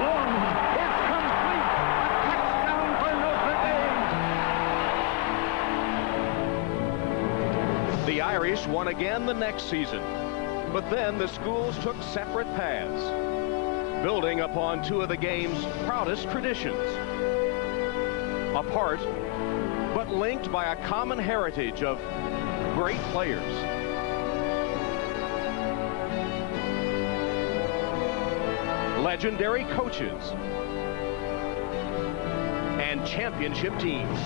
long. It's complete. A touchdown for Notre Dame. The Irish won again the next season, but then the schools took separate paths, building upon two of the game's proudest traditions. Apart, but linked by a common heritage of great players. Legendary coaches and championship teams.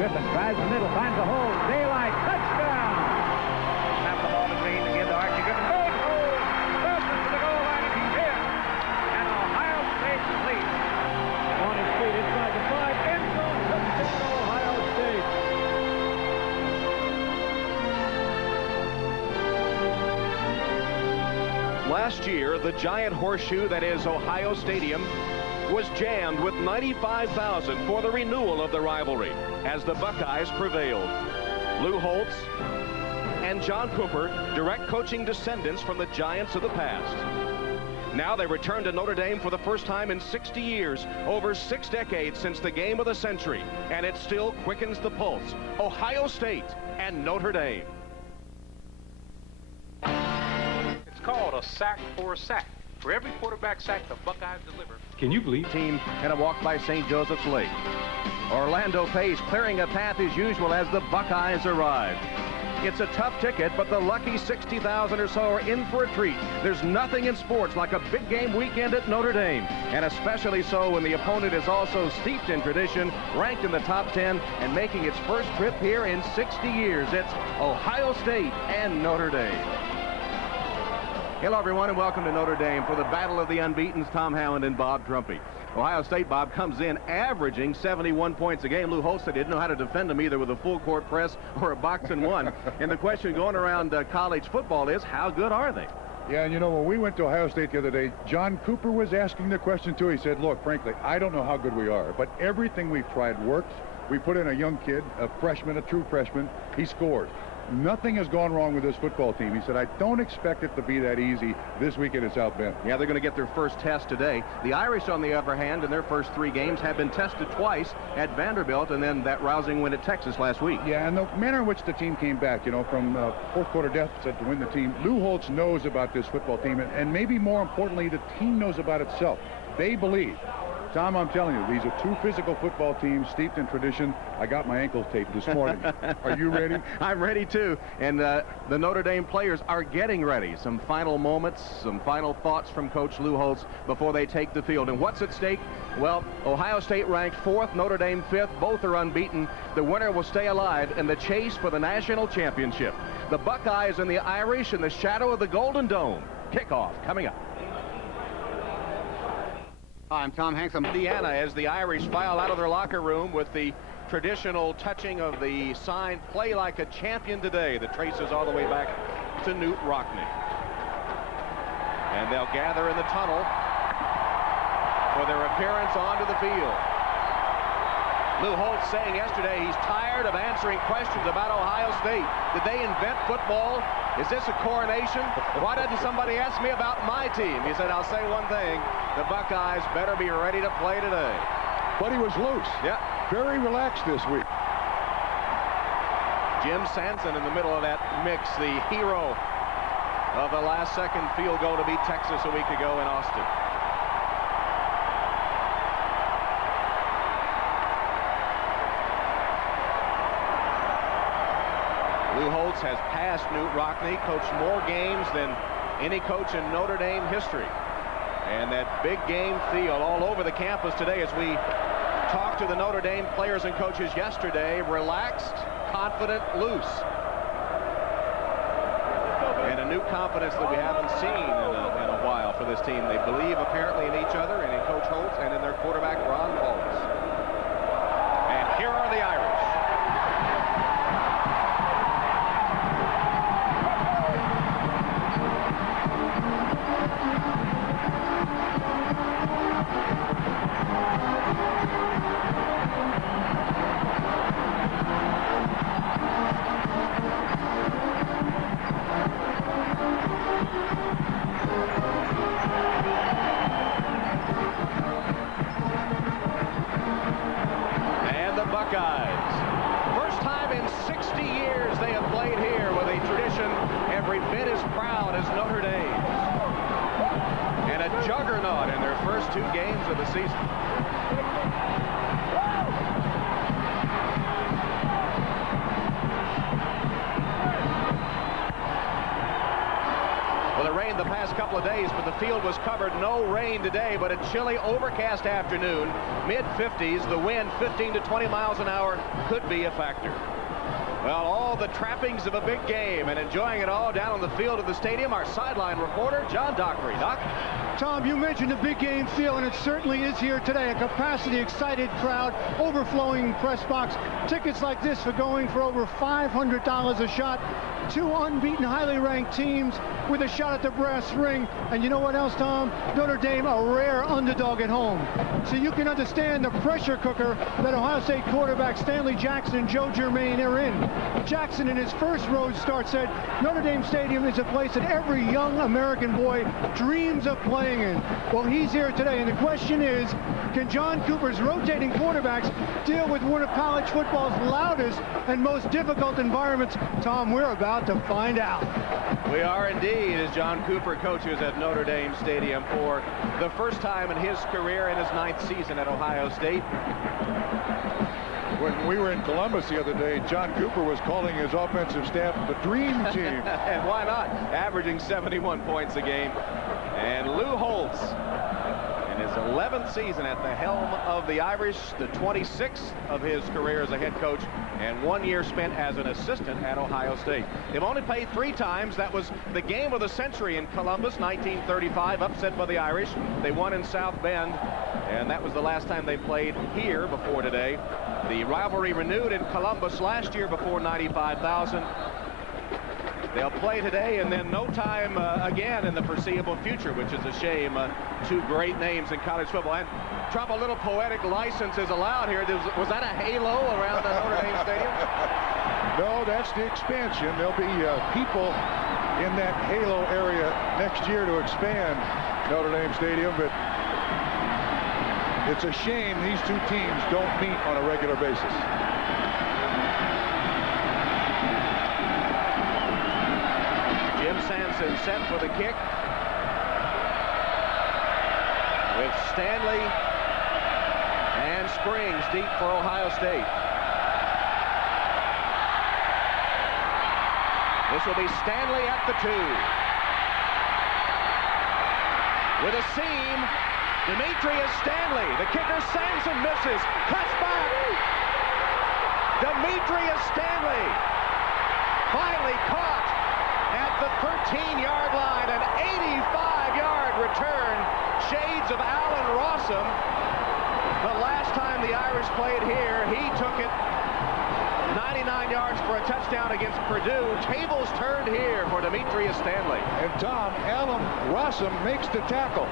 Griffin drives the middle, finds a hole. Daylight, touchdown! Snap the ball to Greene to give to Archie Griffin. Big hole! Crosses to the goal line and he's in. And Ohio State leads. On his feet inside the 5. End zone touchdown, Ohio State. Last year, the giant horseshoe that is Ohio Stadium was jammed with 95,000 for the renewal of the rivalry as the Buckeyes prevailed. Lou Holtz and John Cooper, direct coaching descendants from the giants of the past. Now they return to Notre Dame for the first time in 60 years, over 6 decades since the game of the century, and it still quickens the pulse. Ohio State and Notre Dame. It's called a sack for a sack. For every quarterback sack the Buckeyes deliver. Can you believe? Team and a walk by St. Joseph's Lake. Orlando Pace clearing a path as usual as the Buckeyes arrive. It's a tough ticket, but the lucky 60,000 or so are in for a treat. There's nothing in sports like a big game weekend at Notre Dame, and especially so when the opponent is also steeped in tradition, ranked in the top 10, and making its first trip here in 60 years. It's Ohio State and Notre Dame. Hello, everyone, and welcome to Notre Dame for the Battle of the Unbeatens. Tom Howland and Bob Trumpy. Ohio State, Bob, comes in averaging 71 points a game. Lou Holtz didn't know how to defend them either with a full-court press or a box and one. And the question going around college football is, how good are they? Yeah, and you know, when we went to Ohio State the other day, John Cooper was asking the question, too. He said, look, frankly, I don't know how good we are, but everything we've tried works. We put in a young kid, a freshman, a true freshman. He scored. Nothing has gone wrong with this football team. He said, I don't expect it to be that easy this weekend at South Bend. Yeah, they're going to get their first test today. The Irish, on the other hand, in their first 3 games, have been tested twice at Vanderbilt and then that rousing win at Texas last week. Yeah, and the manner in which the team came back, you know, from fourth quarter deficit to win the team, Lou Holtz knows about this football team, and maybe more importantly, the team knows about itself. They believe. Tom, I'm telling you, these are 2 physical football teams steeped in tradition. I got my ankles taped this morning. Are you ready? I'm ready, too. And the Notre Dame players are getting ready. Some final moments, some final thoughts from Coach Lou Holtz before they take the field. And what's at stake? Well, Ohio State ranked 4th, Notre Dame 5th. Both are unbeaten. The winner will stay alive in the chase for the national championship. The Buckeyes and the Irish in the shadow of the Golden Dome. Kickoff coming up. Hi, I'm Tom Hanks. I'm Indiana as the Irish file out of their locker room with the traditional touching of the sign, play like a champion today, that traces all the way back to Newt Rockne. And they'll gather in the tunnel for their appearance onto the field. Lou Holtz saying yesterday he's tired of answering questions about Ohio State. Did they invent football? Is this a coronation? Why didn't somebody ask me about my team? He said, I'll say one thing. The Buckeyes better be ready to play today. But he was loose. Yeah. Very relaxed this week. Jim Sanson in the middle of that mix, the hero of the last-second field goal to beat Texas a week ago in Austin. Lou Holtz has passed Newt Rockne, coached more games than any coach in Notre Dame history. And that big game feel all over the campus today as we talked to the Notre Dame players and coaches yesterday. Relaxed, confident, loose. And a new confidence that we haven't seen in a while for this team. They believe apparently in each other and in Coach Holtz and in their quarterback, Ron Wallace. And here are the Irish. Notre Dame, and a juggernaut in their first 2 games of the season. Well, it rained the past couple of days, but the field was covered. No rain today, but a chilly, overcast afternoon, mid-50s. The wind, 15 to 20 miles an hour, could be a factor. Well, all the trappings of a big game, and enjoying it all down on the field of the stadium, our sideline reporter, John Dockery. Doc? Tom, you mentioned the big game feel, and it certainly is here today. A capacity, excited crowd, overflowing press box. Tickets like this are going for over $500 a shot. 2 unbeaten, highly ranked teams with a shot at the brass ring. And you know what else, Tom? Notre Dame, a rare underdog at home. So you can understand the pressure cooker that Ohio State quarterback Stanley Jackson and Joe Germain are in. Jackson, in his first road start, said Notre Dame Stadium is a place that every young American boy dreams of playing in. Well, he's here today, and the question is, can John Cooper's rotating quarterbacks deal with one of college football's loudest and most difficult environments? Tom, we're about to find out. We are indeed, as John Cooper coaches at Notre Dame Stadium for the first time in his career in his 9th season at Ohio State. When we were in Columbus the other day, John Cooper was calling his offensive staff the dream team. And why not? Averaging 71 points a game. And Lou Holtz, in his 11th season at the helm of the Irish, the 26th of his career as a head coach, and 1 year spent as an assistant at Ohio State. They've only played 3 times. That was the game of the century in Columbus, 1935, upset by the Irish. They won in South Bend, and that was the last time they played here before today. The rivalry renewed in Columbus last year before 95,000. They'll play today and then no time again in the foreseeable future, which is a shame. 2 great names in college football. And Trump, a little poetic license is allowed here. Was that a halo around the Notre Dame Stadium? No, that's the expansion. There'll be people in that halo area next year to expand Notre Dame Stadium, but it's a shame these 2 teams don't meet on a regular basis. Jim Sanson set for the kick, with Stanley and Springs deep for Ohio State. This will be Stanley at the 2. With a seam, Demetrius Stanley. The kicker, Sanson, misses. Cuts back. Demetrius Stanley finally caught at the 13-yard line. An 85-yard return. Shades of Allen Rossum. The last time the Irish played here, he took it 99 yards for a touchdown against Purdue. Tables turned here for Demetrius Stanley. And Tom, Allen Rossum makes the tackle.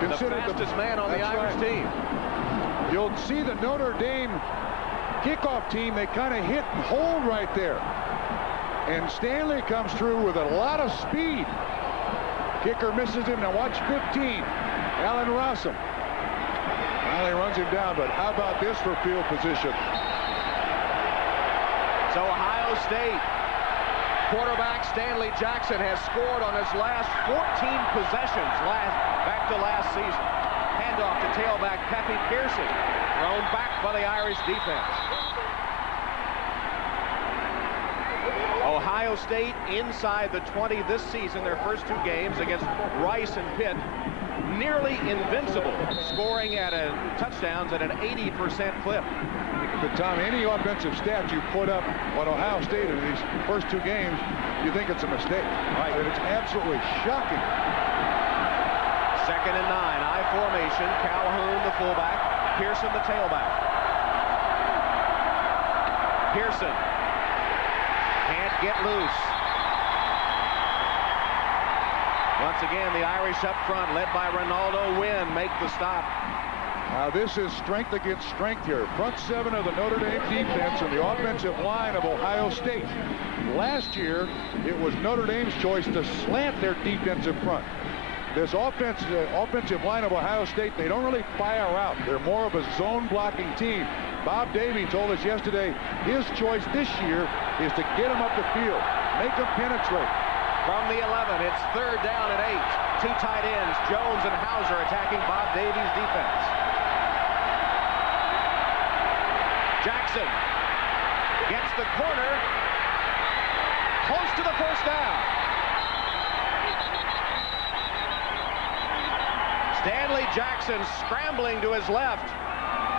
The fastest man on the Irish team. You'll see the Notre Dame kickoff team, they kind of hit and hold right there. And Stanley comes through with a lot of speed. Kicker misses him. Now watch 15. Allen Rossum. Finally runs him down, but how about this for field position? So Ohio State quarterback Stanley Jackson has scored on his last 14 possessions back to last season. Handoff to tailback Pepe Pearson, thrown back by the Irish defense. Ohio State inside the 20 this season, their first 2 games against Rice and Pitt. Nearly invincible, scoring at touchdowns at an 80% clip. But Tom, any offensive stat you put up on Ohio State in these first 2 games, you think it's a mistake. Right. But it's absolutely shocking. 2nd and 9. I formation. Calhoun, the fullback. Pearson, the tailback. Pearson can't get loose. Once again, the Irish up front, led by Ronaldo Wynn, make the stop. Now this is strength against strength here. Front 7 of the Notre Dame defense and the offensive line of Ohio State. Last year, it was Notre Dame's choice to slant their defensive front. This offensive line of Ohio State, they don't really fire out. They're more of a zone blocking team. Bob Davie told us yesterday his choice this year is to get them up the field, make them penetrate. From the 11, it's 3rd down and 8. 2 tight ends, Jones and Hauser, attacking Bob Davie's defense. Jackson gets the corner, close to the first down. Stanley Jackson scrambling to his left.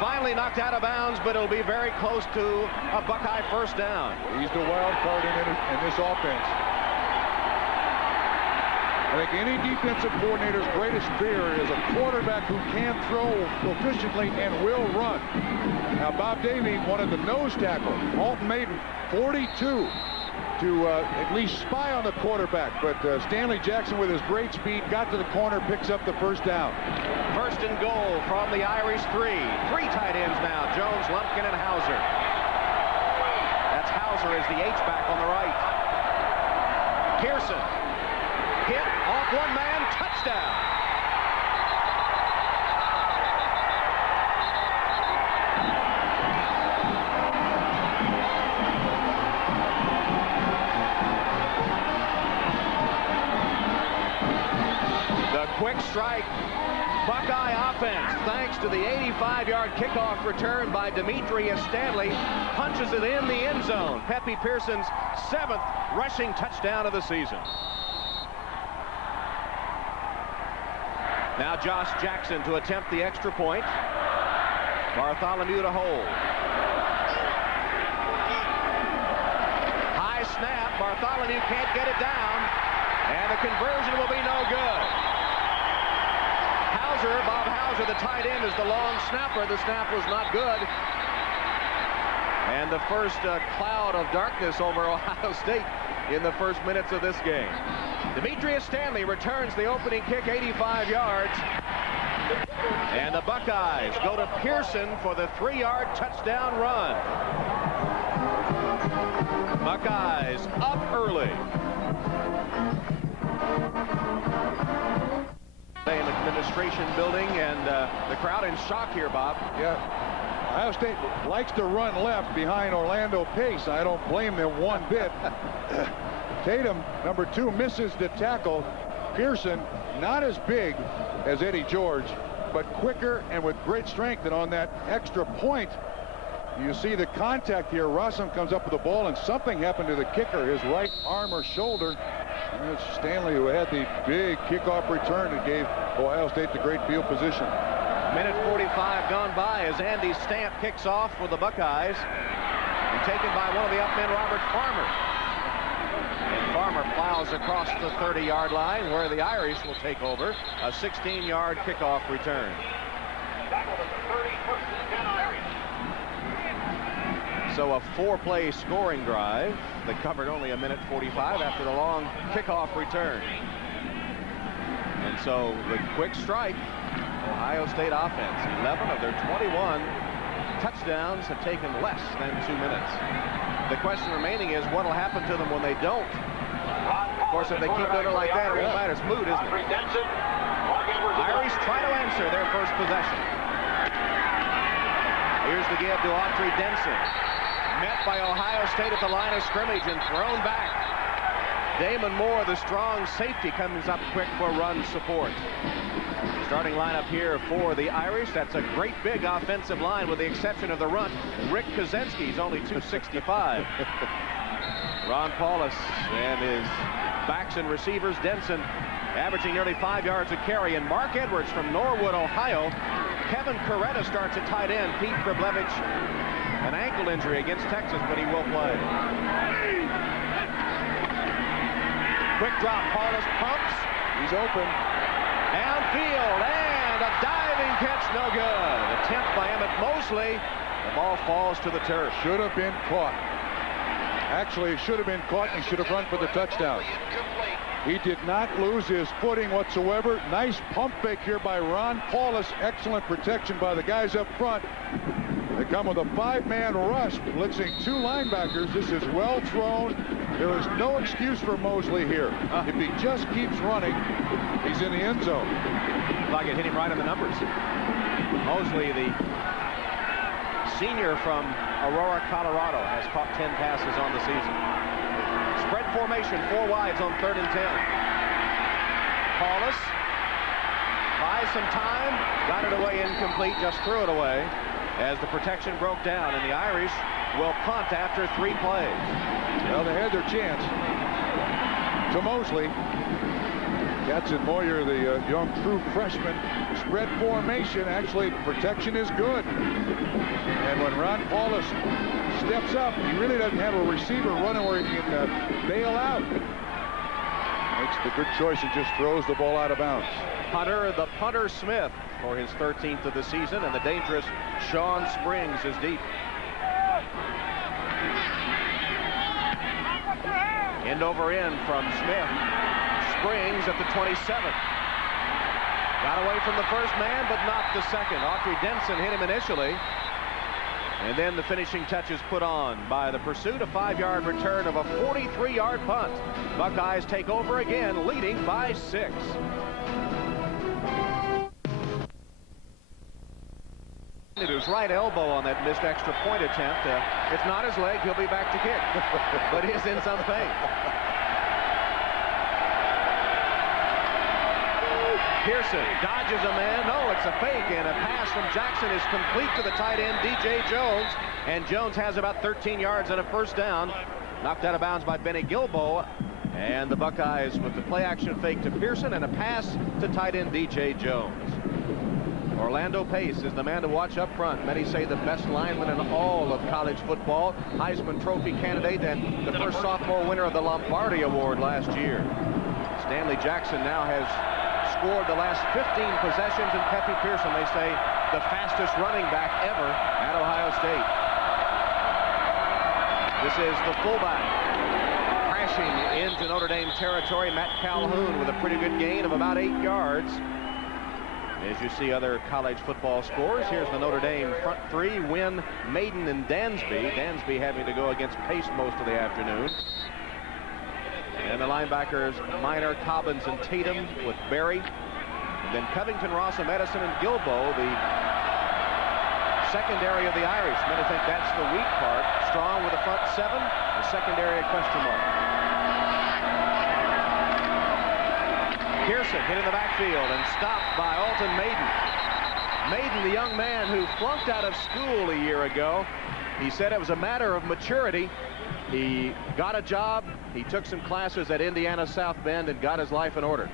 Finally knocked out of bounds, but it'll be very close to a Buckeye first down. He's the wild card in this offense. I think any defensive coordinator's greatest fear is a quarterback who can throw proficiently and will run. Now, Bob Davie wanted the nose tackle. Alton made 42 to at least spy on the quarterback, but Stanley Jackson, with his great speed, got to the corner, picks up the first down. 1st and goal from the Irish 3. 3 tight ends now, Jones, Lumpkin, and Hauser. That's Hauser as the H-back on the right. Pearson. Hit off one man, touchdown. The quick strike Buckeye offense, thanks to the 85-yard kickoff return by Demetrius Stanley, punches it in the end zone. Pepe Pearson's 7th rushing touchdown of the season. Now Josh Jackson to attempt the extra point. Bartholomew to hold. High snap. Bartholomew can't get it down. And the conversion will be no good. Bob Hauser, the tight end, is the long snapper. The snap was not good. And the first cloud of darkness over Ohio State in the first minutes of this game. Demetrius Stanley returns the opening kick 85 yards. And the Buckeyes go to Pearson for the 3-yard touchdown run. Buckeyes up early. In the administration building, and the crowd in shock here, Bob. Yeah. Ohio State likes to run left behind Orlando Pace. I don't blame them one bit. Tatum, number 2, misses the tackle. Pearson, not as big as Eddie George, but quicker and with great strength. And on that extra point, you see the contact here. Rossum comes up with the ball, and something happened to the kicker, his right arm or shoulder. And it's Stanley who had the big kickoff return that gave Ohio State the great field position. Minute 45 gone by as Andy Stamp kicks off for the Buckeyes, and taken by one of the up men, Robert Farmer. And Farmer plows across the 30-yard line, where the Irish will take over. A 16-yard kickoff return. So a 4-play scoring drive that covered only a minute 45 after the long kickoff return. And so the quick strike, Ohio State offense, 11 of their 21 touchdowns have taken less than 2 minutes. The question remaining is what will happen to them when they don't. Of course, if they keep doing it like that, it won't matter. It's moot, isn't it? Irish try to answer their first possession. Here's the give to Autry Denson. Met by Ohio State at the line of scrimmage and thrown back. Damon Moore, the strong safety, comes up quick for run support. Starting lineup here for the Irish. That's a great big offensive line with the exception of the runt. Rick Kozensky's only 265. Ron Paulus and his backs and receivers. Denson averaging nearly 5 yards a carry. And Mark Edwards from Norwood, Ohio. Kevin Coretta starts at tight end. Pete Krablevich, an ankle injury against Texas, but he will play. Quick drop. Paulus pumps. He's open. Downfield, and a diving catch, no good. Attempt by Emmett Mosley. The ball falls to the turf. Should have been caught. Actually, it should have been caught, and he should have run for the touchdown. He did not lose his footing whatsoever. Nice pump fake here by Ron Paulus. Excellent protection by the guys up front. They come with a 5-man rush, blitzing 2 linebackers. This is well thrown. There is no excuse for Mosley here. If he just keeps running, he's in the end zone. Like it hit him right on the numbers. Mosley, the senior from Aurora, Colorado, has caught 10 passes on the season. Spread formation, 4 wides on 3rd and 10. Paulus buys some time, got it away incomplete, just threw it away as the protection broke down, and the Irish will punt after 3 plays. Well, they had their chance. To Mosley. Gadsden Moyer, the young true freshman. Spread formation. Actually, protection is good. And when Ron Paulus steps up, he really doesn't have a receiver running where he can bail out. Makes the good choice and just throws the ball out of bounds. The punter Smith for his 13th of the season, and the dangerous Sean Springs is deep. End over end from Smith. Springs at the 27. Got away from the first man, but not the second. Autry Denson hit him initially. And then the finishing touches put on by the pursuit. A 5-yard return of a 43-yard punt. Buckeyes take over again, leading by 6. His right elbow on that missed extra point attempt. It's not his leg. He'll be back to kick. But he's in some pain. Pearson dodges a man. No, it's a fake, and a pass from Jackson is complete to the tight end, D.J. Jones. And Jones has about 13 yards and a first down. Knocked out of bounds by Benny Gilboa. And the Buckeyes with the play-action fake to Pearson and a pass to tight end D.J. Jones. Orlando Pace is the man to watch up front. Many say the best lineman in all of college football. Heisman Trophy candidate and the first sophomore winner of the Lombardi Award last year. Stanley Jackson now has scored the last 15 possessions, and Pepe Pearson, they say, the fastest running back ever at Ohio State. This is the fullback crashing into Notre Dame territory. Matt Calhoun with a pretty good gain of about 8 yards. As you see other college football scores, here's the Notre Dame front 3, Wynn, Maiden, and Dansby. Dansby having to go against Pace most of the afternoon. And the linebackers, Minor, Cobbins, and Tatum with Berry. And then Covington, Rossum, Edison, and Gilbo, the secondary of the Irish. Many think that's the weak part. Strong with the front 7, the secondary a question mark. Pearson hit in the backfield and stopped by Alton Maiden. Maiden, the young man who flunked out of school a year ago. He said it was a matter of maturity. He got a job, he took some classes at Indiana South Bend and got his life in order.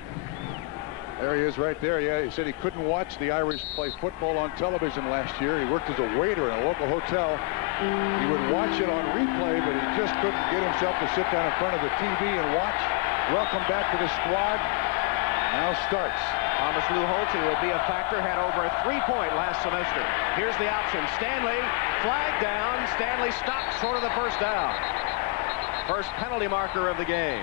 There he is right there. Yeah, he said he couldn't watch the Irish play football on television last year. He worked as a waiter in a local hotel. He would watch it on replay, but he just couldn't get himself to sit down in front of the TV and watch. Welcome back to the squad. Now starts. Thomas Lou Holt, who would be a factor, had over a 3-point last semester. Here's the option. Stanley, flag down. Stanley stopped short of the first down. First penalty marker of the game.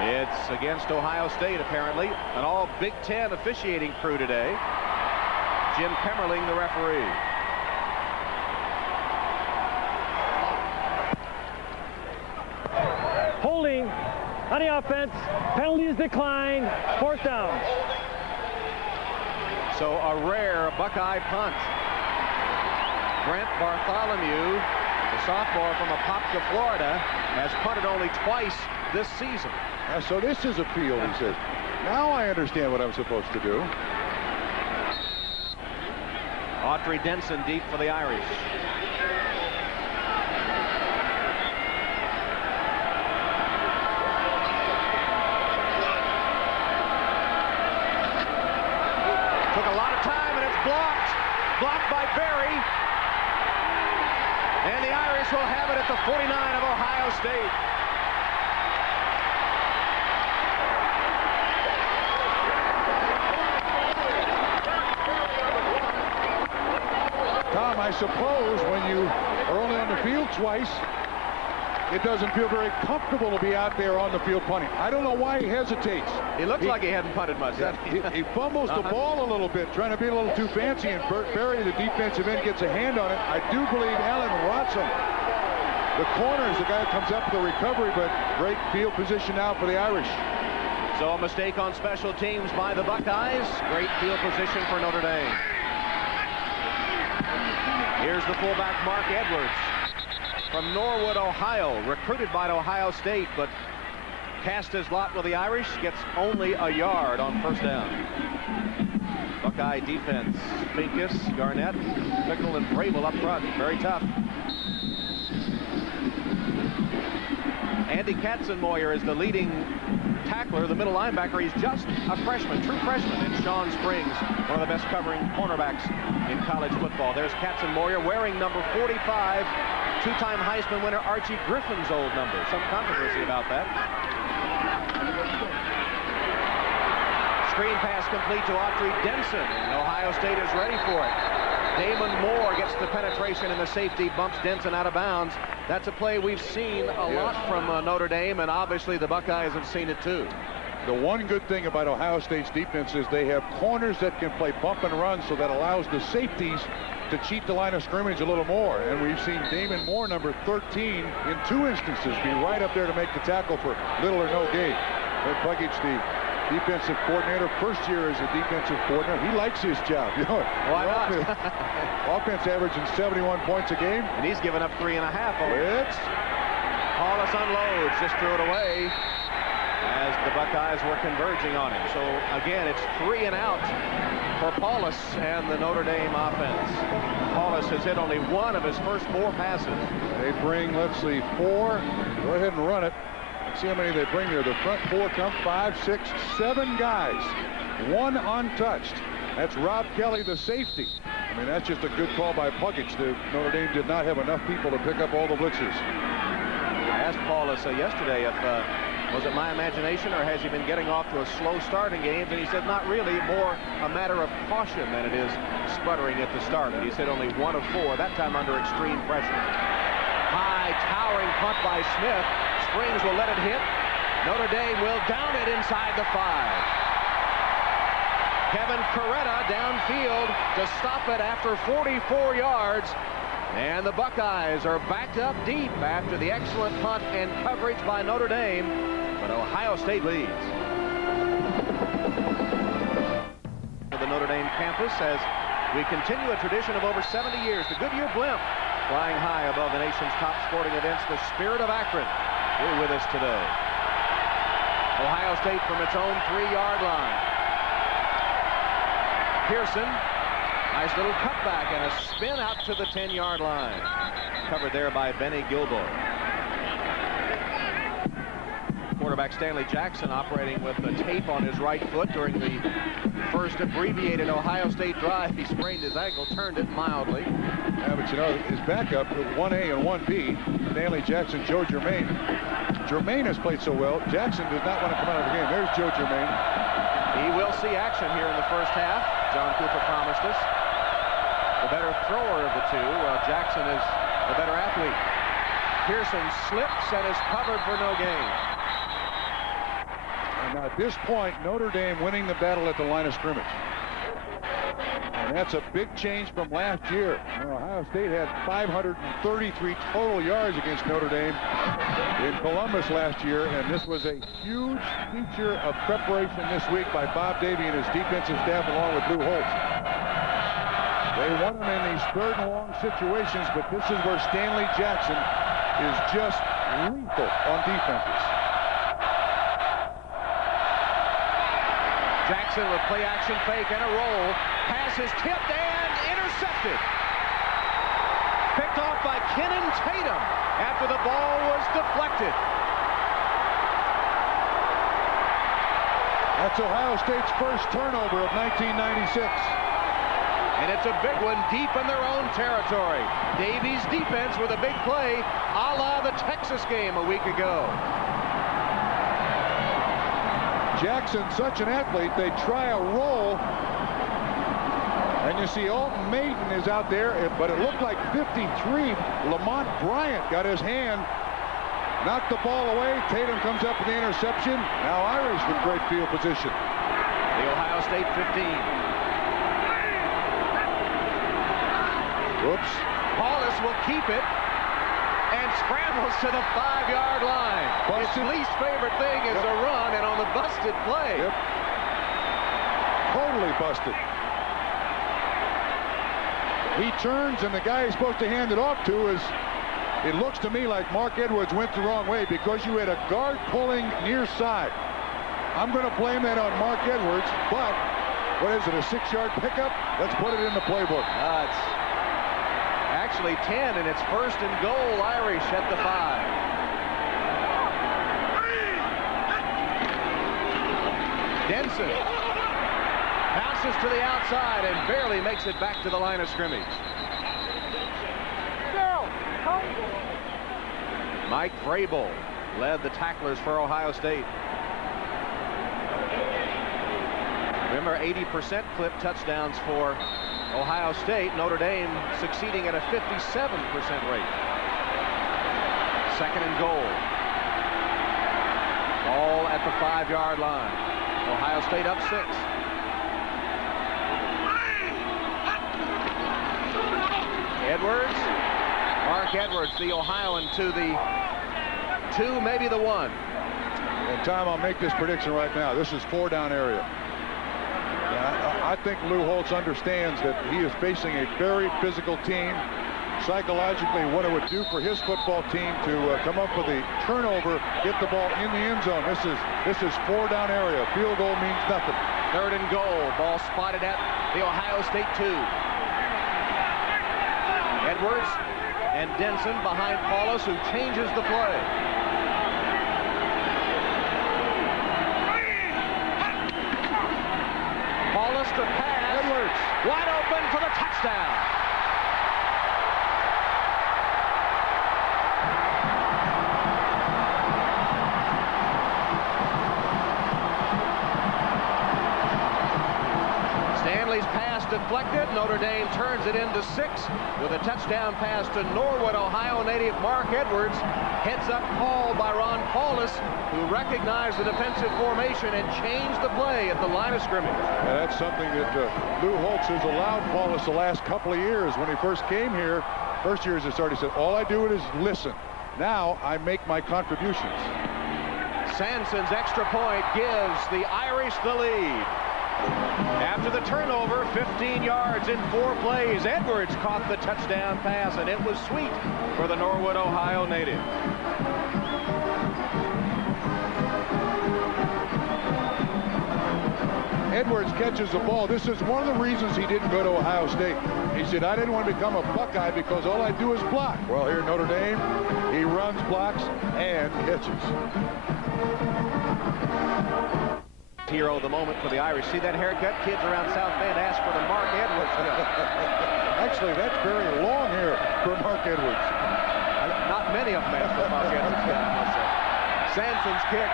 It's against Ohio State, apparently. An all Big Ten officiating crew today. Jim Kemmerling, the referee. Holding on the offense. Penalty is declined. 4th down. So a rare Buckeye punt. Brent Bartholomew, the sophomore from Apopka, Florida, has punted only twice this season. So this is a field, he says. Now I understand what I'm supposed to do. Autry Denson deep for the Irish. Took a lot of time, and it's blocked by Berry. And the Irish will have it at the 49 of Ohio State. Tom, I suppose when you are only on the field twice, it doesn't feel very comfortable to be out there on the field punting. I don't know why he hesitates. He looks like he hadn't punted much. Yeah, he fumbles the ball a little bit, trying to be a little too fancy, and Bert Berry, the defensive end, gets a hand on it. I do believe Alan Watson, the corner, is the guy who comes up with the recovery, but great field position now for the Irish. So a mistake on special teams by the Buckeyes. Great field position for Notre Dame. Here's the fullback, Mark Edwards, from Norwood, Ohio, recruited by Ohio State, but cast his lot with the Irish, gets only a yard on first down. Buckeye defense, Pincus, Garnett, Fickle, and Vrabel up front. Very tough. Andy Katzenmoyer is the leading tackler, the middle linebacker. He's just a freshman, true freshman, in Sean Springs, one of the best covering cornerbacks in college football. There's Katzenmoyer wearing number 45, two-time Heisman winner Archie Griffin's old number. Some controversy about that. Screen pass complete to Autry Denson, and Ohio State is ready for it. Damon Moore gets the penetration, and the safety bumps Denson out of bounds. That's a play we've seen a lot from Notre Dame, and obviously the Buckeyes have seen it too. The one good thing about Ohio State's defense is they have corners that can play bump and run, so that allows the safeties to cheat the line of scrimmage a little more. And we've seen Damon Moore, number 13, in 2 instances, be right up there to make the tackle for little or no gain. But Buckeye, the defensive coordinator, first year as a defensive coordinator, he likes his job. You know, why not? Offense averaging 71 points a game, and he's given up 3.5. It's Paulus unloads, just threw it away as the Buckeyes were converging on him. So again, it's 3 and out for Paulus and the Notre Dame offense. Paulus has hit only 1 of his first 4 passes. They bring, let's see, 4. Go ahead and run it. Let's see how many they bring there. The front 4 come 5, 6, 7 guys. 1 untouched. That's Rob Kelly, the safety. I mean, that's just a good call by Puckett. Notre Dame did not have enough people to pick up all the blitzes. I asked Paulus yesterday if was it my imagination or has he been getting off to a slow start in games, and he said not really, more a matter of caution than it is sputtering at the start. And he said only 1 of 4, that time under extreme pressure. High towering punt by Smith. Springs will let it hit. Notre Dame will down it inside the 5. Kevin Coretta downfield to stop it after 44 yards. And the Buckeyes are backed up deep after the excellent punt and coverage by Notre Dame. But Ohio State leads. The Notre Dame campus as we continue a tradition of over 70 years. The Goodyear blimp flying high above the nation's top sporting events. The Spirit of Akron here with us today. Ohio State from its own 3-yard line. Pearson, nice little cutback and a spin out to the 10-yard line. Covered there by Benny Gilboa. Quarterback Stanley Jackson operating with the tape on his right foot during the first abbreviated Ohio State drive. He sprained his ankle, turned it mildly. Yeah, but you know, his backup with 1A and 1B, Stanley Jackson, Joe Germain. Germain has played so well. Jackson does not want to come out of the game. There's Joe Germain. He will see action here in the first half. John Cooper promised us. The better thrower of the two. Jackson is the better athlete. Pearson slips and is covered for no gain. And at this point, Notre Dame winning the battle at the line of scrimmage. And that's a big change from last year. Ohio State had 533 total yards against Notre Dame in Columbus last year, and this was a huge feature of preparation this week by Bob Davie and his defensive staff along with Lou Holtz. They won them in these 3rd and long situations, but this is where Stanley Jackson is just lethal on defenses. Jackson with play action fake and a roll. Pass is tipped and intercepted. Picked off by Kennon Tatum after the ball was deflected. That's Ohio State's first turnover of 1996. And it's a big one deep in their own territory. Davies' defense with a big play, a la Texas game a week ago. Jackson's such an athlete, they try a roll, and you see Alton Maiden is out there, but it looked like 53. Lamont Bryant got his hand, knocked the ball away. Tatum comes up with the interception. Now Irish with great field position. The Ohio State 15. Whoops. Paulus will keep it and scrambles to the 5-yard line. Busted. His least favorite thing is a run, and on the busted play. Yep. Totally busted. He turns, and the guy he's supposed to hand it off to is, it looks to me like Mark Edwards went the wrong way because you had a guard pulling near side. I'm going to blame that on Mark Edwards, but what is it, a 6-yard pickup? Let's put it in the playbook. It's actually 10, and it's 1st and goal, Irish at the 5. Denson bounces to the outside and barely makes it back to the line of scrimmage. Mike Vrabel led the tacklers for Ohio State. Remember, 80% clip touchdowns for Ohio State. Notre Dame succeeding at a 57% rate. 2nd and goal. Ball at the 5-yard line. Ohio State up 6. Edwards. Mark Edwards, the Ohioan, to the 2, maybe the 1. And Tom, I'll make this prediction right now. This is 4-down area. I think Lou Holtz understands that he is facing a very physical team. Psychologically, what it would do for his football team to come up with a turnover, get the ball in the end zone. This is 4-down area. Field goal means nothing. 3rd and goal. Ball spotted at the Ohio State 2. Edwards and Denson behind Paulus, who changes the play. Paulus to pass. Edwards wide open for the touchdown. Stanley's pass deflected. Notre Dame turns it into 6 with a touchdown pass to Norwood. Ohio native Mark Edwards heads up call by Ron Paulus, who recognized the defensive formation and changed the play at the line of scrimmage. Yeah, that's something that Lou Holtz has allowed Paulus the last couple of years. When he first came here, first year as a starter, he said, all I do is listen. Now I make my contributions. Sanson's extra point gives the Irish the lead. After the turnover, 15 yards in 4 plays, Edwards caught the touchdown pass, and it was sweet for the Norwood, Ohio native. Edwards catches the ball. This is one of the reasons he didn't go to Ohio State. He said, I didn't want to become a Buckeye because all I do is block. Well, here at Notre Dame, he runs, blocks, and catches. Hero of the moment for the Irish. See that haircut? Kids around South Bend ask for the Mark Edwards. Actually, that's very long hair for Mark Edwards. Not many of them ask for Mark Edwards. Sanson's kick.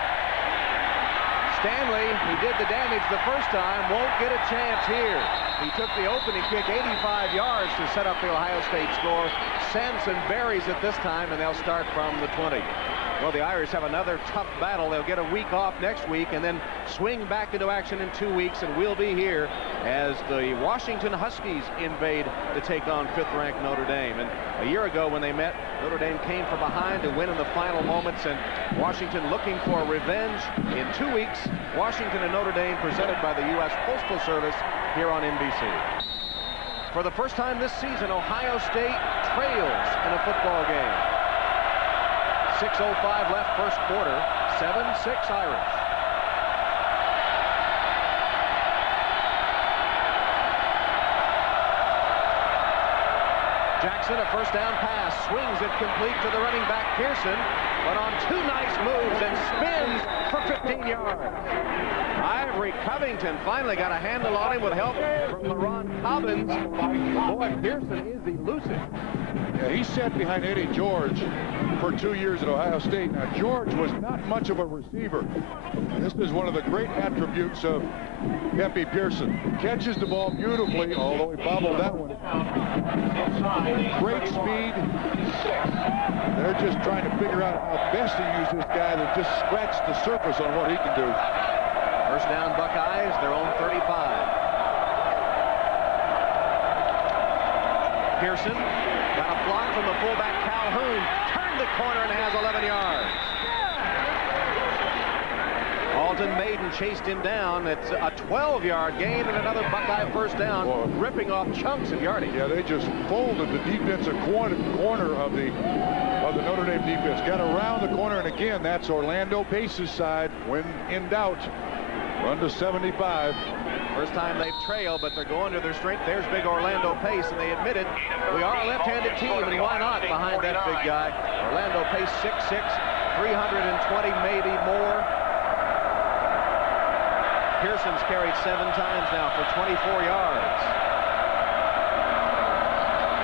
Stanley, who did the damage the first time, won't get a chance here. He took the opening kick 85 yards to set up the Ohio State score. Sanson buries it this time, and they'll start from the 20. Well, the Irish have another tough battle. They'll get a week off next week and then swing back into action in 2 weeks, and we'll be here as the Washington Huskies invade to take on 5th-ranked Notre Dame. And a year ago when they met, Notre Dame came from behind to win in the final moments, and Washington looking for revenge. In 2 weeks, Washington and Notre Dame presented by the U.S. Postal Service here on NBC. For the first time this season, Ohio State trails in a football game. 6:05 left first quarter, 7-6 Irish. Jackson, a first down pass, swings it complete to the running back Pearson, but on 2 nice moves and spins for 15 yards. Ivory Covington finally got a handle on him with help from LaRon Cobbins. Boy, Pearson is elusive. Yeah, he sat behind Eddie George for 2 years at Ohio State. Now, George was not much of a receiver. This is one of the great attributes of Pepe Pearson. Catches the ball beautifully, although he bobbled that one. Great speed. They're just trying to figure out how best to use this guy that just scratched the surface on what he can do. First down, Buckeyes, their own 35. Pearson got a block from the fullback Calhoun, turned the corner and has 11 yards. Alton Maiden chased him down. It's a 12-yard gain and another Buckeye first down, ripping off chunks of yardage. Yeah, they just folded the defensive corner of the Notre Dame defense. Got around the corner, and again, that's Orlando Pace's side. When in doubt, run to 75. First time they've trailed, but they're going to their strength. There's big Orlando Pace, and they admit it. We are a left-handed team, and why not behind that big guy? Orlando Pace, 6'6", 320 maybe more. Pearson's carried 7 times now for 24 yards.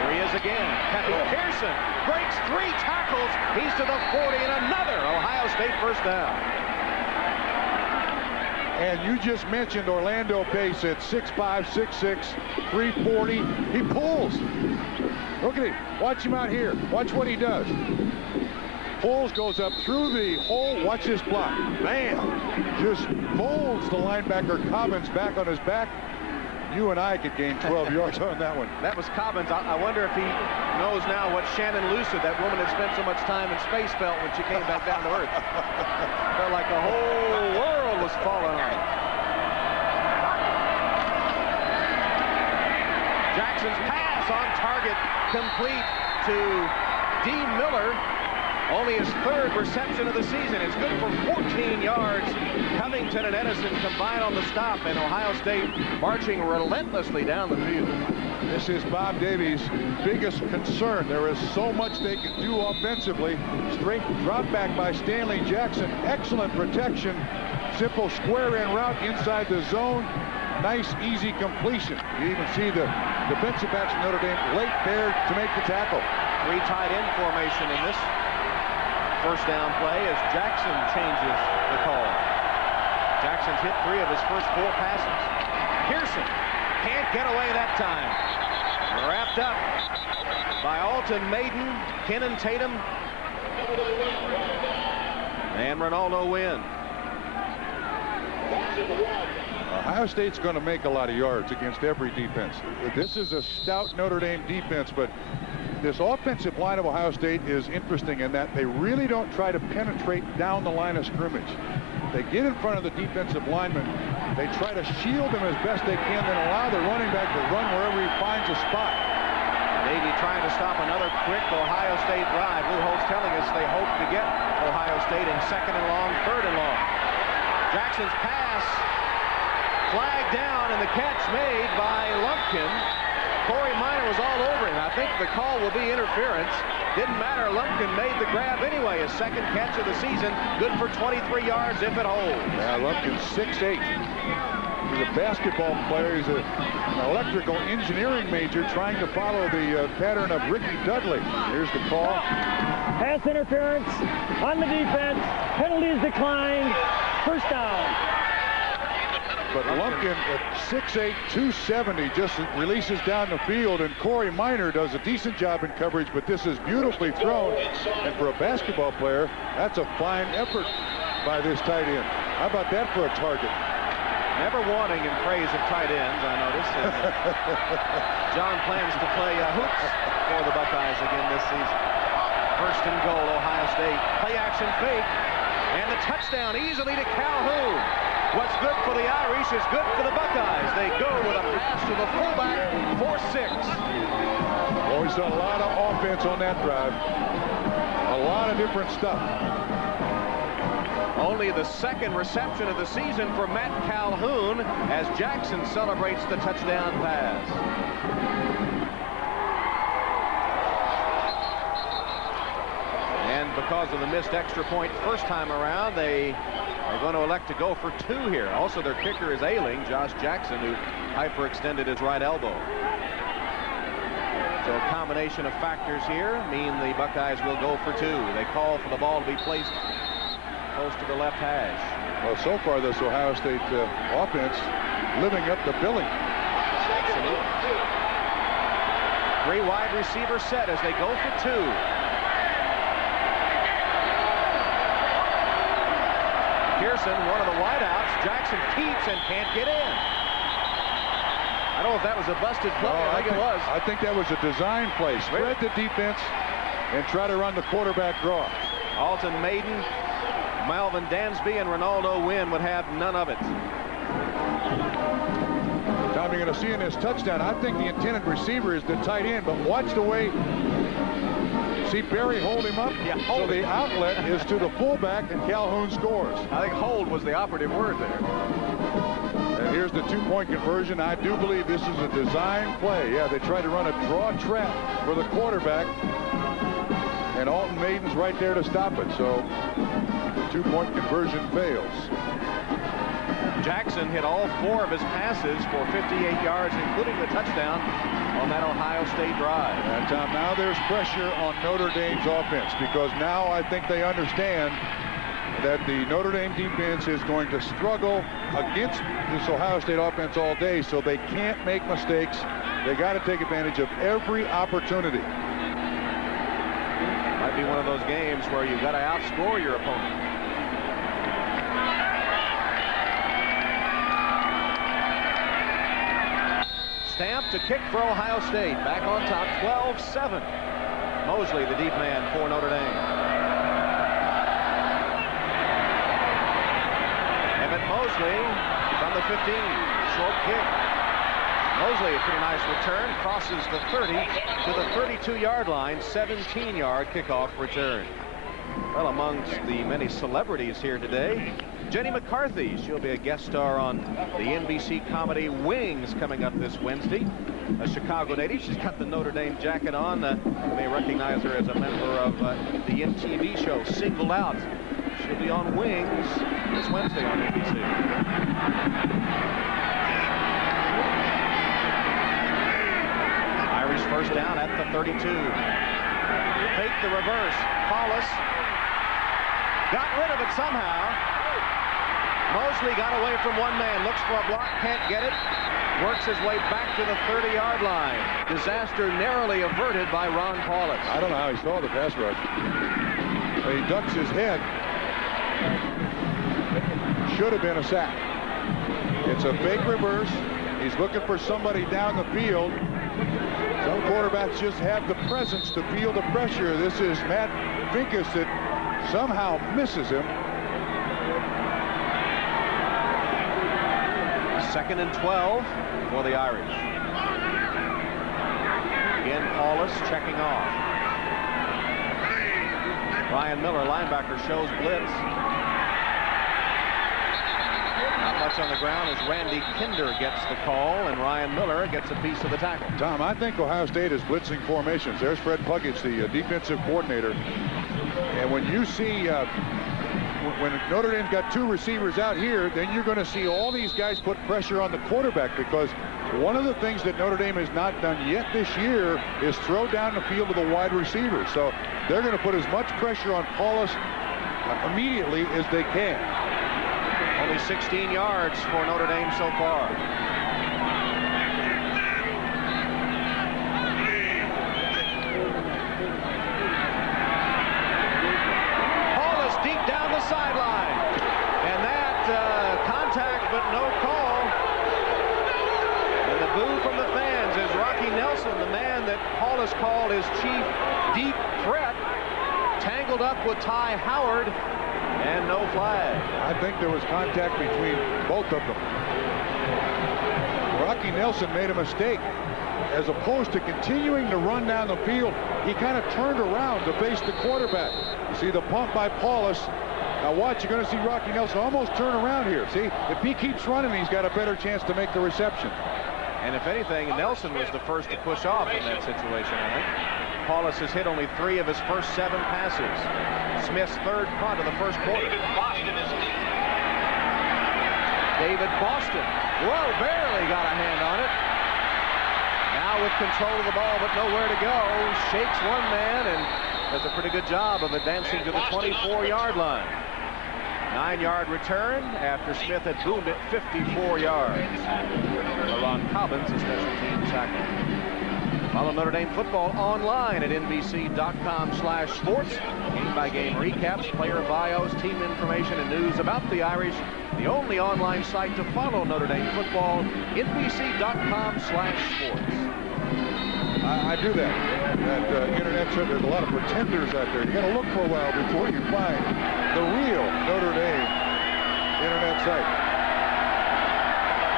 Here he is again. Pepe Pearson breaks 3 tackles. He's to the 40, and another Ohio State first down. And you just mentioned Orlando Pace at 6'5", 6'6", 340. He pulls. Look at him. Watch him out here. Watch what he does. Pulls, goes up through the hole. Watch this block. Man, just folds the linebacker Cobbins back on his back. You and I could gain 12 yards on that one. That was Cobbins. I wonder if he knows now what Shannon Lucid, that woman that spent so much time in space, felt when she came back down to earth. Felt like the whole world was falling on her. Jackson's pass on target, complete to Dean Miller. Only his 3rd reception of the season. It's good for 14 yards. Covington and Edison combine on the stop, and Ohio State marching relentlessly down the field. This is Bob Davies' biggest concern. There is so much they can do offensively. Straight drop back by Stanley Jackson. Excellent protection. Simple square in route inside the zone. Nice, easy completion. You even see the defensive backs of Notre Dame late there to make the tackle. 3 tight end formation in this first down play as Jackson changes the call. Jackson's hit 3 of his first 4 passes. Pearson can't get away that time. Wrapped up by Alton Maiden, Kenan Tatum, and Ronaldo Wynn. Ohio State's going to make a lot of yards against every defense. This is a stout Notre Dame defense, but this offensive line of Ohio State is interesting in that they really don't try to penetrate down the line of scrimmage. They get in front of the defensive linemen. They try to shield them as best they can, then allow the running back to run wherever he finds a spot. Navy trying to stop another quick Ohio State drive. Lou Holtz telling us they hope to get Ohio State in 2nd and long, 3rd and long. Jackson's pass flagged down, and the catch made by Lumpkin. Corey Minor was all over him. I think the call will be interference. Didn't matter. Lumpkin made the grab anyway. His 2nd catch of the season. Good for 23 yards if it holds. Yeah, Lumpkin's 6'8". He's a basketball player. He's an electrical engineering major trying to follow the pattern of Ricky Dudley. Here's the call. Pass interference on the defense. Penalties declined. First down. But Lumpkin at 6'8", 270 just releases down the field, and Corey Minor does a decent job in coverage, but this is beautifully thrown. And for a basketball player, that's a fine effort by this tight end. How about that for a target? Never wanting in praise of tight ends, I notice. John plans to play hoops for the Buckeyes again this season. 1st and goal, Ohio State. Play action fake, and the touchdown easily to Calhoun. What's good for the Irish is good for the Buckeyes. They go with a pass to the fullback for 6. Oh, we saw a lot of offense on that drive. A lot of different stuff. Only the 2nd reception of the season for Matt Calhoun as Jackson celebrates the touchdown pass. And because of the missed extra point first time around, they are going to elect to go for 2 here. Also, their kicker is ailing, Josh Jackson, who hyperextended his right elbow. So a combination of factors here mean the Buckeyes will go for 2. They call for the ball to be placed close to the left hash. Well, so far this Ohio State offense living up to billing. Absolutely. 3 wide receiver set as they go for 2. Pearson, one of the wideouts. Jackson keeps and can't get in. I don't know if that was a busted play. No, I think it was. I think that was a design play. Spread the defense and try to run the quarterback draw. Alton Maiden, Melvin Dansby, and Ronaldo Wynn would have none of it. Tom, you're going to see in this touchdown, I think the intended receiver is the tight end, but watch the way. See Barry hold him up? Yeah, so the outlet is to the fullback, and Calhoun scores. I think hold was the operative word there. And here's the 2-point conversion. I do believe this is a design play. Yeah, they tried to run a draw trap for the quarterback, and Alton Maiden's right there to stop it. So the 2-point conversion fails. Jackson hit all 4 of his passes for 58 yards, including the touchdown on that Ohio State drive. And Tom, now there's pressure on Notre Dame's offense, because now I think they understand that the Notre Dame defense is going to struggle against this Ohio State offense all day, so they can't make mistakes. They got to take advantage of every opportunity. Might be one of those games where you've got to outscore your opponent. Stamp to kick for Ohio State. Back on top, 12-7. Mosley, the deep man for Notre Dame. Emmett Mosley from the 15. Short kick. Mosley, a pretty nice return. Crosses the 30 to the 32-yard line. 17-yard kickoff return. Well, amongst the many celebrities here today, Jenny McCarthy. She'll be a guest star on the NBC comedy Wings coming up this Wednesday. A Chicago native. She's got the Notre Dame jacket on. You may recognize her as a member of the MTV show Singled Out. She'll be on Wings this Wednesday on NBC. Irish first down at the 32. Fake the reverse. Paulus got rid of it somehow. Mosley got away from one man, looks for a block, can't get it, works his way back to the 30-yard line. Disaster narrowly averted by Ron Paulus. I don't know how he saw the pass rush. He ducks his head. Should have been a sack. It's a fake reverse. He's looking for somebody down the field. Some quarterbacks just have the presence to feel the pressure. This is Matt Finkus that somehow misses him. 2nd and 12 for the Irish. Again, Paulus checking off. Ryan Miller, linebacker, shows blitz. Not much on the ground as Randy Kinder gets the call, and Ryan Miller gets a piece of the tackle. Tom, I think Ohio State is blitzing formations. There's Fred Puckett, the defensive coordinator. And when you see when Notre Dame's got 2 receivers out here, then you're going to see all these guys put pressure on the quarterback, because one of the things that Notre Dame has not done yet this year is throw down the field to the wide receivers. So they're going to put as much pressure on Paulus immediately as they can. Only 16 yards for Notre Dame so far. Sideline, and that contact but no call, and the boo from the fans is Rocky Nelson, the man that Paulus called his chief deep threat, tangled up with Ty Howard, and no flag. I think there was contact between both of them. Rocky Nelson made a mistake. As opposed to continuing to run down the field, he kind of turned around to face the quarterback. You see the pump by Paulus. Now watch, you're going to see Rocky Nelson almost turn around here. See, if he keeps running, he's got a better chance to make the reception. And if anything, Nelson was the first to push off in that situation, I think. Paulus has hit only 3 of his first 7 passes. Smith's 3rd punt of the first quarter. David Boston. Whoa, barely got a hand on it. Now Now with control of the ball, but nowhere to go. Shakes one man and does a pretty good job of advancing to the 24-yard line. 9-yard return after Smith had boomed it 54 yards. Ron Cobbins, a special team tackle. Follow Notre Dame football online at nbc.com/sports. Game-by-game recaps, player bios, team information, and news about the Irish. The only online site to follow Notre Dame football, nbc.com/sports. I do that. That internet show, there's a lot of pretenders out there. You got to look for a while before you find the real Notre Dame internet site.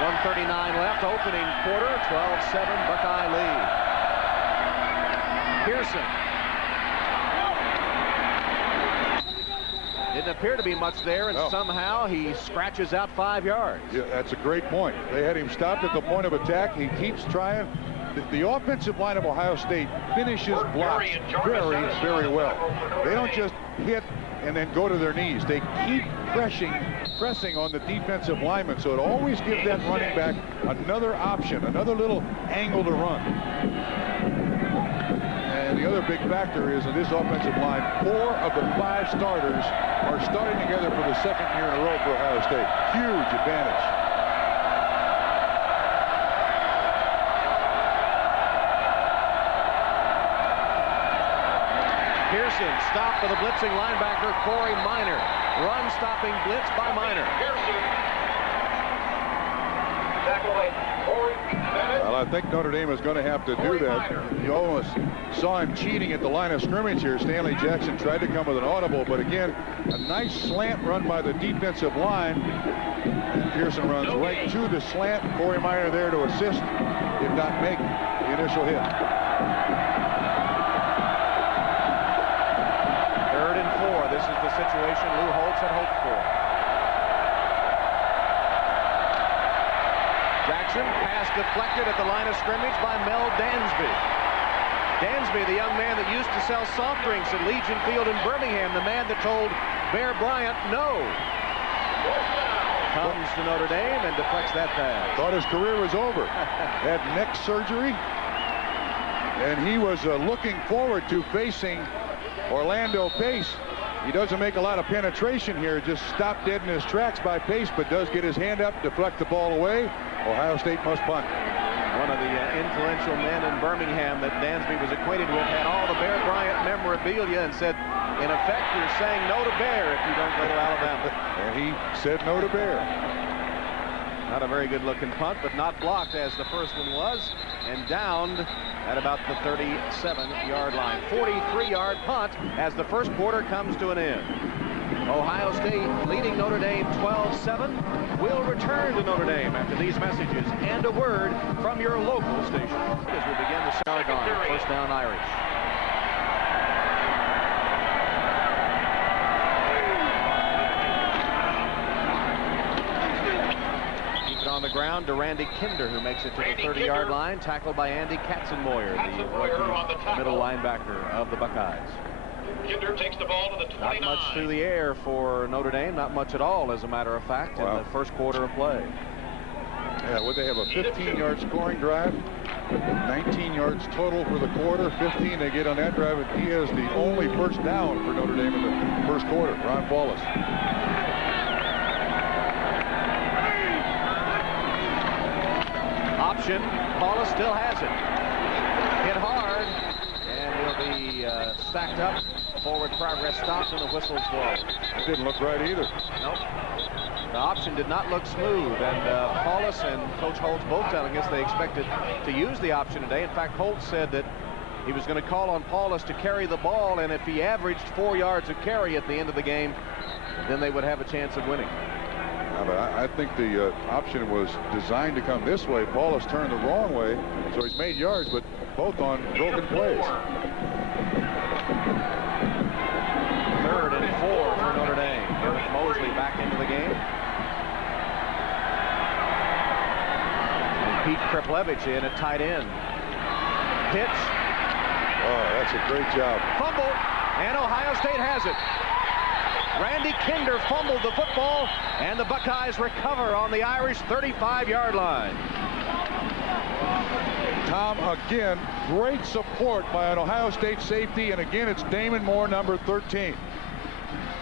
1:39 left, opening quarter, 12-7 Buckeye lead. Pearson. Didn't appear to be much there, and somehow he scratches out 5 yards. Yeah, that's a great point. They had him stopped at the point of attack. He keeps trying. The offensive line of Ohio State finishes blocks very, very well. They don't just hit and then go to their knees. They keep pressing on the defensive lineman, so it always gives that running back another option, another little angle to run. And the other big factor is in this offensive line, 4 of the 5 starters are starting together for the second year in a row for Ohio State. Huge advantage. Pearson stopped by the blitzing linebacker Corey Minor. Run-stopping blitz by Minor. Well, I think Notre Dame is going to have to do that. You almost saw him cheating at the line of scrimmage here. Stanley Jackson tried to come with an audible, but again, a nice slant run by the defensive line. And Pearson runs right to the slant. Corey Minor there to assist, did not make the initial hit. 3rd and 4. This is the situation Lou Holtz had hoped for. Jackson, pass deflected at the line of scrimmage by Mel Dansby. Dansby, the young man that used to sell soft drinks at Legion Field in Birmingham, the man that told Bear Bryant no. Comes to Notre Dame and deflects that pass. Thought his career was over. Had neck surgery, and he was looking forward to facing Orlando Pace. He doesn't make a lot of penetration here, just stopped dead in his tracks by Pace, but does get his hand up, deflect the ball away. Ohio State must punt. One of the influential men in Birmingham that Dansby was acquainted with had all the Bear Bryant memorabilia and said, in effect, you're saying no to Bear if you don't go to Alabama. And he said no to Bear. Not a very good-looking punt, but not blocked as the first one was, and downed at about the 37-yard line. 43-yard punt as the first quarter comes to an end. Ohio State leading Notre Dame 12-7. We'll return to Notre Dame after these messages and a word from your local station. As we begin the Sargon, first down Irish. On the ground to Randy Kinder, who makes it to the 30-yard line, tackled by Andy Katzenmoyer, the middle linebacker of the Buckeyes. Kinder takes the ball to the 29. Not much through the air for Notre Dame, not much at all, as a matter of fact, in the first quarter of play. Yeah, would they have a 15-yard scoring drive? 19 yards total for the quarter, 15 they get on that drive, and he is the only first down for Notre Dame in the first quarter. Ron Paulus. Option. Paulus still has it. Hit hard, and will be stacked up. Forward progress stops, and the whistle's blown. It didn't look right either. Nope. The option did not look smooth, and Paulus and Coach Holtz both telling us they expected to use the option today. In fact, Holtz said that he was going to call on Paulus to carry the ball, and if he averaged 4 yards of carry at the end of the game, then they would have a chance of winning. But I think the option was designed to come this way. Paulus turned the wrong way, so he's made yards, but both on broken plays. 3rd and 4 for Notre Dame. Garrett Mosley back into the game. And Pete Kriplevich in at tight end. Pitch. Oh, that's a great job. Fumble, and Ohio State has it. Randy Kinder fumbled the football, and the Buckeyes recover on the Irish 35-yard line. Tom, again, great support by an Ohio State safety, and again, it's Damon Moore, number 13.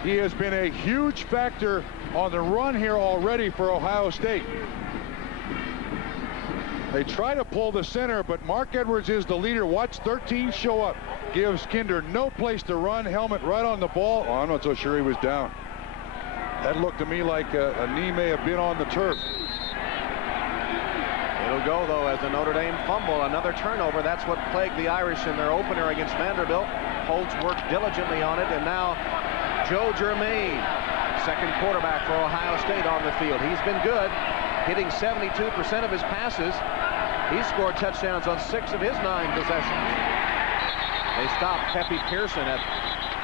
He has been a huge factor on the run here already for Ohio State. They try to pull the center, but Mark Edwards is the leader. Watch 13 show up. Gives Kinder no place to run. Helmet right on the ball. Oh, I'm not so sure he was down. That looked to me like a knee may have been on the turf. It'll go, though, as a Notre Dame fumble. Another turnover. That's what plagued the Irish in their opener against Vanderbilt. Holtz worked diligently on it, and now Joe Germain, second quarterback for Ohio State, on the field. He's been good, hitting 72% of his passes. He scored touchdowns on 6 of his 9 possessions. They stopped Pepe Pearson at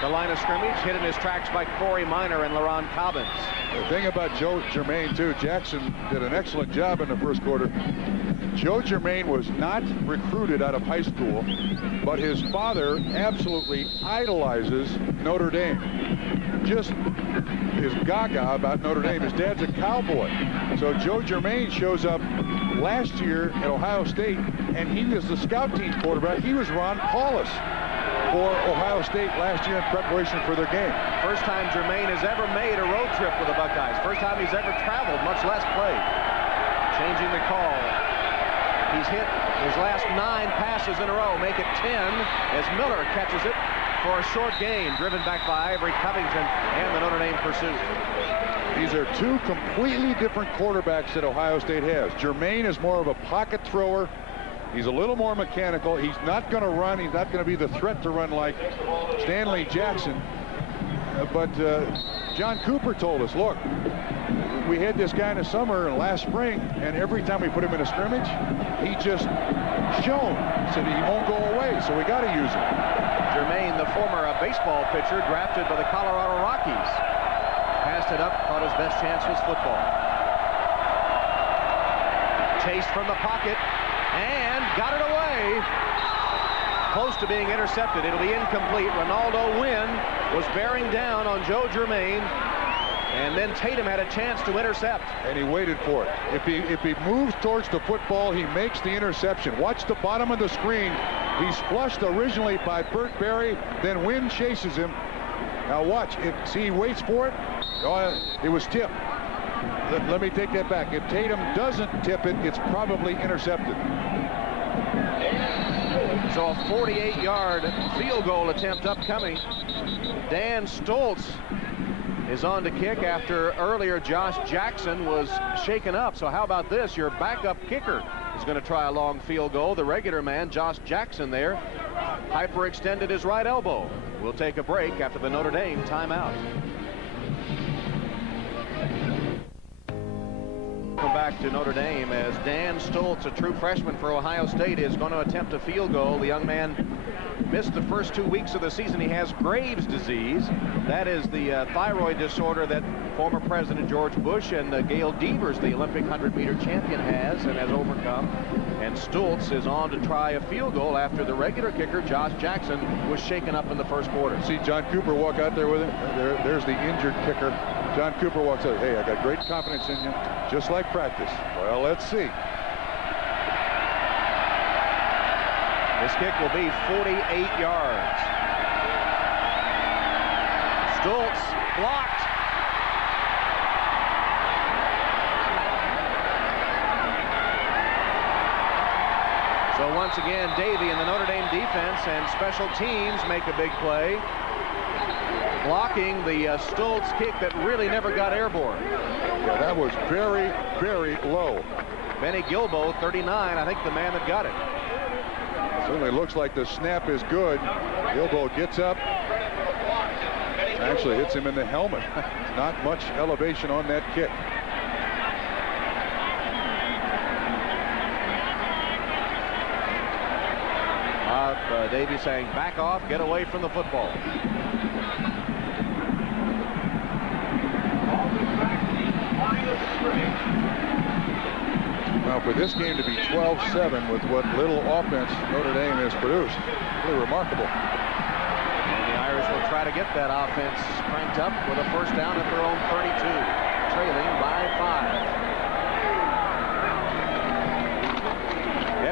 the line of scrimmage, hit in his tracks by Corey Minor and LaRon Cobbins. The thing about Joe Germain, too, Jackson did an excellent job in the first quarter. Joe Germain was not recruited out of high school, but his father absolutely idolizes Notre Dame. Just is gaga about Notre Dame. His dad's a Cowboy. So Joe Germain shows up last year at Ohio State, and he was the scout team quarterback. He was Ron Paulus for Ohio State last year in preparation for their game. First time Germain has ever made a road trip with the Buckeyes. First time he's ever traveled, much less played. Changing the call. He's hit his last 9 passes in a row, make it 10 as Miller catches it for a short gain, driven back by Ivory Covington and the Notre Dame pursuit. These are 2 completely different quarterbacks that Ohio State has. Germain is more of a pocket thrower. He's a little more mechanical. He's not going to run. He's not going to be the threat to run like Stanley Jackson. But John Cooper told us, look, we had this guy in the summer and last spring, and every time we put him in a scrimmage, he just shone. Said he won't go away, so we got to use him. Germain, the former baseball pitcher drafted by the Colorado Rockies. Passed it up, thought his best chance was football. Chased from the pocket. And got it away. Close to being intercepted. It'll be incomplete. Ronaldo Wynn was bearing down on Joe Germain. And then Tatum had a chance to intercept. And he waited for it. If he moves towards the football, he makes the interception. Watch the bottom of the screen. He's flushed originally by Burt Berry. Then Wynn chases him. Now watch. See, he waits for it. Oh, it was tipped. Let me take that back. If Tatum doesn't tip it, it's probably intercepted. So a 48-yard field goal attempt upcoming. Dan Stoltz is on to kick after earlier Josh Jackson was shaken up. So how about this? Your backup kicker is going to try a long field goal. The regular man, Josh Jackson, there, hyperextended his right elbow. We'll take a break after the Notre Dame timeout. Welcome back to Notre Dame as Dan Stoltz, a true freshman for Ohio State, is going to attempt a field goal. The young man missed the first 2 weeks of the season. He has Graves' disease. That is the thyroid disorder that former President George Bush and Gail Devers, the Olympic 100-meter champion, has and has overcome. And Stoltz is on to try a field goal after the regular kicker, Josh Jackson, was shaken up in the first quarter. See John Cooper walk out there with him. There's the injured kicker. John Cooper walks out. Hey, I got great confidence in you, just like practice. Well, let's see. This kick will be 48 yards. Stoltz blocked. So once again, Davey and the Notre Dame defense and special teams make a big play, blocking the Stoltz kick that really never got airborne. Yeah, that was very, very low. Benny Gilbo, 39, I think the man that got it. Certainly looks like the snap is good. Gilbo gets up. Actually hits him in the helmet. Not much elevation on that kick. Davey saying, back off, get away from the football. Now, for this game to be 12-7 with what little offense Notre Dame has produced, really remarkable. And the Irish will try to get that offense cranked up with a first down at their own 32, trailing by 5.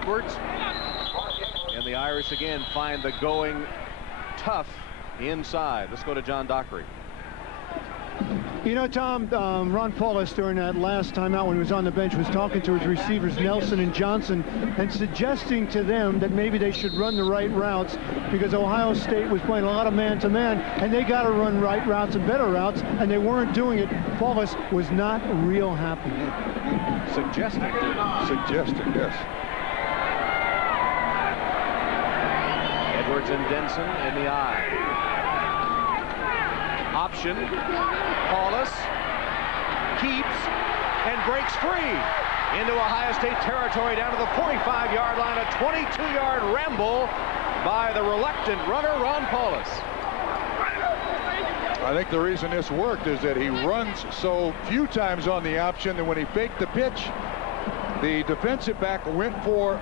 Edwards. And the Irish again find the going tough inside. Let's go to John Dockery. You know, Tom, Ron Paulus during that last timeout when he was on the bench was talking to his receivers Nelson and Johnson and suggesting to them that maybe they should run the right routes because Ohio State was playing a lot of man-to-man and they got to run right routes and better routes, and they weren't doing it. Paulus was not real happy. Suggesting, yes. Edwards and Denson in the eye. Option. Paulus keeps and breaks free into Ohio State territory down to the 45-yard line. A 22-yard ramble by the reluctant runner, Ron Paulus. I think the reason this worked is that he runs so few times on the option that when he faked the pitch, the defensive back went for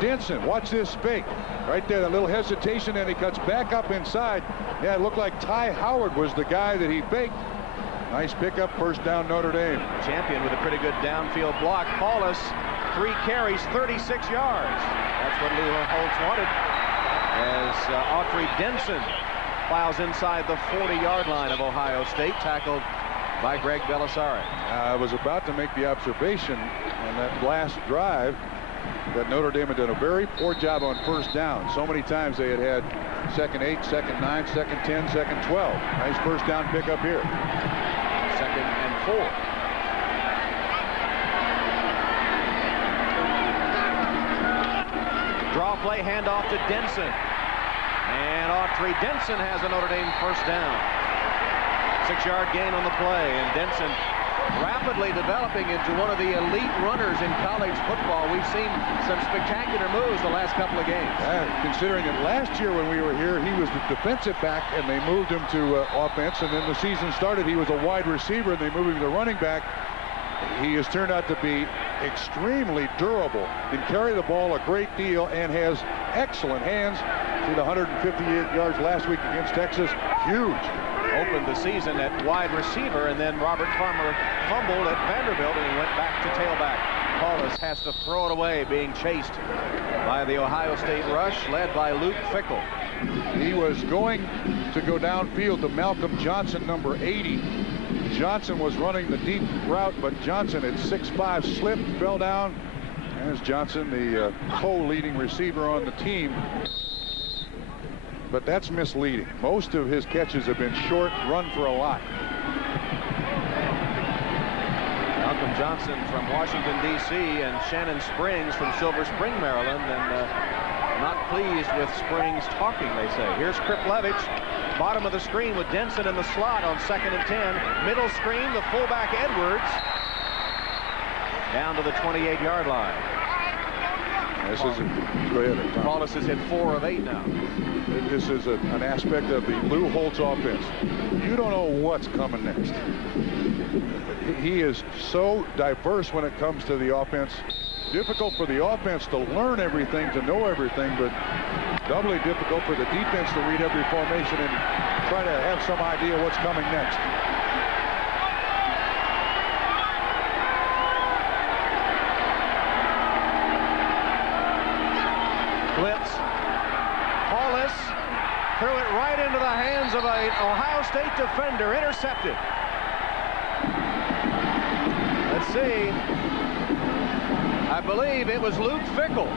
Denson. Watch this fake. Right there, that little hesitation, and he cuts back up inside. Yeah, it looked like Ty Howard was the guy that he faked. Nice pickup, first down, Notre Dame. Champion with a pretty good downfield block. Paulus, 3 carries, 36 yards. That's what Lou Holtz wanted. As Autry Denson plows inside the 40-yard line of Ohio State, tackled by Greg Belisari. I was about to make the observation on that last drive that Notre Dame had done a very poor job on first down. So many times they had second 8, second 9, second 10, second 12. Nice first down pickup here. Second and 4. Draw play, handoff to Denson. And Autry Denson has a Notre Dame first down. 6-yard gain on the play, and Denson rapidly developing into one of the elite runners in college football. We've seen some spectacular moves the last couple of games. Considering that last year when we were here, he was the defensive back, and they moved him to offense, and then the season started, he was a wide receiver, and they moved him to running back. He has turned out to be extremely durable, can carry the ball a great deal, and has excellent hands. See the 158 yards last week against Texas. Huge. Opened the season at wide receiver, and then Robert Farmer fumbled at Vanderbilt, and he went back to tailback. Paulus has to throw it away, being chased by the Ohio State rush, led by Luke Fickell. He was going to go downfield to Malcolm Johnson, number 80. Johnson was running the deep route, but Johnson at 6'5", slipped, fell down. As Johnson, the co-leading receiver on the team. But that's misleading. Most of his catches have been short, run for a lot. Malcolm Johnson from Washington, D.C., and Shannon Springs from Silver Spring, Maryland, and not pleased with Springs talking, they say. Here's Kriplevich, bottom of the screen with Denson in the slot on 2nd and 10. Middle screen, the fullback Edwards, down to the 28-yard line. This is go ahead. Paulus has hit 4 of 8 now. This is an aspect of the Lou Holtz offense. You don't know what's coming next. He is so diverse when it comes to the offense. Difficult for the offense to learn everything, to know everything, but doubly difficult for the defense to read every formation and try to have some idea what's coming next. Blitz. Paulus threw it right into the hands of an Ohio State defender. Intercepted. Let's see. I believe it was Luke Fickell.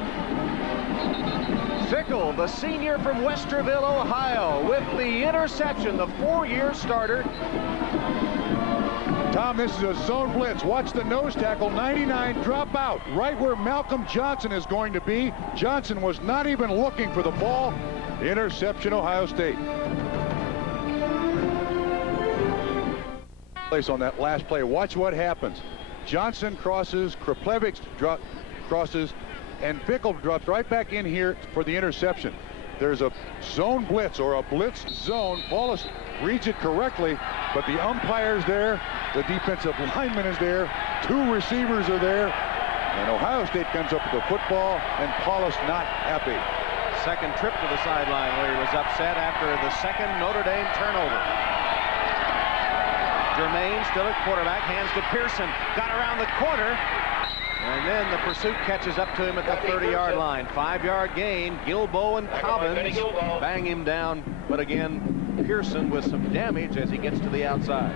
Fickell, the senior from Westerville, Ohio, with the interception, the 4-year starter. Tom, this is a zone blitz. Watch the nose tackle, 99, drop out, right where Malcolm Johnson is going to be. Johnson was not even looking for the ball. Interception, Ohio State. Place on that last play. Watch what happens. Johnson crosses, Kriplevich crosses, and Fickell drops right back in here for the interception. There's a zone blitz or a blitz zone. Paulus reads it correctly, but the umpire's there, the defensive lineman is there, 2 receivers are there, and Ohio State comes up with the football, and Paulus not happy. Second trip to the sideline where he was upset after the second Notre Dame turnover. Germain still at quarterback, hands to Pearson, got around the corner, And then the pursuit catches up to him at the 30-yard line. 5-yard gain. Gilbo and Cobbins bang him down. But again, Pearson with some damage as he gets to the outside.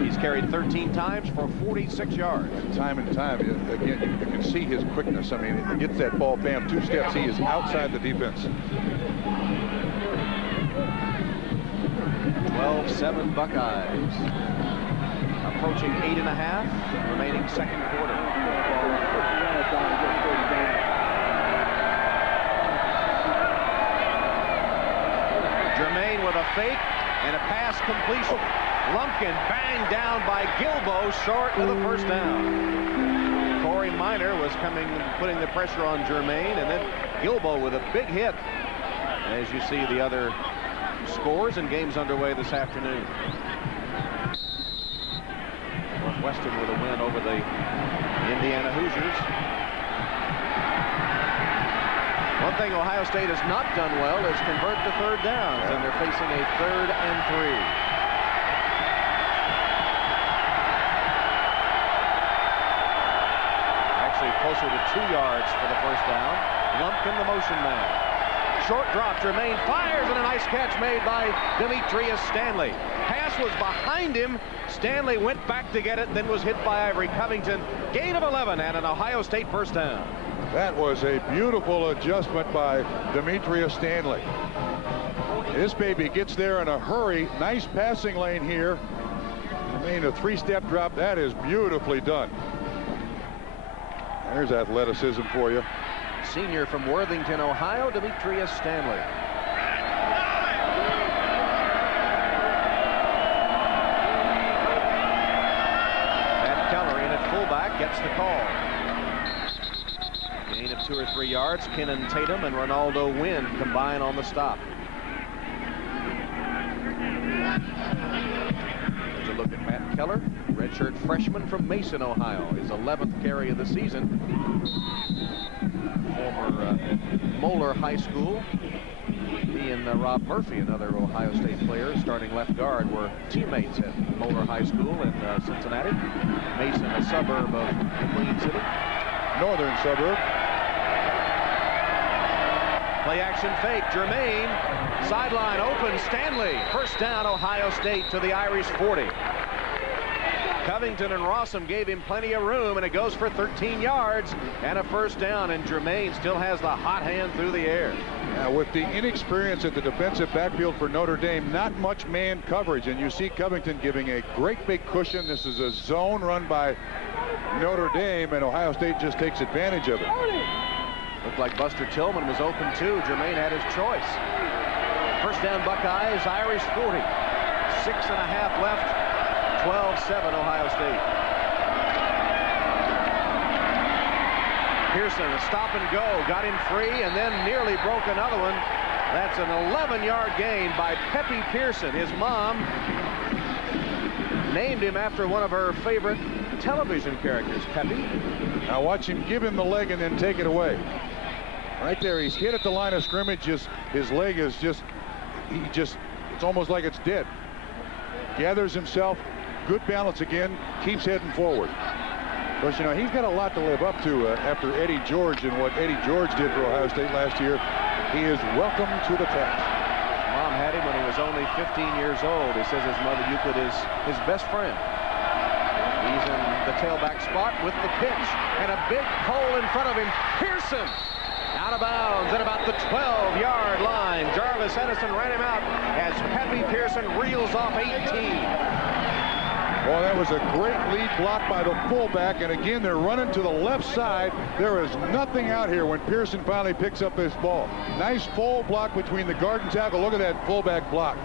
He's carried 13 times for 46 yards. Time and time, again, you can see his quickness. I mean, he gets that ball, bam, 2 steps, he is outside the defense. 12-7 Buckeyes. Approaching 8.5, remaining second quarter. Germain with a fake and a pass completion. Lumpkin banged down by Gilbo, short of the first down. Corey Minor was coming and putting the pressure on Germain, and then Gilbo with a big hit. As you see the other scores and games underway this afternoon. Northwestern with a win over the Indiana Hoosiers. One thing Ohio State has not done well is convert to third downs, and they're facing a 3rd and 3. Closer to 2 yards for the first down. Lumpkin, the motion man. Short drop. Germain fires, and a nice catch made by Demetrius Stanley. Pass was behind him. Stanley went back to get it, then was hit by Ivory Covington. Gain of 11 and an Ohio State first down. That was a beautiful adjustment by Demetrius Stanley. This baby gets there in a hurry. Nice passing lane here. I mean, a 3-step drop. That is beautifully done. There's athleticism for you. Senior from Worthington, Ohio, Demetrius Stanley. Matt Keller in at fullback gets the call. Gain of 2 or 3 yards. Kennan Tatum and Ronaldo Wynn combine on the stop. Here's a look at Matt Keller. Redshirt freshman from Mason, Ohio. His 11th carry of the season. Former Moeller High School. He and Rob Murphy, another Ohio State player, starting left guard, were teammates at Moeller High School in Cincinnati. Mason, a suburb of the Queen City. Northern suburb. Play action fake. Germain. Sideline open. Stanley. First down, Ohio State to the Irish 40. Covington and Rossum gave him plenty of room, and it goes for 13 yards and a first down, and Germain still has the hot hand through the air. Now, with the inexperience at the defensive backfield for Notre Dame, not much man coverage, and you see Covington giving a great big cushion. This is a zone run by Notre Dame, and Ohio State just takes advantage of it. Looked like Buster Tillman was open too. Germain had his choice. First down Buckeyes, Irish 40. 6.5 left. 12-7 Ohio State. Pearson, a stop and go, got him free and then nearly broke another one. That's an 11-yard gain by Peppy Pearson. His mom named him after one of her favorite television characters, Peppy. Now watch him give him the leg and then take it away. Right there, he's hit at the line of scrimmage. His leg is it's almost like it's dead. Gathers himself. Good balance again, keeps heading forward. Of course, you know, he's got a lot to live up to after Eddie George and what Eddie George did for Ohio State last year. He is welcome to the task. His mom had him when he was only 15 years old. He says his mother Euclid is his best friend. He's in the tailback spot with the pitch and a big hole in front of him. Pearson out of bounds at about the 12-yard line. Jarvis Edison ran him out as Peppy Pearson reels off 18. Well, that was a great lead block by the fullback, and again, they're running to the left side. There is nothing out here when Pearson finally picks up this ball. Nice full block between the guard and tackle. Look at that fullback block.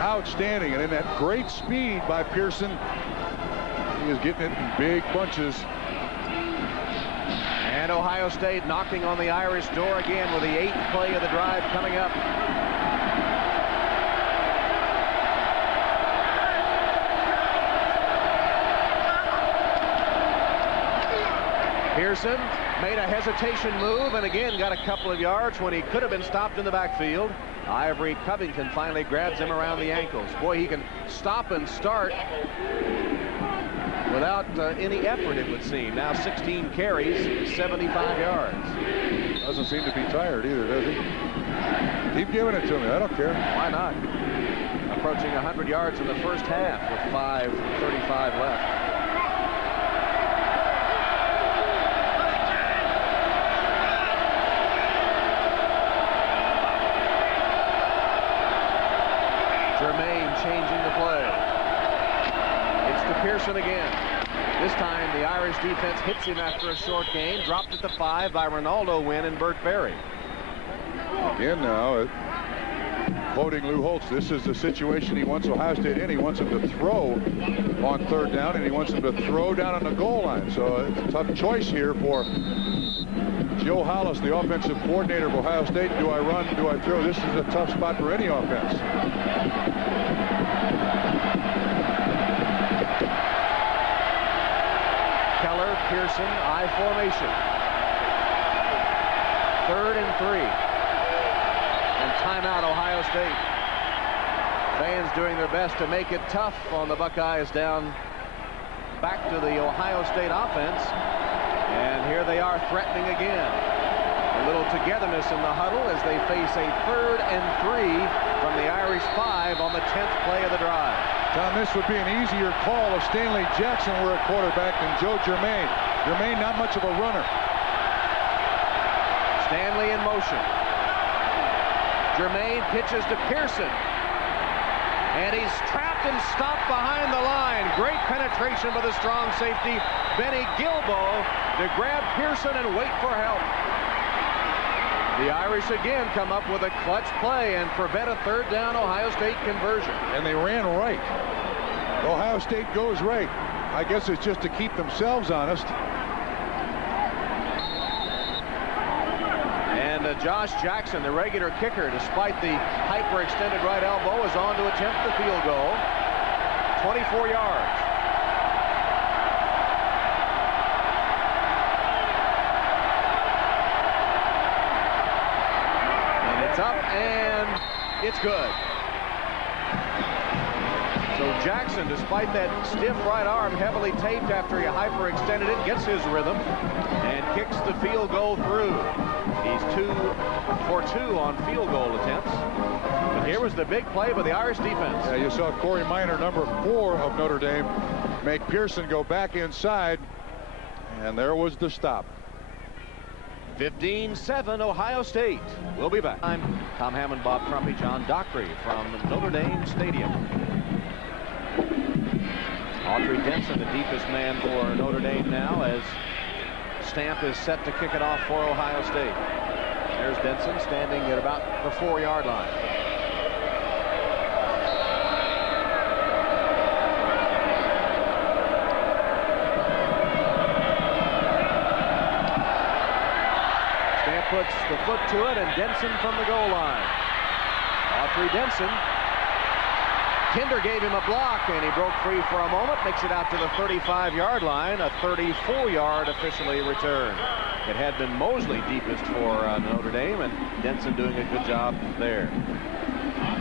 Outstanding, and in that great speed by Pearson, he is getting it in big bunches. And Ohio State knocking on the Irish door again with the 8th play of the drive coming up. Pearson made a hesitation move and again got a couple of yards when he could have been stopped in the backfield. Ivory Covington finally grabs him around the ankles. Boy, he can stop and start without any effort, it would seem. Now 16 carries, 75 yards. Doesn't seem to be tired either, does he? Keep giving it to me. I don't care. Why not? Approaching 100 yards in the first half with 5:35 left. Germain changing the play. It's to Pearson again. This time the Irish defense hits him after a short gain. Dropped at the 5 by Ronaldo Wynn and Burt Berry. Again now, quoting Lou Holtz, this is the situation he wants Ohio State in. He wants them to throw on 3rd down, and he wants them to throw down on the goal line. So it's a tough choice here for Joe Hollis, the offensive coordinator of Ohio State. Do I run? Do I throw? This is a tough spot for any offense. Keller, Pearson, I formation. 3rd and 3. And timeout, Ohio State. Fans doing their best to make it tough on the Buckeyes down back to the Ohio State offense. And here they are threatening again. A little togetherness in the huddle as they face a 3rd and 3 from the Irish 5 on the 10th play of the drive. Tom, this would be an easier call if Stanley Jackson were at quarterback than Joe Germain. Germain not much of a runner. Stanley in motion. Germain pitches to Pearson. And he's trapped and stopped behind the line. Great penetration by the strong safety, Benny Gilbo, to grab Pearson and wait for help. The Irish again come up with a clutch play and prevent a 3rd down Ohio State conversion. And they ran right. Ohio State goes right. I guess it's just to keep themselves honest. And Josh Jackson, the regular kicker, despite the hyperextended right elbow, is on to attempt the field goal. 24 yards. And it's up, and it's good. So Jackson, despite that stiff right arm heavily taped after he hyperextended it, gets his rhythm and kicks the field goal through. He's 2 for 2 on field goal attempts. But here was the big play by the Irish defense. Yeah, you saw Corey Minor, number 4 of Notre Dame, make Pearson go back inside, and there was the stop. 15-7 Ohio State. We'll be back. I'm Tom Hammond, Bob Trumpy, John Dockery from Notre Dame Stadium. Autry Denson, the deepest man for Notre Dame now, as Stamp is set to kick it off for Ohio State. There's Denson standing at about the 4-yard line. Stamp puts the foot to it, and Denson from the goal line. Autry Denson. Kinder gave him a block, and he broke free for a moment, makes it out to the 35-yard line, a 34-yard officially return. It had been Mosley deepest for Notre Dame, and Denson doing a good job there.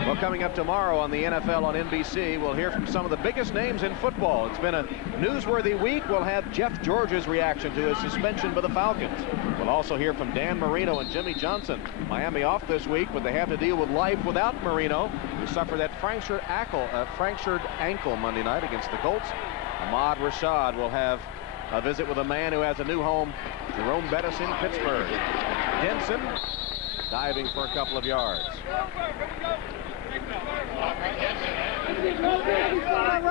Well, coming up tomorrow on the NFL on NBC, we'll hear from some of the biggest names in football. It's been a newsworthy week. We'll have Jeff George's reaction to his suspension by the Falcons. We'll also hear from Dan Marino and Jimmy Johnson. Miami off this week, but they have to deal with life without Marino, who suffered that fractured ankle Monday night against the Colts. Ahmad Rashad will have a visit with a man who has a new home, Jerome Bettis in Pittsburgh. Denson diving for a couple of yards.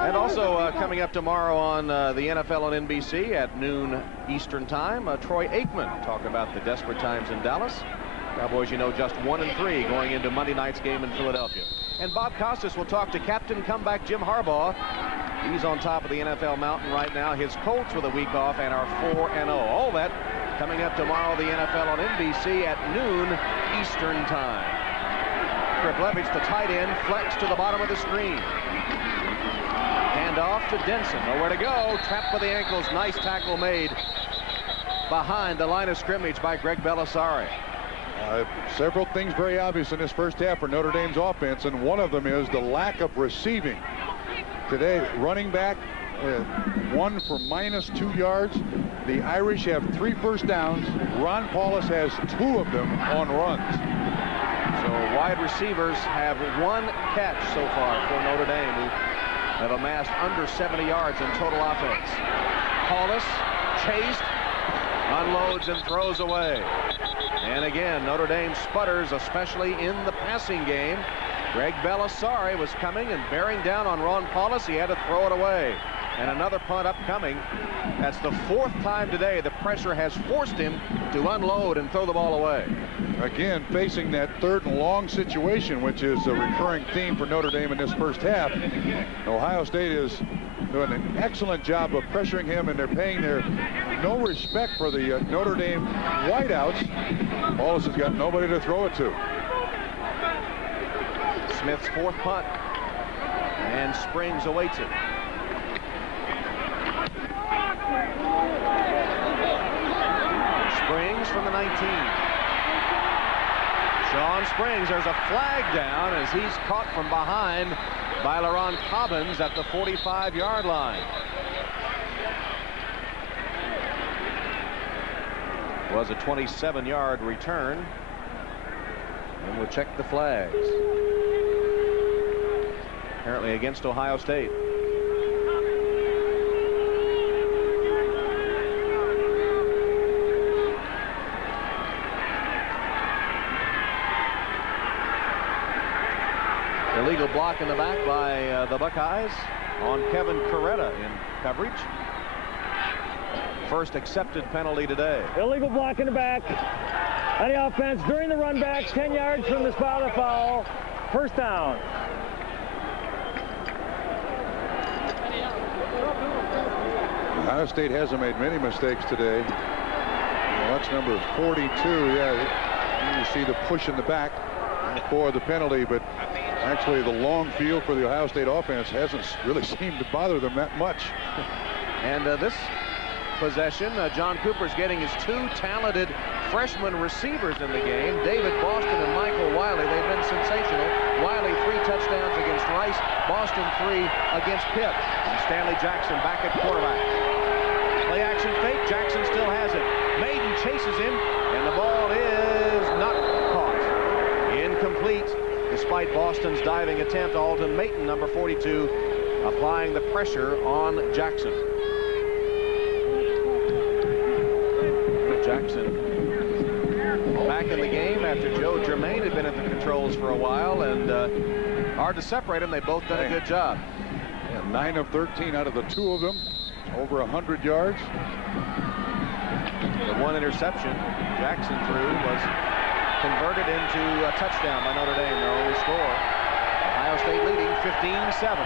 And also coming up tomorrow on the NFL on NBC at noon Eastern time, Troy Aikman talk about the desperate times in Dallas. Cowboys, you know, just 1-3 going into Monday night's game in Philadelphia. And Bob Costas will talk to Captain Comeback Jim Harbaugh. He's on top of the NFL mountain right now. His Colts with a week off and are 4-0. All that coming up tomorrow, the NFL on NBC at noon Eastern time. Kriplevich, the tight end, flex to the bottom of the screen. Hand off to Denson. Nowhere to go. Trapped by the ankles. Nice tackle made behind the line of scrimmage by Greg Belisari. Several things very obvious in this first half for Notre Dame's offense, and one of them is the lack of receiving. Today, running back one for -2 yards. The Irish have 3 first downs. Ron Paulus has 2 of them on runs. So wide receivers have 1 catch so far for Notre Dame, who have amassed under 70 yards in total offense. Paulus chased, unloads and throws away. And again, Notre Dame sputters, especially in the passing game. Greg Belisari was coming and bearing down on Ron Paulus. He had to throw it away. And another punt upcoming. That's the 4th time today the pressure has forced him to unload and throw the ball away. Again, facing that 3rd and long situation, which is a recurring theme for Notre Dame in this first half. Ohio State is doing an excellent job of pressuring him, and they're paying their no respect for the Notre Dame wideouts. Paulus has got nobody to throw it to. Smith's 4th punt, and Springs awaits it. Springs from the 19. Sean Springs, there's a flag down as he's caught from behind by LaRon Cobbins at the 45-yard line. It was a 27-yard return. And we'll check the flags. Apparently against Ohio State. Illegal block in the back by the Buckeyes on Kevin Coretta in coverage. First accepted penalty today. Illegal block in the back. On the offense during the run backs, 10 yards from the spot of the foul. First down. Ohio State hasn't made many mistakes today. Well, that's number 42. Yeah, you see the push in the back for the penalty, but actually the long field for the Ohio State offense hasn't really seemed to bother them that much. And this possession, John Cooper's getting his 2 talented freshman receivers in the game, David Boston and Michael Wiley. They've been sensational. Wiley 3 touchdowns against Rice, Boston 3 against Pitt. And Stanley Jackson back at quarterback. Play action fake, Jackson still has it. Maiden chases him, and the ball is not caught. Incomplete, despite Boston's diving attempt. Alton Mayton, number 42, applying the pressure on Jackson. Jackson back in the game after Joe Germain had been at the controls for a while, and hard to separate them. They've both done a good job. Yeah, 9 of 13 out of the 2 of them, over 100 yards. The 1 interception Jackson threw was converted into a touchdown by Notre Dame, their only score. Ohio State leading 15-7.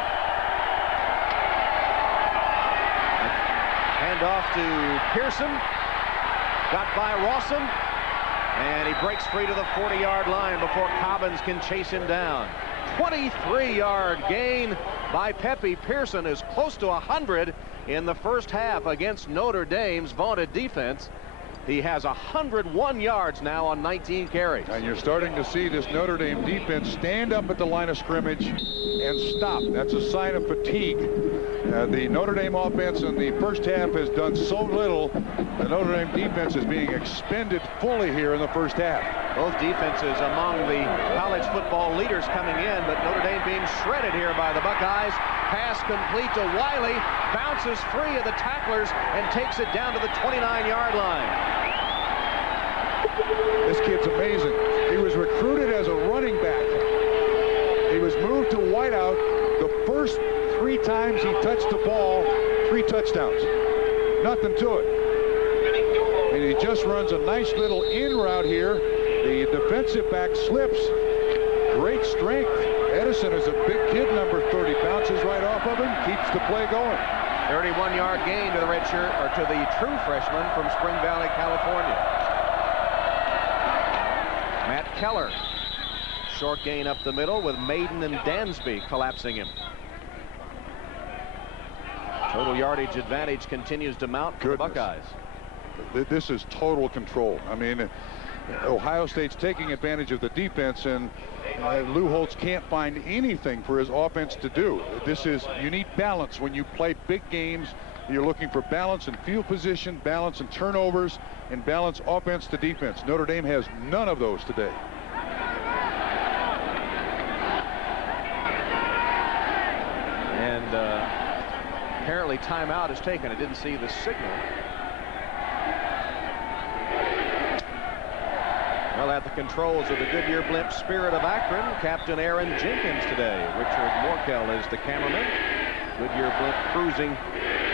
Hand off to Pearson. Got by Rawson, and he breaks free to the 40-yard line before Cobbins can chase him down. 23-yard gain by Pepe. Pearson is close to 100 in the first half against Notre Dame's vaunted defense. He has 101 yards now on 19 carries. And you're starting to see this Notre Dame defense stand up at the line of scrimmage and stop. That's a sign of fatigue. The Notre Dame offense in the first half has done so little. The Notre Dame defense is being expended fully here in the first half. Both defenses among the college football leaders coming in, but Notre Dame being shredded here by the Buckeyes. Pass complete to Wiley, bounces free of the tacklers and takes it down to the 29-yard line. This kid's amazing. He was recruited as a running back. He was moved to wideout. The first 3 times he touched the ball, 3 touchdowns. Nothing to it. And he just runs a nice little in route here. The defensive back slips. Great strength. Edison is a big kid, number 30. Bounces right off of him, keeps the play going. 31-yard gain to the redshirt, or to the true freshman from Spring Valley, California. Matt Keller. Short gain up the middle with Maiden and Dansby collapsing him. Total yardage advantage continues to mount for the Buckeyes. This is total control. I mean, Ohio State's taking advantage of the defense, and Lou Holtz can't find anything for his offense to do. You need balance when you play big games. You're looking for balance in field position, balance in turnovers, and balance offense to defense. Notre Dame has none of those today. And apparently timeout is taken. I didn't see the signal. Well, at the controls of the Goodyear Blimp Spirit of Akron, Captain Aaron Jenkins today. Richard Morkel is the cameraman. Goodyear Blimp cruising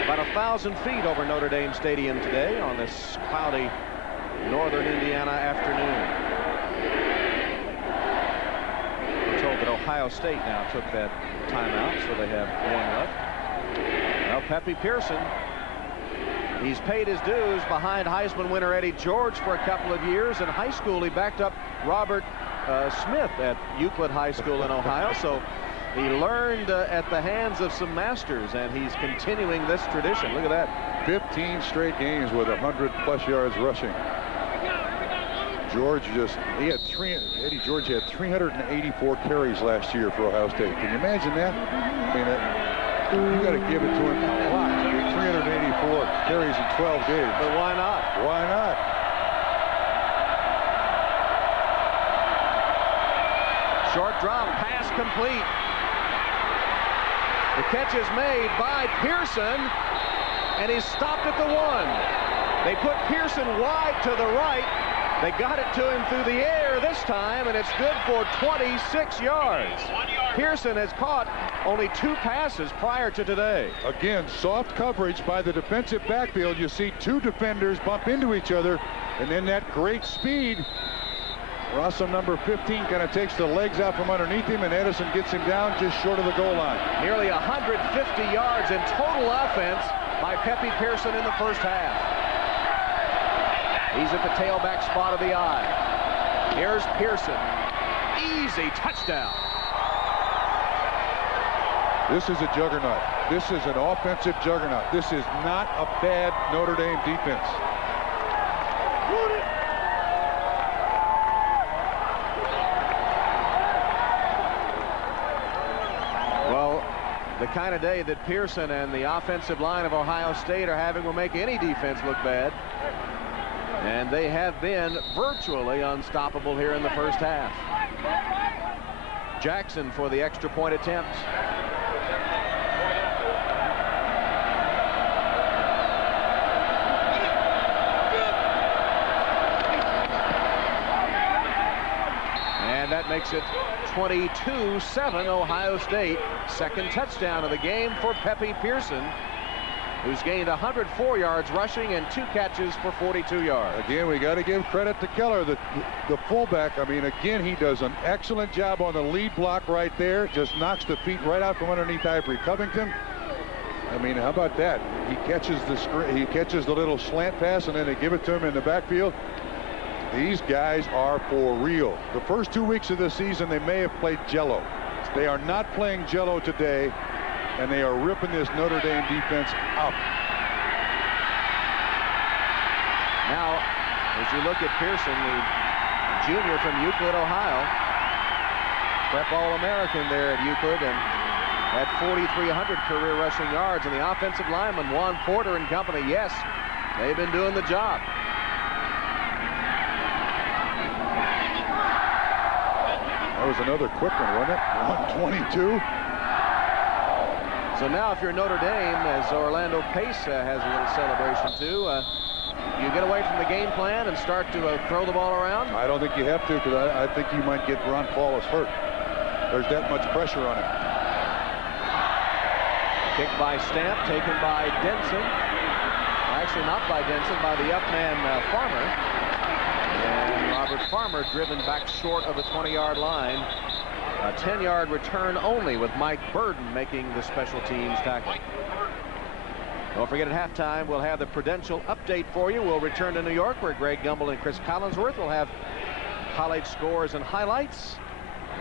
about 1,000 feet over Notre Dame Stadium today on this cloudy northern Indiana afternoon. We're told that Ohio State now took that timeout, so they have one left. Well, Pepe Pearson, he's paid his dues behind Heisman winner Eddie George for a couple of years. In high school, he backed up Robert Smith at Euclid High School in Ohio, so he learned at the hands of some masters, and he's continuing this tradition. Look at that. 15 straight games with 100+ yards rushing. Eddie George had 384 carries last year for Ohio State. Can you imagine that? I mean, you got to give it to him a lot. 384 carries in 12 games. But why not? Why not? Short drop, pass complete. The catch is made by Pearson, and he's stopped at the 1. They put Pearson wide to the right. They got it to him through the air this time, and it's good for 26 yards. Pearson has caught only 2 passes prior to today. Again, soft coverage by the defensive backfield. You see 2 defenders bump into each other, and then that great speed. Rossum, number 15, kind of takes the legs out from underneath him, and Edison gets him down just short of the goal line. Nearly 150 yards in total offense by Pepe Pearson in the first half. He's at the tailback spot of the I. Here's Pearson. Easy touchdown. This is a juggernaut. This is an offensive juggernaut. This is not a bad Notre Dame defense. Well, the kind of day that Pearson and the offensive line of Ohio State are having will make any defense look bad. And they have been virtually unstoppable here in the first half. Jackson for the extra point attempt. And that makes it 22-7 Ohio State. Second touchdown of the game for Pepe Pearson, who's gained 104 yards rushing and 2 catches for 42 yards. Again, we got to give credit to Keller, the fullback. I mean, again, he does an excellent job on the lead block right there. Just knocks the feet right out from underneath Ivory Covington. I mean, how about that? He catches the little slant pass, and then they give it to him in the backfield. These guys are for real. The first 2 weeks of the season, they may have played jello. They are not playing jello today, and they are ripping this Notre Dame defense up. Now, as you look at Pearson, the junior from Euclid, Ohio, prep All-American there at Euclid, and at 4,300 career rushing yards, and the offensive lineman, Juan Porter and company, yes, they've been doing the job. That was another quick one, wasn't it? 122. So now if you're Notre Dame, as Orlando Pace has a little celebration too, you get away from the game plan and start to throw the ball around? I don't think you have to, because I think you might get Ron Paulus hurt. There's that much pressure on him. Kick by Stamp, taken by Denson. Actually not by Denson, by the up man Farmer. And Robert Farmer driven back short of the 20-yard line. A 10-yard return only, with Mike Burden making the special teams tackle. Don't forget, at halftime, we'll have the Prudential update for you. We'll return to New York, where Greg Gumbel and Chris Collinsworth will have college scores and highlights.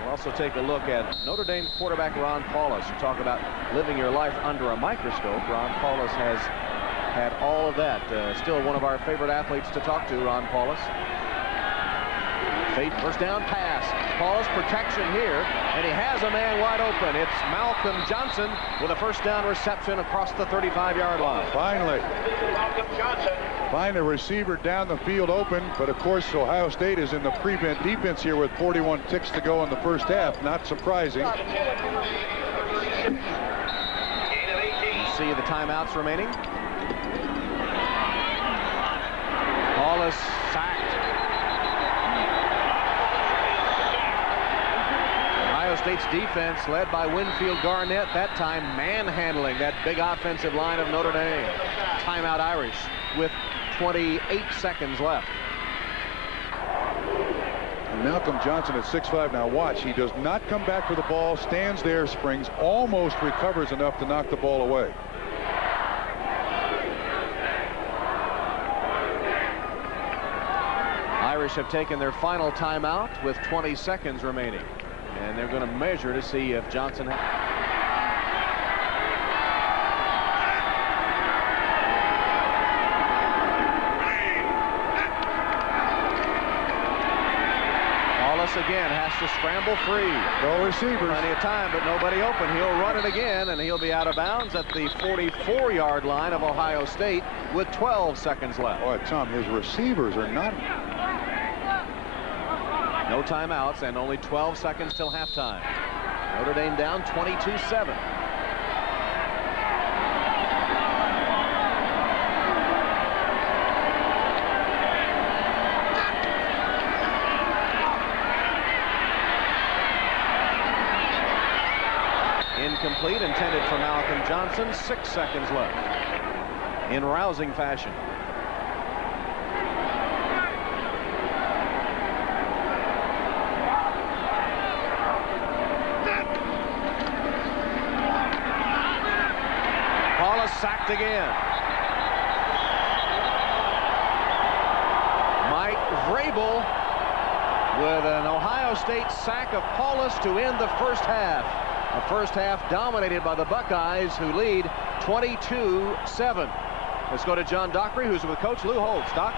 We'll also take a look at Notre Dame quarterback Ron Paulus. You talk about living your life under a microscope. Ron Paulus has had all of that. Still one of our favorite athletes to talk to, Ron Paulus. Fake first down pass. Paulus protection here, and he has a man wide open. It's Malcolm Johnson with a first down reception across the 35-yard line. Finally. Malcolm Johnson. Find a receiver down the field open, but of course Ohio State is in the prevent defense here with 41 ticks to go in the first half. Not surprising. You see the timeouts remaining. Paulus sacked. Ohio State's defense led by Winfield Garnett, that time manhandling that big offensive line of Notre Dame. Timeout Irish with 28 seconds left. And Malcolm Johnson at 6'5". Now watch, he does not come back for the ball, stands there, springs, almost recovers enough to knock the ball away. Irish have taken their final timeout with 20 seconds remaining, and they're going to measure to see if Johnson again has to scramble free. No receivers. Plenty of time, but nobody open. He'll run it again, and he'll be out of bounds at the 44-yard line of Ohio State with 12 seconds left. Boy, Tom, his receivers are not. No timeouts and only 12 seconds till halftime. Notre Dame down 22-7. Incomplete, intended for Malcolm Johnson. 6 seconds left. In rousing fashion. Paulus sacked again. Mike Vrabel with an Ohio State sack of Paulus to end the first half. The first half dominated by the Buckeyes, who lead 22-7. Let's go to John Dockery, who's with Coach Lou Holtz. Doc?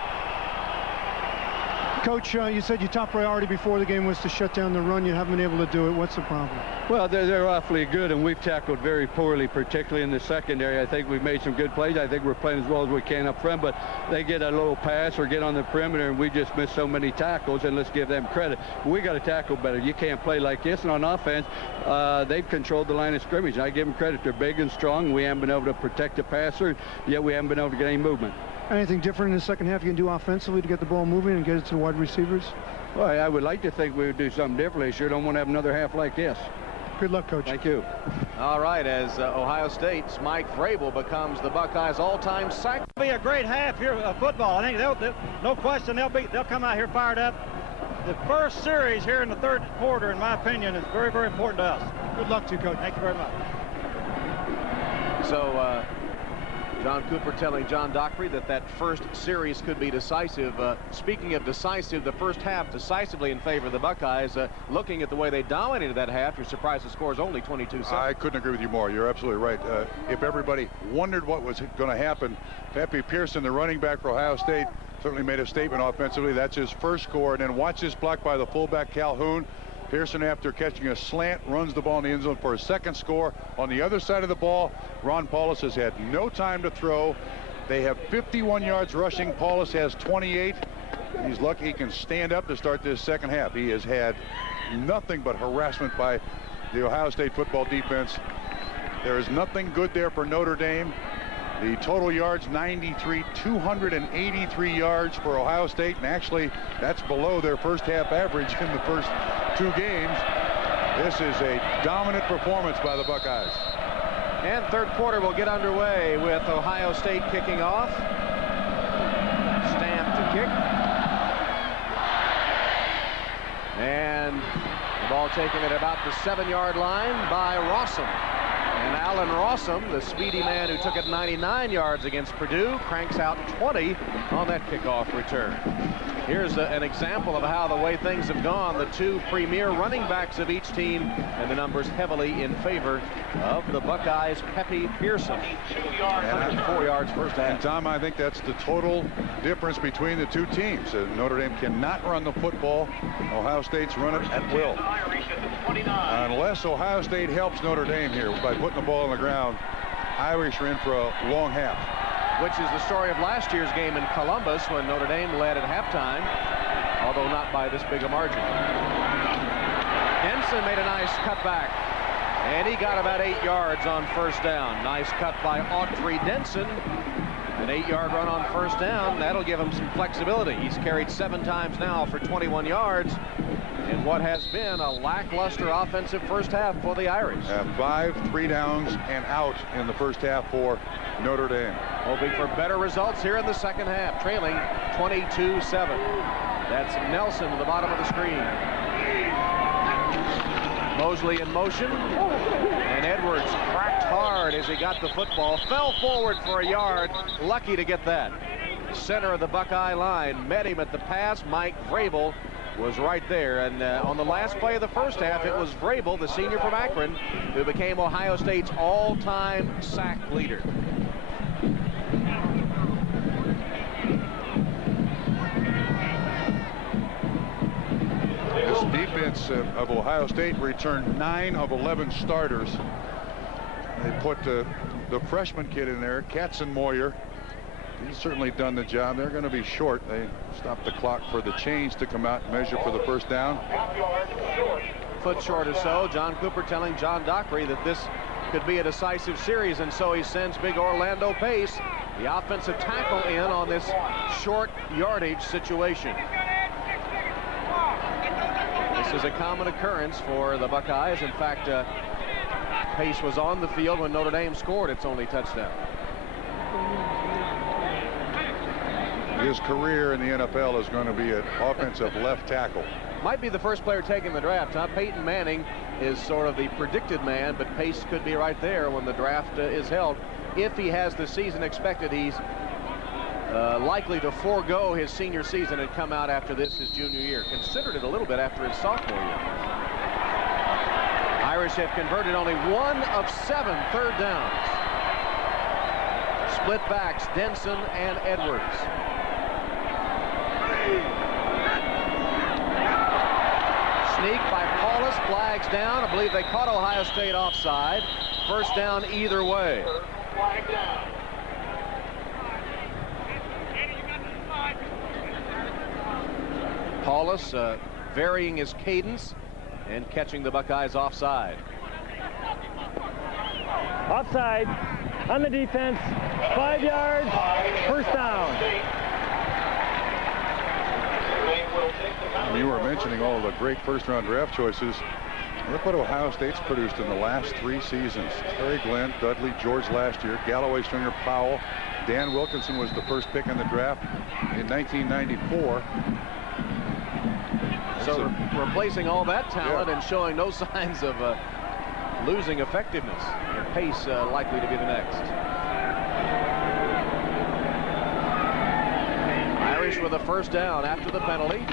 Coach, you said your top priority before the game was to shut down the run. You haven't been able to do it. What's the problem? Well, they're awfully good, and we've tackled very poorly, particularly in the secondary. I think we've made some good plays. I think we're playing as well as we can up front, but they get a little pass or get on the perimeter, and we just miss so many tackles, and let's give them credit. We got to tackle better. You can't play like this, and on offense, they've controlled the line of scrimmage. I give them credit. They're big and strong, and we haven't been able to protect the passer, yet we haven't been able to get any movement. Anything different in the second half you can do offensively to get the ball moving and get it to the wide receivers? Well, I would like to think we would do something differently. Sure don't want to have another half like this. Good luck, Coach. Thank you. All right, as Ohio State's Mike Vrabel becomes the Buckeyes' all-time sack. It'll be a great half here of football. I think they'll no question they'll come out here fired up. The first series here in the third quarter, in my opinion, is very, very important to us. Good luck to you, Coach. Thank you very much. So John Cooper telling John Dockery that first series could be decisive. Speaking of decisive, the first half decisively in favor of the Buckeyes. Looking at the way they dominated that half, you're surprised the score is only 22-7. I couldn't agree with you more. You're absolutely right. If everybody wondered what was going to happen, Pepe Pearson, the running back for Ohio State, certainly made a statement offensively. That's his first score. And then watch this block by the fullback Calhoun. Pearson, after catching a slant, runs the ball in the end zone for a second score. On the other side of the ball, Ron Paulus has had no time to throw. They have 51 yards rushing. Paulus has 28. He's lucky he can stand up to start this second half. He has had nothing but harassment by the Ohio State football defense. There is nothing good there for Notre Dame. The total yards, 93, 283 yards for Ohio State, and actually that's below their first half average in the first two games. This is a dominant performance by the Buckeyes. And third quarter will get underway with Ohio State kicking off. Stamp to kick. And the ball taken at about the 7-yard line by Rawson. And Alan Rossum, the speedy man who took it 99 yards against Purdue, cranks out 20 on that kickoff return. Here's an example of how the way things have gone. The two premier running backs of each team, and the numbers heavily in favor of the Buckeyes. Pepe Pearson, 104 yards first half. And Tom, I think that's the total difference between the two teams. Notre Dame cannot run the football. Ohio State's run it at will. Unless Ohio State helps Notre Dame here by putting the ball on the ground, Irish are in for a long half. Which is the story of last year's game in Columbus when Notre Dame led at halftime, although not by this big a margin. Denson made a nice cutback, and he got about 8 yards on first down. Nice cut by Autry Denson. An 8-yard run on first down. That'll give him some flexibility. He's carried 7 times now for 21 yards in what has been a lackluster offensive first half for the Irish. 5 3-downs and out in the first half for Notre Dame. Hoping for better results here in the second half, trailing 22-7. That's Nelson at the bottom of the screen. Mosley in motion, and Edwards cracked hard as he got the football, fell forward for a yard, lucky to get that. Center of the Buckeye line met him at the pass. Mike Vrabel was right there, and on the last play of the first half, it was Vrabel, the senior from Akron, who became Ohio State's all-time sack leader. This defense of Ohio State returned 9 of 11 starters. They put the freshman kid in there, Katzenmoyer. He's certainly done the job. They're going to be short. They stopped the clock for the chains to come out and measure for the first down. Foot short or so. John Cooper telling John Dockery that this could be a decisive series, and so he sends big Orlando Pace, the offensive tackle, in on this short yardage situation. This is a common occurrence for the Buckeyes. In fact, Pace was on the field when Notre Dame scored its only touchdown. His career in the NFL is going to be an offensive left tackle. Might be the first player taking the draft, huh? Peyton Manning is sort of the predicted man, but Pace could be right there when the draft is held. If he has the season expected, he's likely to forego his senior season and come out after this his junior year. Considered it a little bit after his sophomore year. Irish have converted only 1 of 7 third downs. Split backs, Denson and Edwards. Sneak by Paulus, flags down. I believe they caught Ohio State offside. First down either way. Paulus varying his cadence and catching the Buckeyes offside. Offside on the defense, 5 yards, first down. You were mentioning all the great first-round draft choices. Look what Ohio State's produced in the last 3 seasons. Terry Glenn, Dudley, George last year, Galloway, Stringer, Powell. Dan Wilkinson was the first pick in the draft in 1994. So replacing all that talent and showing no signs of losing effectiveness. And Pace likely to be the next. Irish with a first down after the penalty.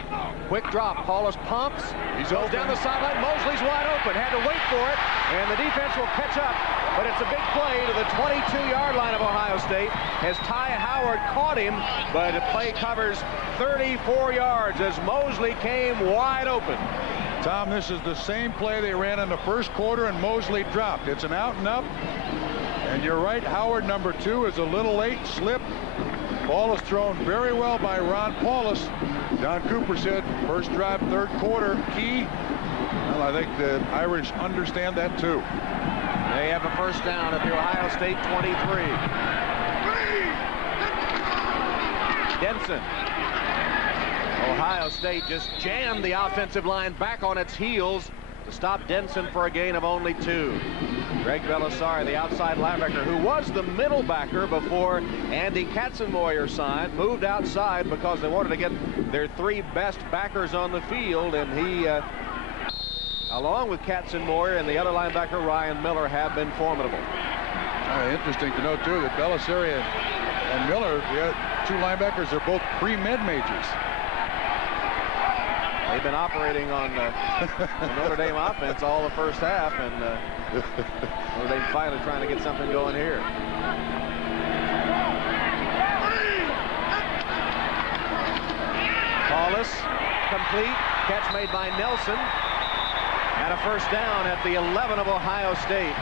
Quick drop. Paulus pumps. He goes down the sideline. Mosley's wide open. Had to wait for it. And the defense will catch up. But it's a big play to the 22-yard line of Ohio State as Ty Howard caught him. But the play covers 34 yards as Mosley came wide open. Tom, this is the same play they ran in the first quarter, and Mosley dropped. It's an out and up. And you're right, Howard, number 2, is a little late, slip. Ball is thrown very well by Ron Paulus. John Cooper said first drive, third quarter, key. Well, I think the Irish understand that too. They have a first down at the Ohio State 23. Denson. Ohio State just jammed the offensive line back on its heels to stop Denson for a gain of only 2. Greg Belisari, the outside linebacker, who was the middle backer before Andy Katzenmoyer signed, moved outside because they wanted to get their 3 best backers on the field, and he, along with Katzenmoyer and the other linebacker, Ryan Miller, have been formidable. Interesting to note, too, that Belisari and Miller, the two linebackers, are both pre-med majors. They've been operating on the Notre Dame offense all the first half, and Notre Dame finally trying to get something going here. Paulus, complete, catch made by Nelson, and a first down at the 11 of Ohio State.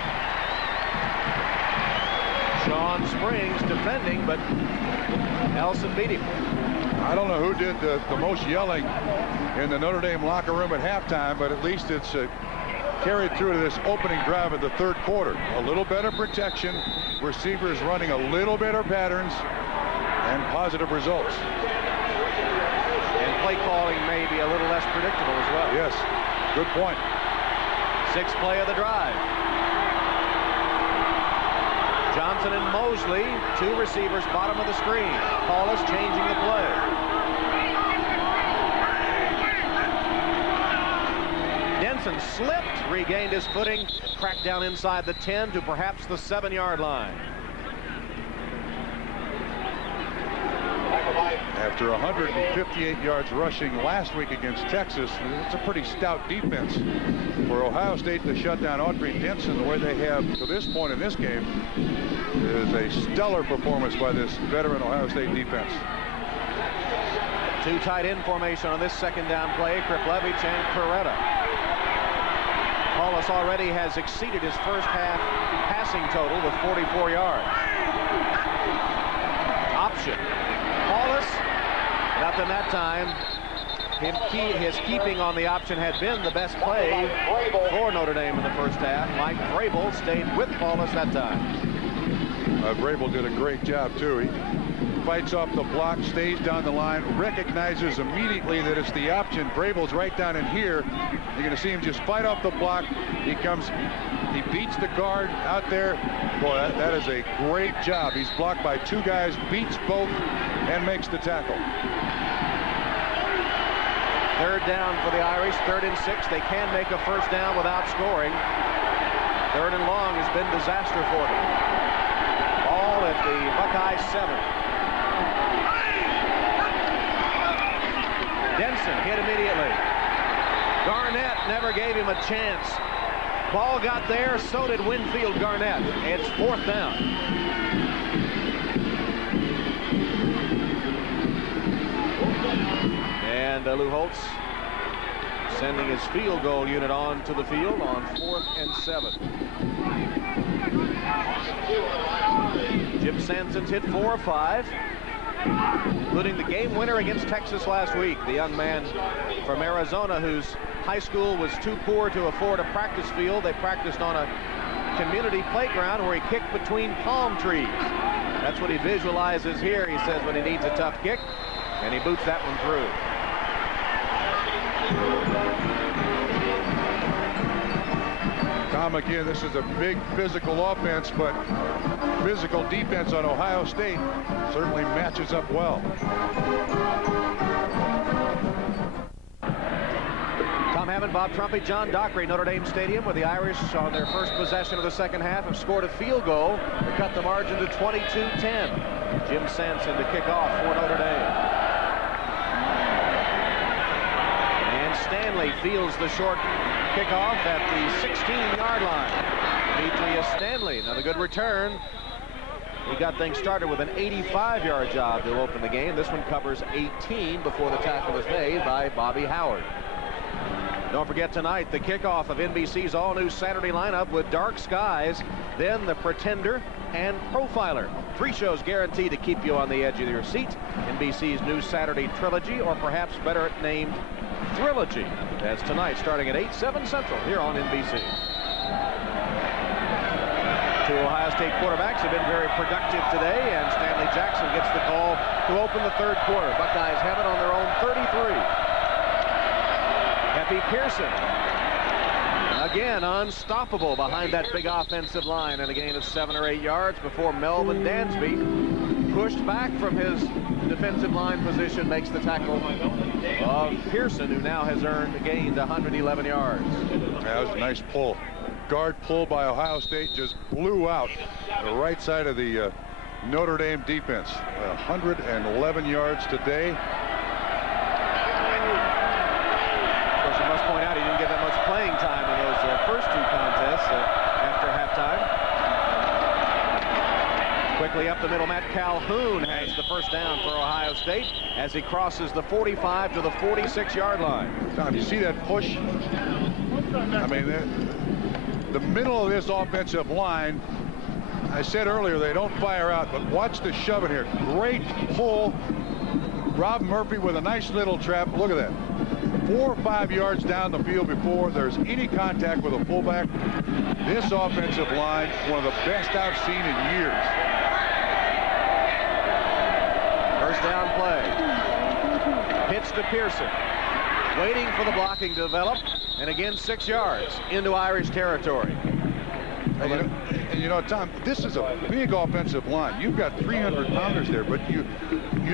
Sean Springs defending, but Nelson beat him. I don't know who did the most yelling in the Notre Dame locker room at halftime, but at least it's carried through to this opening drive of the third quarter. A little better protection, receivers running a little better patterns, and positive results. And play calling may be a little less predictable as well. Yes, good point. Sixth play of the drive. Johnson and Mosley, two receivers, bottom of the screen. Paulus changing the play. Denson slipped, regained his footing, cracked down inside the 10 to perhaps the 7-yard line. After 158 yards rushing last week against Texas, it's a pretty stout defense for Ohio State to shut down Audrey Denson the way they have to this point in this game. Is a stellar performance by this veteran Ohio State defense. Two tight end formation on this second down play, Kriplevich and Coretta. Paulus already has exceeded his first half passing total with 44 yards. Option. Paulus, nothing that time. His keeping on the option had been the best play for Notre Dame in the first half. Mike Vrabel stayed with Paulus that time. Vrabel did a great job, too. He fights off the block, stays down the line, recognizes immediately that it's the option. Vrabel's right down in here. You're going to see him just fight off the block. He beats the guard out there. Boy, that is a great job. He's blocked by two guys, beats both, and makes the tackle. Third down for the Irish, 3rd and 6. They can make a first down without scoring. 3rd and long has been disaster for them. Ball at the Buckeye 7. Denson hit immediately. Garnett never gave him a chance. Ball got there, so did Winfield Garnett. It's 4th down. And Lou Holtz sending his field goal unit on to the field on 4th and 7. Jim Sanson's hit 4 or 5, including the game winner against Texas last week. The young man from Arizona whose high school was too poor to afford a practice field. They practiced on a community playground where he kicked between palm trees. That's what he visualizes here, he says, when he needs a tough kick, and he boots that one through. Tom, again, this is a big physical offense, but physical defense on Ohio State certainly matches up well. Tom Hammond, Bob Trumpy, John Dockery, Notre Dame Stadium, where the Irish on their first possession of the second half have scored a field goal to cut the margin to 22-10. Jim Sanson to kick off for Notre Dame. Stanley fields the short kickoff at the 16-yard line. Demetrius Stanley, another good return. He got things started with an 85-yard job to open the game. This one covers 18 before the tackle is made by Bobby Howard. Don't forget tonight the kickoff of NBC's all-new Saturday lineup with Dark Skies, then The Pretender, and Profiler. 3 shows guaranteed to keep you on the edge of your seat. NBC's new Saturday trilogy, or perhaps better named Trilogy. That's tonight starting at 8/7 Central here on NBC. Two Ohio State quarterbacks have been very productive today, and Stanley Jackson gets the call to open the third quarter. Buckeyes have it on their own 33. Epi Pearson, again unstoppable behind that big offensive line, and a gain of 7 or 8 yards before Melvin Dansby, pushed back from his defensive line position, makes the tackle of Pearson, who now has gained 111 yards. That was a nice pull. guard pull by Ohio State just blew out the right side of the Notre Dame defense. 111 yards today. Of course, you must point out he didn't get that much playing time in those first two contests after halftime. Quickly up the middle, Matt Calhoun has the first down for Ohio State as he crosses the 45 to the 46-yard line. Tom, you see that push? I mean, the middle of this offensive line, I said earlier they don't fire out, but watch the shove in here. Great pull. Rob Murphy with a nice little trap. Look at that. 4 or 5 yards down the field before there's any contact with a fullback. This offensive line, one of the best I've seen in years. First down play. Pitch to Pearson. Waiting for the blocking to develop. And again, 6 yards into Irish territory. And you know, Tom, this is a big offensive line. You've got 300-pounders there, but you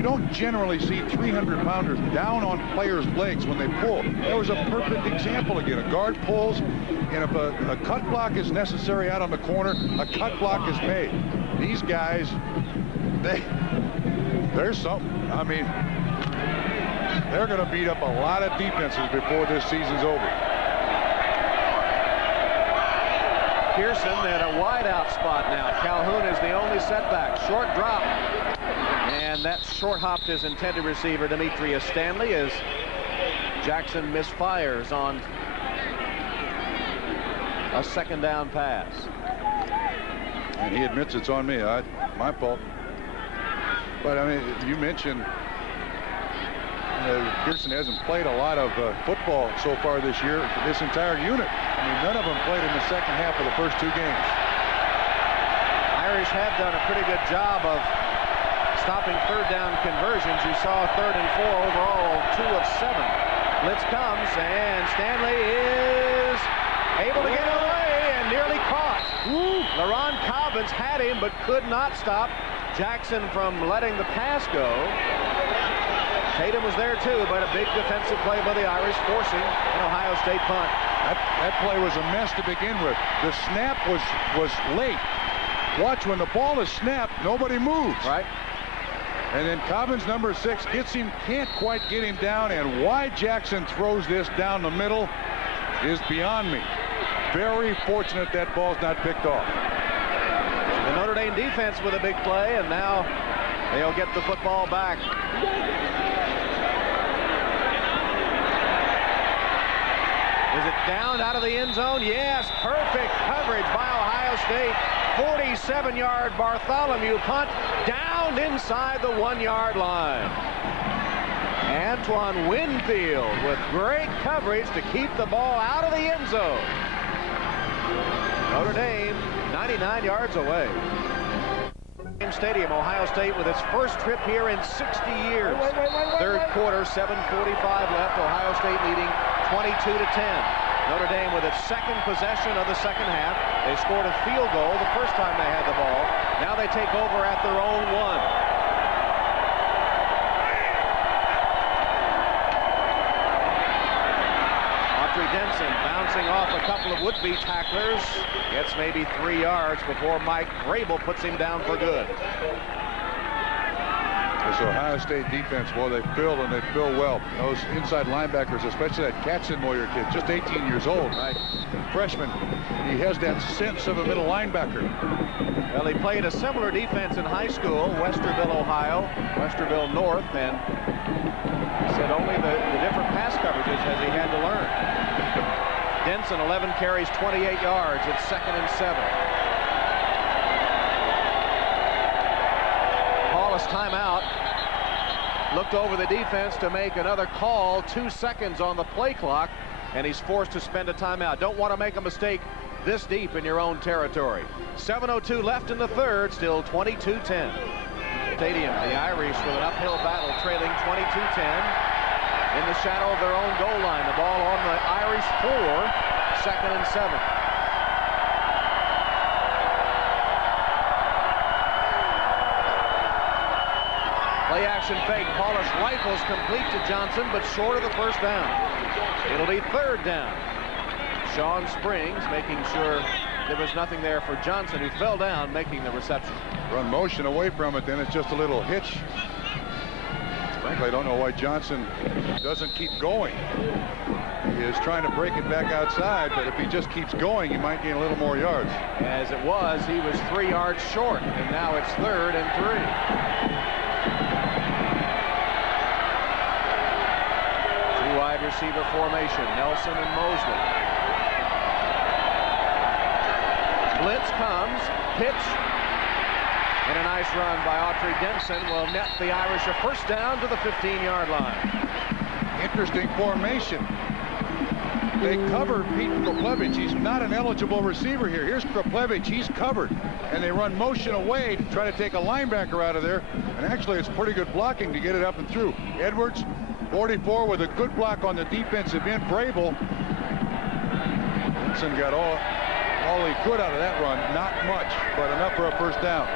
don't generally see 300-pounders down on players' legs when they pull. That was a perfect example again. A guard pulls, and if a cut block is necessary out on the corner, a cut block is made. These guys, there's something. I mean, they're going to beat up a lot of defenses before this season's over. Pearson at a wide-out spot now. Calhoun is the only setback. Short drop. And that short-hopped his intended receiver, Demetrius Stanley, as Jackson misfires on a second down pass. And he admits it's on me. My fault. But, I mean, you mentioned Pearson hasn't played a lot of football so far this year, this entire unit. I mean, none of them played in the second half of the first 2 games. Irish have done a pretty good job of stopping third down conversions. You saw 3rd and 4 overall, 2 of 7. Blitz comes, and Stanley is able to get away and nearly caught. LaRon Cobbins had him, but could not stop Jackson from letting the pass go. Tatum was there too, but a big defensive play by the Irish, forcing an Ohio State punt. That play was a mess to begin with. The snap was late. Watch, when the ball is snapped, nobody moves. Right. And then Cobbins, number 6, gets him, can't quite get him down, and why Jackson throws this down the middle is beyond me. Very fortunate that ball's not picked off. The Notre Dame defense with a big play, and now they'll get the football back. Is it down out of the end zone? Yes, perfect coverage by Ohio State. 47-yard Bartholomew punt down inside the 1-yard line. Antoine Winfield with great coverage to keep the ball out of the end zone. Notre Dame 99 yards away. Stadium, Ohio State with its first trip here in 60 years. Third quarter, 7:45 left. Ohio State leading 22-10. Notre Dame with its second possession of the second half. They scored a field goal the first time they had the ball. Now they take over at their own 1. Denson bouncing off a couple of would-be tacklers. Gets maybe 3 yards before Mike Vrabel puts him down for good. This Ohio State defense, well, they fill and they fill well. Those inside linebackers, especially that Katzenmoyer kid, just 18 years old. Right. Freshman. He has that sense of a middle linebacker. Well, he played a similar defense in high school, Westerville, Ohio, Westerville North, and he said only the different pass coverages has he had to learn. Denson, 11 carries, 28 yards. It's 2nd and 7. Paulus timeout. Looked over the defense to make another call. 2 seconds on the play clock, and he's forced to spend a timeout. Don't want to make a mistake this deep in your own territory. 7:02 left in the third, still 22-10. Stadium, the Irish with an uphill battle, trailing 22-10. In the shadow of their own goal line. The ball on the Irish 4, 2nd and 7. Play action fake. Paulus rifles complete to Johnson, but short of the first down. It'll be 3rd down. Sean Springs making sure there was nothing there for Johnson, who fell down making the reception. Run motion away from it, then it's just a little hitch. Frankly, I don't know why Johnson doesn't keep going. He is trying to break it back outside, but if he just keeps going, he might gain a little more yards. As it was, he was 3 yards short, and now it's 3rd and 3. Two-wide receiver formation, Nelson and Mosley. Blitz comes, pitch, and a nice run by Autry Denson will net the Irish a first down to the 15-yard line. Interesting formation. They covered Pete Kraplevich. He's not an eligible receiver here. Here's Kraplevich. He's covered. And they run motion away to try to take a linebacker out of there. And actually, it's pretty good blocking to get it up and through. Edwards, 44, with a good block on the defensive end. Brable. Denson got all he could out of that run. Not much, but enough for a first down.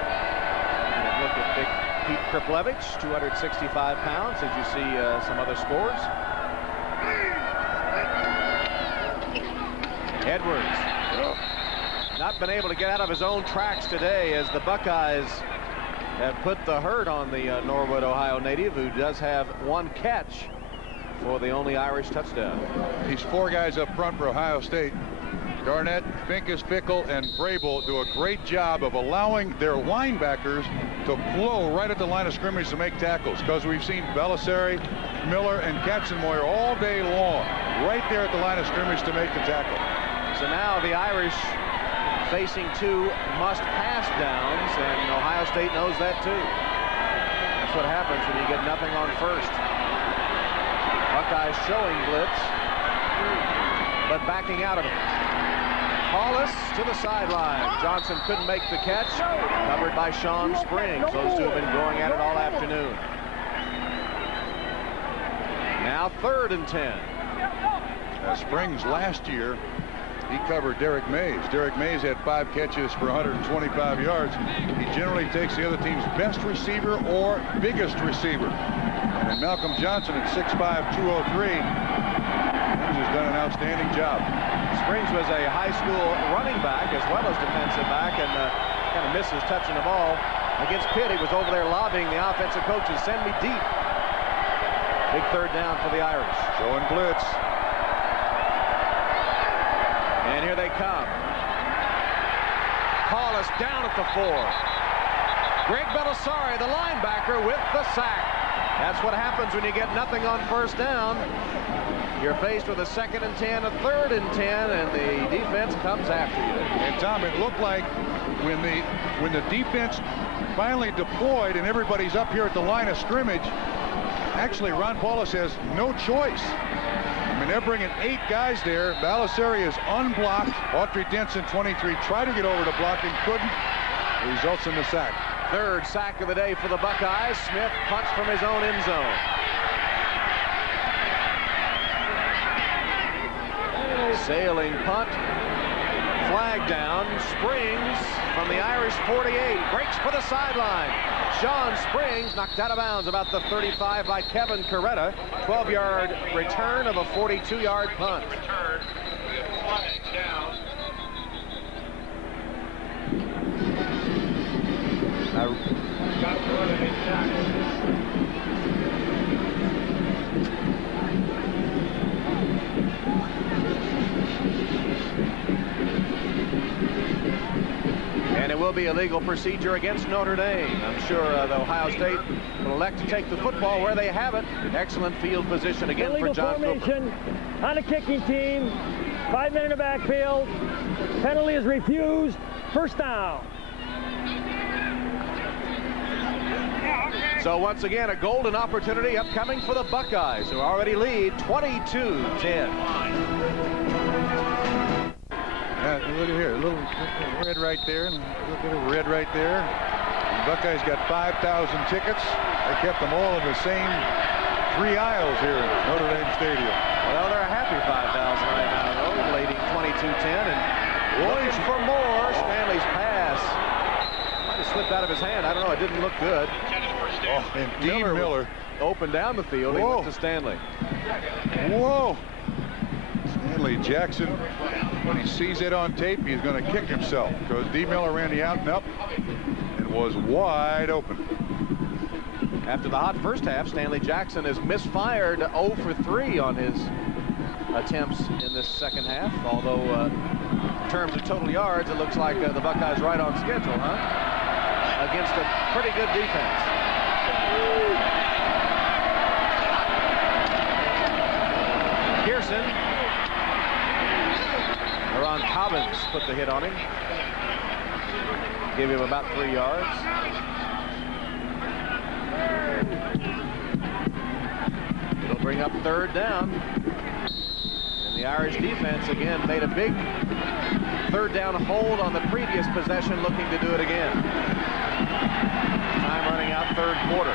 Look at big Pete Kraplevich, 265 pounds. Did you see some other scores? Edwards not been able to get out of his own tracks today, as the Buckeyes have put the hurt on the Norwood, Ohio native, who does have 1 catch for the only Irish touchdown. These 4 guys up front for Ohio State, Garnett, Finkus, Fickle, and Brable, do a great job of allowing their linebackers to flow right at the line of scrimmage to make tackles, because we've seen Belisari, Miller, and Katzenmoyer all day long right there at the line of scrimmage to make the tackle. So now the Irish facing 2 must-pass downs, and Ohio State knows that too. That's what happens when you get nothing on first. Buckeyes showing blitz, but backing out of it. Hollis to the sideline. Johnson couldn't make the catch. Covered by Sean Springs. Those two have been going at it all afternoon. Now 3rd and 10. Springs last year, he covered Derek Mays. Derek Mays had 5 catches for 125 yards. He generally takes the other team's best receiver or biggest receiver. And then Malcolm Johnson at 6'5", 203. Has done an outstanding job. Springs was a high school running back as well as defensive back, and kind of misses touching the ball. Against Pitt, he was over there lobbying the offensive coaches, send me deep. Big 3rd down for the Irish. Showing blitz. And here they come. Hollis down at the 4. Greg Belisari, the linebacker, with the sack. That's what happens when you get nothing on first down. You're faced with a 2nd and 10, a 3rd and 10, and the defense comes after you. And Tom, it looked like when the defense finally deployed and everybody's up here at the line of scrimmage, actually Ron Paulus has no choice. I mean, they're bringing 8 guys there. Belisari is unblocked. Autry Denson, 23, tried to get over to blocking, couldn't. It results in the sack. 3rd sack of the day for the Buckeyes. Smith punts from his own end zone. Sailing punt. Flag down. Springs from the Irish 48. Breaks for the sideline. Sean Springs knocked out of bounds about the 35 by Kevin Coretta. 12-yard return of a 42-yard punt. Return. Flag down. And it will be a legal procedure against Notre Dame. I'm sure the Ohio State will elect to take the football where they have it. Excellent field position again illegal for John formation Cooper. On a kicking team. 5 men in the backfield. Penalty is refused. First down. So once again, a golden opportunity upcoming for the Buckeyes, who already lead 22-10. Look at here, a little red right there, and look at a red right there. The Buckeyes got 5,000 tickets. They kept them all in the same 3 aisles here at Notre Dame Stadium. Well, they're a happy 5,000 right now, though, leading 22-10, and looking for more. Stanley's pass might have slipped out of his hand. I don't know. It didn't look good. Oh, and Dean Miller opened down the field. He went to Stanley. Whoa. Stanley Jackson, when he sees it on tape, he's going to kick himself because D. Miller ran the out and up and was wide open. After the hot first half, Stanley Jackson has misfired 0 for 3 on his attempts in this second half, although in terms of total yards, it looks like the Buckeyes right on schedule, against a pretty good defense. Pearson. Ron Cobbins put the hit on him. Gave him about 3 yards. It'll bring up 3rd down. And the Irish defense again made a big 3rd down hold on the previous possession, looking to do it again. Time running out 3rd quarter.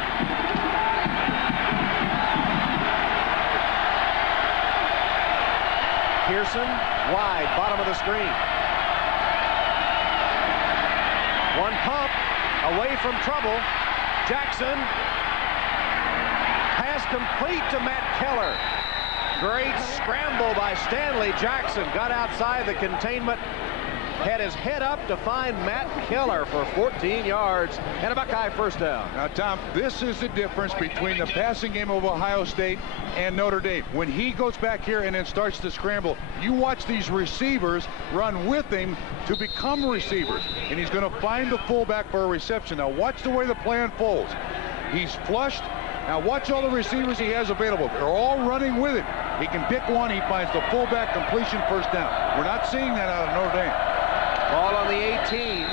Pearson wide, bottom of the screen. One pump away from trouble. Jackson. Pass complete to Matt Keller. Great scramble by Stanley Jackson. Got outside the containment. Had his head up to find Matt Keller for 14 yards and a Buckeye 1st down. Now, Tom, this is the difference between the passing game of Ohio State and Notre Dame. When he goes back here and then starts to scramble, you watch these receivers run with him to become receivers, and he's going to find the fullback for a reception. Now, watch the way the play unfolds. He's flushed. Now, watch all the receivers he has available. They're all running with him. He can pick one. He finds the fullback, completion, 1st down. We're not seeing that out of Notre Dame. Ball on the 18.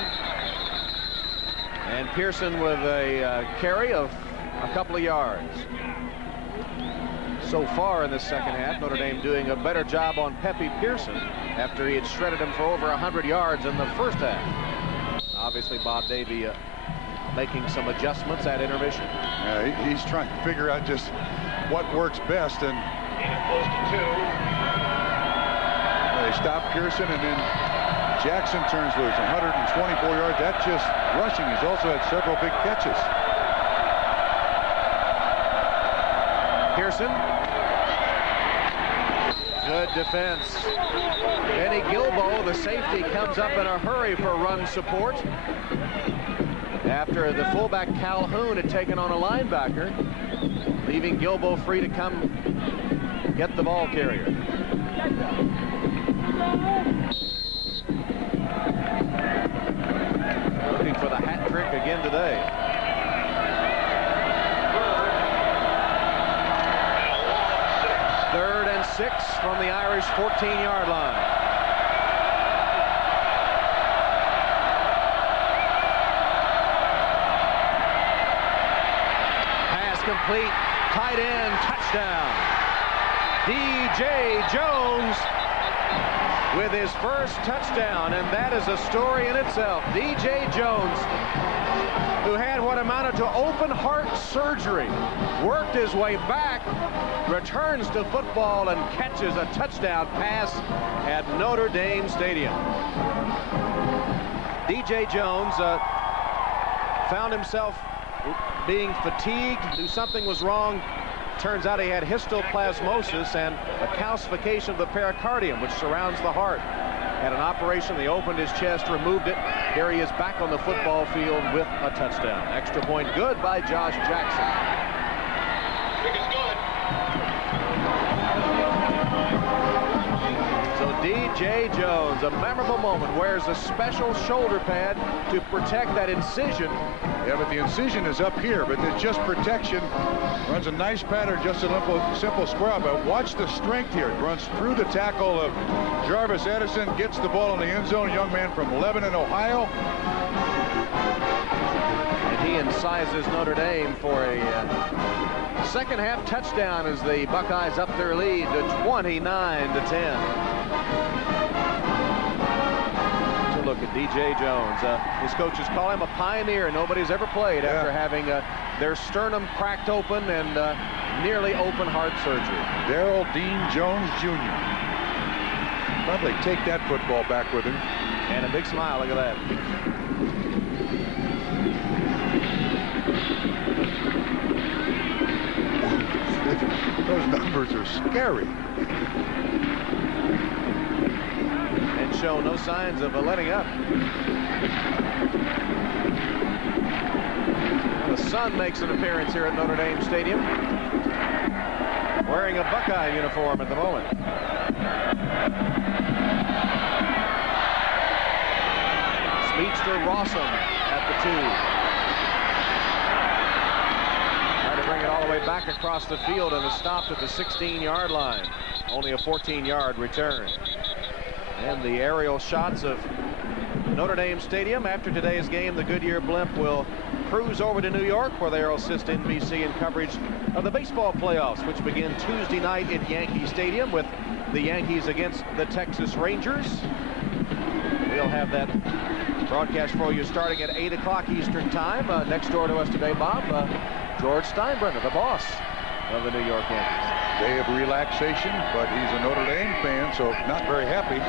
And Pearson with a carry of a couple of yards. So far in the second half, Notre Dame doing a better job on Pepe Pearson after he had shredded him for over 100 yards in the first half. Obviously, Bob Davie making some adjustments at intermission. Yeah, he's trying to figure out just what works best. And Close to 2. they stop Pearson, and then Jackson turns loose. 124 yards. That's just rushing. He's also had several big catches. Pearson. Good defense. Benny Gilbo, the safety, comes up in a hurry for run support after the fullback Calhoun had taken on a linebacker, leaving Gilbo free to come get the ball carrier. Looking for the hat trick again today. Third and 6 from the Irish 14-yard line. Pass complete, tight end, touchdown. D.J. Jones with his first touchdown, and that is a story in itself. D.J. Jones, who had what amounted to open heart surgery, worked his way back, returns to football, and catches a touchdown pass at Notre Dame Stadium. D.J. Jones found himself being fatigued, knew something was wrong. Turns out he had histoplasmosis and a calcification of the pericardium, which surrounds the heart. Had an operation, they opened his chest, removed it. Here he is back on the football field with a touchdown. Extra point good by Josh Jackson. So D.J. Jones, a memorable moment, wears a special shoulder pad to protect that incision. Yeah, but the incision is up here, but it's just protection. Runs a nice pattern, just a simple square. But watch the strength here. It runs through the tackle of Jarvis Edison, gets the ball in the end zone. Young man from Lebanon, Ohio. And he incisors Notre Dame for a second half touchdown as the Buckeyes up their lead to 29-10. Look at D.J. Jones. His coaches call him a pioneer. Nobody's ever played after having their sternum cracked open and nearly open heart surgery. Darrell Dean Jones Jr. Probably take that football back with him. And a big smile. Look at that. Those numbers are scary. show no signs of letting up. The sun makes an appearance here at Notre Dame Stadium, wearing a Buckeye uniform at the moment. Speedster Rossum at the 2. Trying to bring it all the way back across the field, and is stopped at the 16-yard line. Only a 14-yard return. And the aerial shots of Notre Dame Stadium. After today's game, the Goodyear blimp will cruise over to New York, where they'll assist NBC in coverage of the baseball playoffs, which begin Tuesday night at Yankee Stadium with the Yankees against the Texas Rangers. We'll have that broadcast for you starting at 8 o'clock Eastern time. Next door to us today, Bob, George Steinbrenner, the boss of the New York Yankees. Day of relaxation, but he's a Notre Dame fan, so not very happy.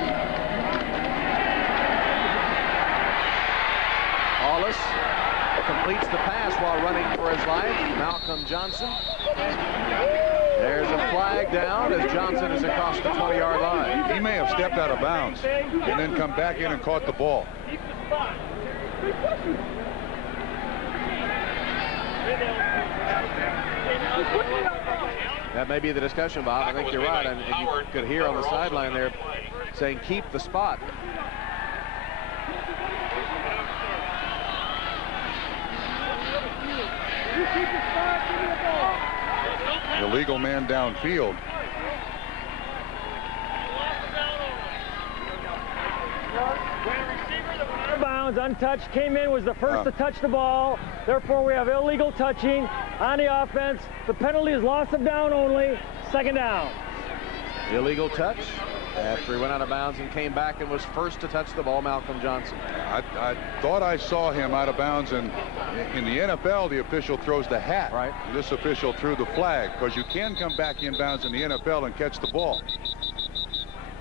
Hollis completes the pass while running for his life. Malcolm Johnson. There's a flag down as Johnson is across the 20-yard line. He may have stepped out of bounds and then come back in and caught the ball. That may be the discussion, Bob. I think you're right. And you could hear on the sideline there saying, keep the spot. Illegal man downfield. Bounds, untouched, came in, was the first to touch the ball. Therefore, we have illegal touching on the offense. The penalty is loss of down only. Second down. Illegal touch after he went out of bounds and came back and was first to touch the ball, Malcolm Johnson. I thought I saw him out of bounds, and in the NFL, the official throws the hat. Right. This official threw the flag, because you can come back in bounds in the NFL and catch the ball.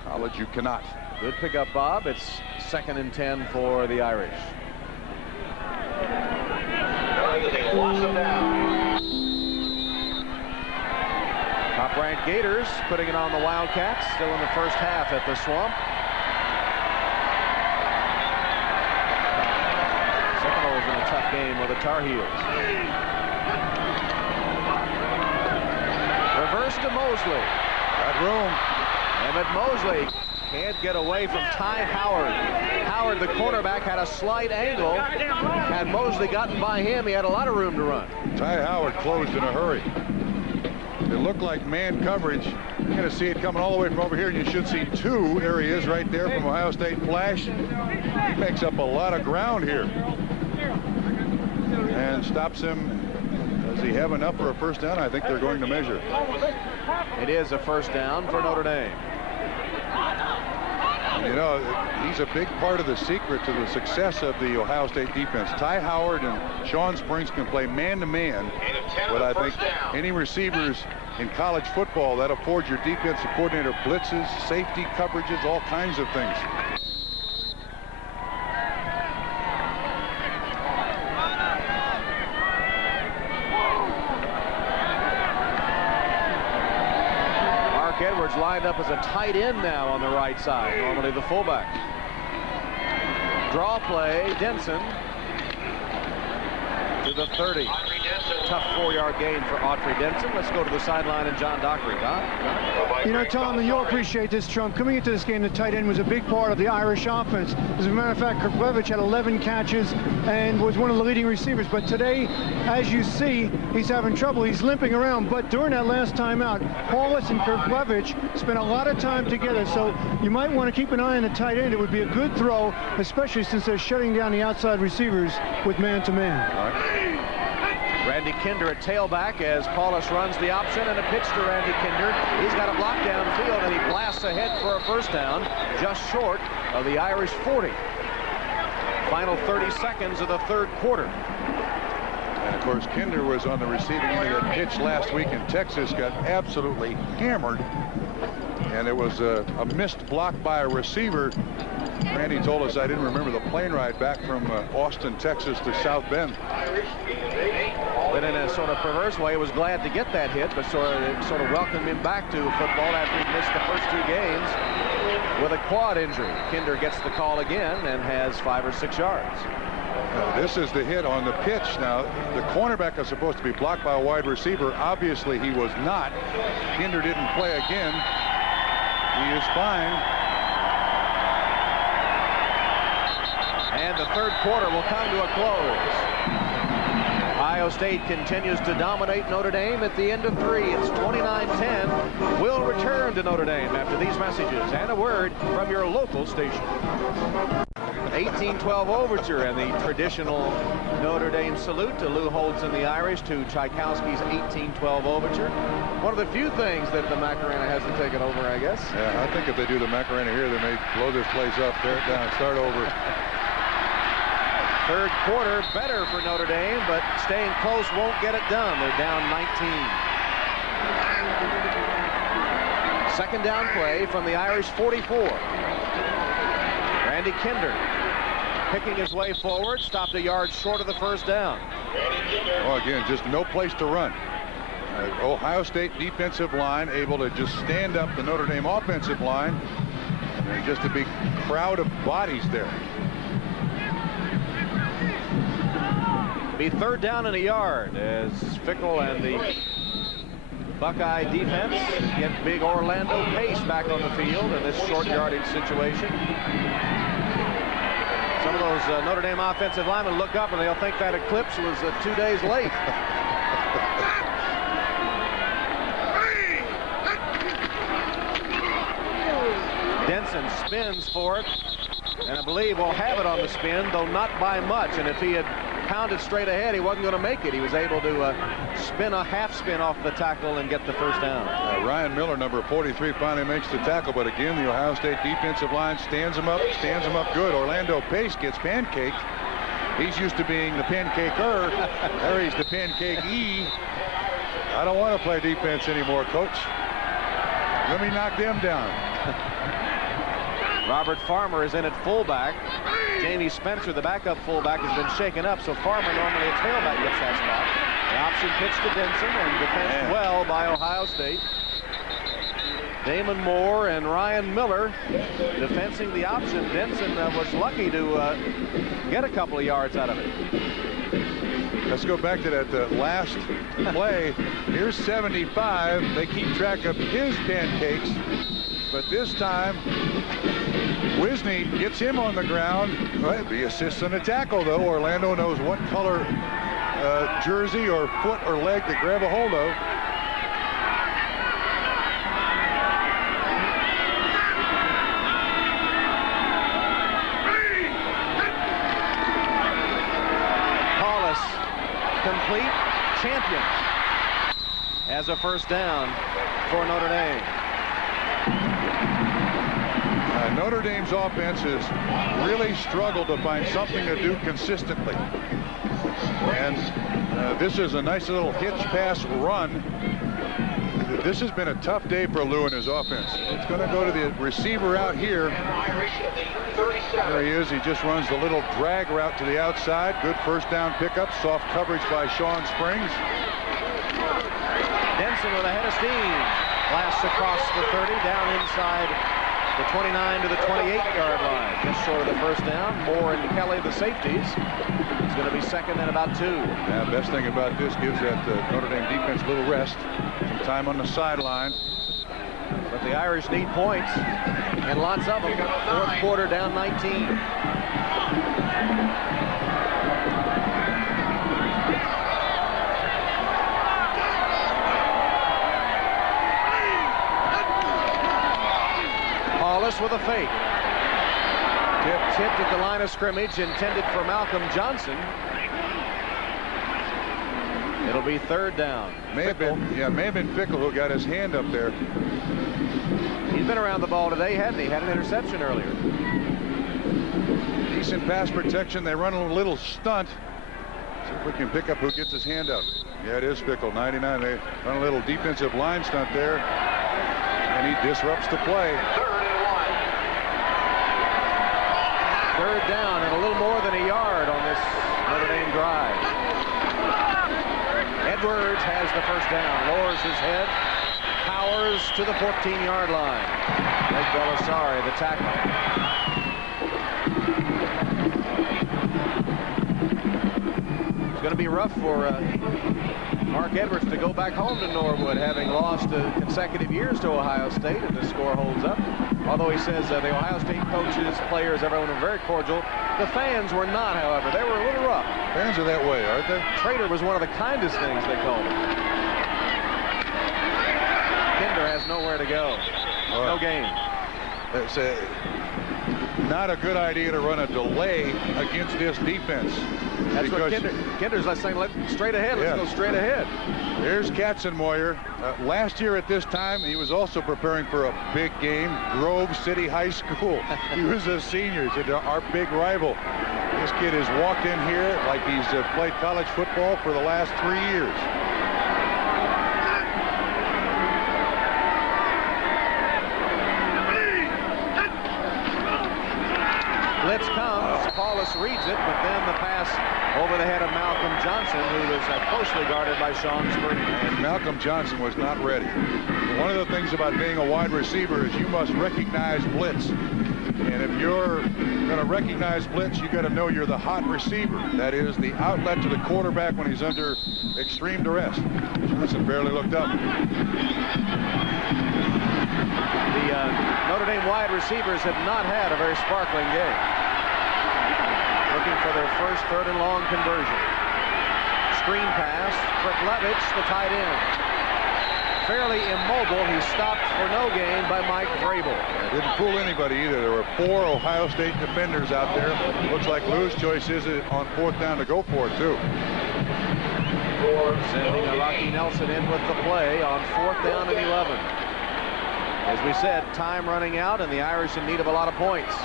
College, you cannot. Good pickup, Bob. It's 2nd and 10 for the Irish. Top-ranked Gators putting it on the Wildcats, still in the first half at the Swamp. Seminoles in a tough game with the Tar Heels. Reverse to Mosley. Got room. Emmett Mosley can't get away from Ty Howard. Howard, the cornerback, had a slight angle. Had Mosley gotten by him, he had a lot of room to run. Ty Howard closed in a hurry. It looked like man coverage. You're going to see it coming all the way from over here, and you should see 2. There he is right there from Ohio State Flash. He makes up a lot of ground here. And stops him. Does he have enough for a first down? I think they're going to measure. It is a first down for Notre Dame. You know, he's a big part of the secret to the success of the Ohio State defense. Ty Howard and Sean Springs can play man-to-man, but I think any receivers in college football, that affords your defensive coordinator blitzes, safety coverages, all kinds of things. Edwards lined up as a tight end now on the right side, normally the fullback. Draw play, Denson to the 30. Tough 4-yard gain for Autry Denson. Let's go to the sideline and John Dockery. You know, Tom, you'll appreciate this, Trump. Coming into this game, the tight end was a big part of the Irish offense. As a matter of fact, Kirk had 11 catches and was one of the leading receivers. But today, as you see, he's having trouble. He's limping around. But during that last time out, Paulus and Kirk spent a lot of time together. So you might want to keep an eye on the tight end. It would be a good throw, especially since they're shutting down the outside receivers with man-to-man. Randy Kinder at tailback as Paulus runs the option, and a pitch to Randy Kinder. He's got a block downfield, and he blasts ahead for a first down, just short of the Irish 40. Final 30 seconds of the third quarter. And of course, Kinder was on the receiving end of that pitch last week in Texas, got absolutely hammered, and it was a missed block by a receiver. Randy told us, I didn't remember the plane ride back from Austin, Texas to South Bend. but in a sort of perverse way was glad to get that hit, but sort of welcomed him back to football after he missed the first 2 games with a quad injury. Kinder gets the call again and has 5 or 6 yards. This is the hit on the pitch. Now, the cornerback is supposed to be blocked by a wide receiver. Obviously, he was not. Kinder didn't play again. He is fine. And the third quarter will come to a close. Ohio State continues to dominate Notre Dame at the end of 3. It's 29-10. We'll return to Notre Dame after these messages and a word from your local station. 18-12 overture and the traditional Notre Dame salute to Lou Holtz and the Irish to Tchaikovsky's 18-12 overture. One of the few things that the Macarena hasn't taken over, I guess. Yeah, I think if they do the Macarena here, they may blow this place up, tear it down, start over. Third quarter better for Notre Dame, but staying close won't get it done. They're down 19. Second down play from the Irish 44. Randy Kinder picking his way forward, stopped a yard short of the first down. Well, again, just no place to run. Ohio State defensive line able to just stand up the Notre Dame offensive line. And just a big crowd of bodies there. Be third down and a yard as Fickle and the Buckeye defense get big Orlando Pace back on the field in this short yardage situation. Some of those Notre Dame offensive linemen look up and they'll think that eclipse was 2 days late. Denson spins for it, and I believe will have it on the spin, though not by much. And if he had pounded straight ahead, he wasn't going to make it. He was able to spin a half spin off the tackle and get the first down. Ryan Miller, number 43, finally makes the tackle, but again, the Ohio State defensive line stands him up good. Orlando Pace gets pancaked. He's used to being the pancaker. There he's the pancake-e. I don't want to play defense anymore, coach. Let me knock them down. Robert Farmer is in at fullback. Jamie Spencer, the backup fullback, has been shaken up, so Farmer, normally a tailback, gets that spot. The option pitch to Denson, and defensed well by Ohio State. Damon Moore and Ryan Miller defensing the option. Denson was lucky to get a couple of yards out of it. Let's go back to that last play. Here's 75. They keep track of his pancakes, but this time Wisney gets him on the ground. Well, he assists on a tackle, though. Orlando knows what color jersey or foot or leg to grab a hold of. Complete, champion as a first down for Notre Dame. Notre Dame's offense has really struggled to find something to do consistently. And this is a nice little hitch pass run. This has been a tough day for Lou and his offense. It's going to go to the receiver out here. There he is. He just runs the little drag route to the outside. Good first down pickup. Soft coverage by Sean Springs. Denson with a head of steam. Blasts across the 30, down inside the 29 to the 28-yard line. Just short of the first down. Moore and Kelly, the safeties. It's going to be second and about 2. Yeah, best thing about this gives that Notre Dame defense a little rest. Some time on the sideline. But the Irish need points, and lots of them. Fourth quarter down 19. Paulus with a fake. Tipped at the line of scrimmage, intended for Malcolm Johnson. It'll be third down. May have been Fickle who got his hand up there. He's been around the ball today, hadn't he? Had an interception earlier. Decent pass protection. They run a little stunt. See if we can pick up who gets his hand up. Yeah, it is Fickle, 99. They run a little defensive line stunt there, and he disrupts the play. Third down and a little more than a yard on this Notre Dame drive. Edwards has the first down, lowers his head, powers to the 14-yard line. Greg Belisari, the tackle. It's going to be rough for Mark Edwards to go back home to Norwood, having lost consecutive years to Ohio State, if the score holds up. Although he says the Ohio State coaches, players, everyone were very cordial. The fans were not, however. They were a little rough. Fans are that way, aren't they? Trader was one of the kindest things they called him. Kinder has nowhere to go. No game. It's not a good idea to run a delay against this defense. That's what Kinder's saying. Straight ahead. Let's go straight ahead. Here's Katzenmoyer. Last year at this time, he was also preparing for a big game, Grove City High School. He was a senior. He said, our big rival. This kid has walked in here like he's played college football for the last 3 years. Blitz comes. Paulus reads it, but then the pass over the head of Malcolm Johnson, who was closely guarded by Sean Spurgeon. And Malcolm Johnson was not ready. One of the things about being a wide receiver is you must recognize blitz. And if you're going to recognize blitz, you got to know you're the hot receiver. That is the outlet to the quarterback when he's under extreme duress. Johnson barely looked up. The Notre Dame wide receivers have not had a very sparkling game. Looking for their first third and long conversion. Screen pass. Krklevich, the tight end. Fairly immobile. He's stopped for no gain by Mike Vrabel. Didn't fool anybody either. There were 4 Ohio State defenders out there. Looks like Lou's choice is on 4th down to go for it, too. Sending Rocky Nelson in with the play on 4th down and 11. As we said, time running out, and the Irish in need of a lot of points.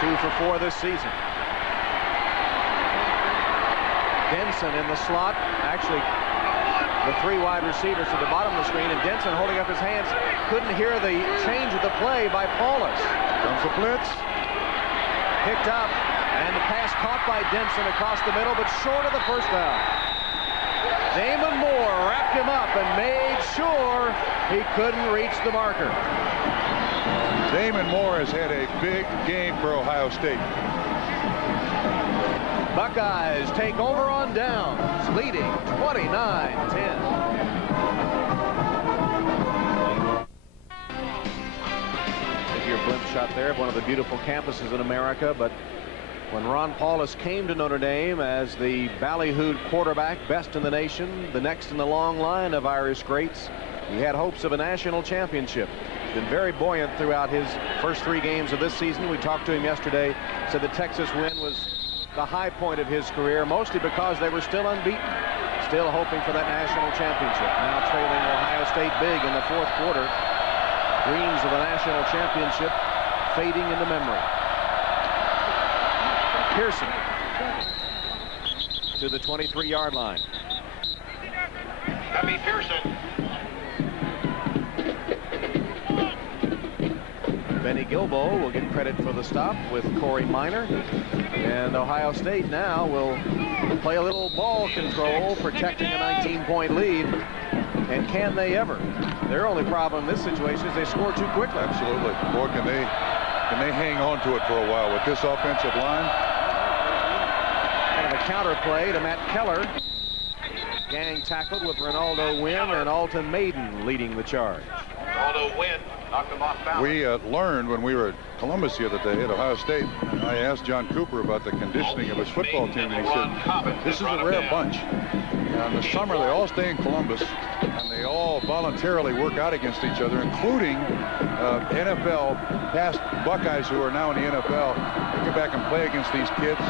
Two for 4 this season. Denson in the slot. Actually, the 3 wide receivers to the bottom of the screen, and Denson holding up his hands. Couldn't hear the change of the play by Paulus. Comes the blitz. Picked up, and the pass caught by Denson across the middle, but short of the first down. Damon Moore wrapped him up and made sure he couldn't reach the marker. Damon Moore has had a big game for Ohio State. Buckeyes take over on downs, leading 29-10. Your blimp shot there of one of the beautiful campuses in America, but when Ron Paulus came to Notre Dame as the ballyhooed quarterback, best in the nation, the next in the long line of Irish greats, he had hopes of a national championship. Been very buoyant throughout his first 3 games of this season. We talked to him yesterday, said the Texas win was the high point of his career, mostly because they were still unbeaten, still hoping for that national championship. Now trailing Ohio State big in the 4th quarter. Dreams of the national championship fading into memory. Pearson to the 23-yard line. That'd be Pearson. Benny Gilbo will get credit for the stop with Corey Minor. And Ohio State now will play a little ball control, protecting a 19-point lead. And can they ever? Their only problem in this situation is they score too quickly. Absolutely. Boy, can they hang on to it for a while with this offensive line. Kind of a counter play to Matt Keller. Gang tackled with Ronaldo Wynn and Alton Maiden leading the charge. Ronaldo Wynn knocked him off balance. We learned when we were at Columbus the other day at Ohio State, I asked John Cooper about the conditioning of his football team, and he said, this is a rare bunch. Now, in the summer, they all stay in Columbus, and they all voluntarily work out against each other, including NFL past Buckeyes who are now in the NFL. They get back and play against these kids.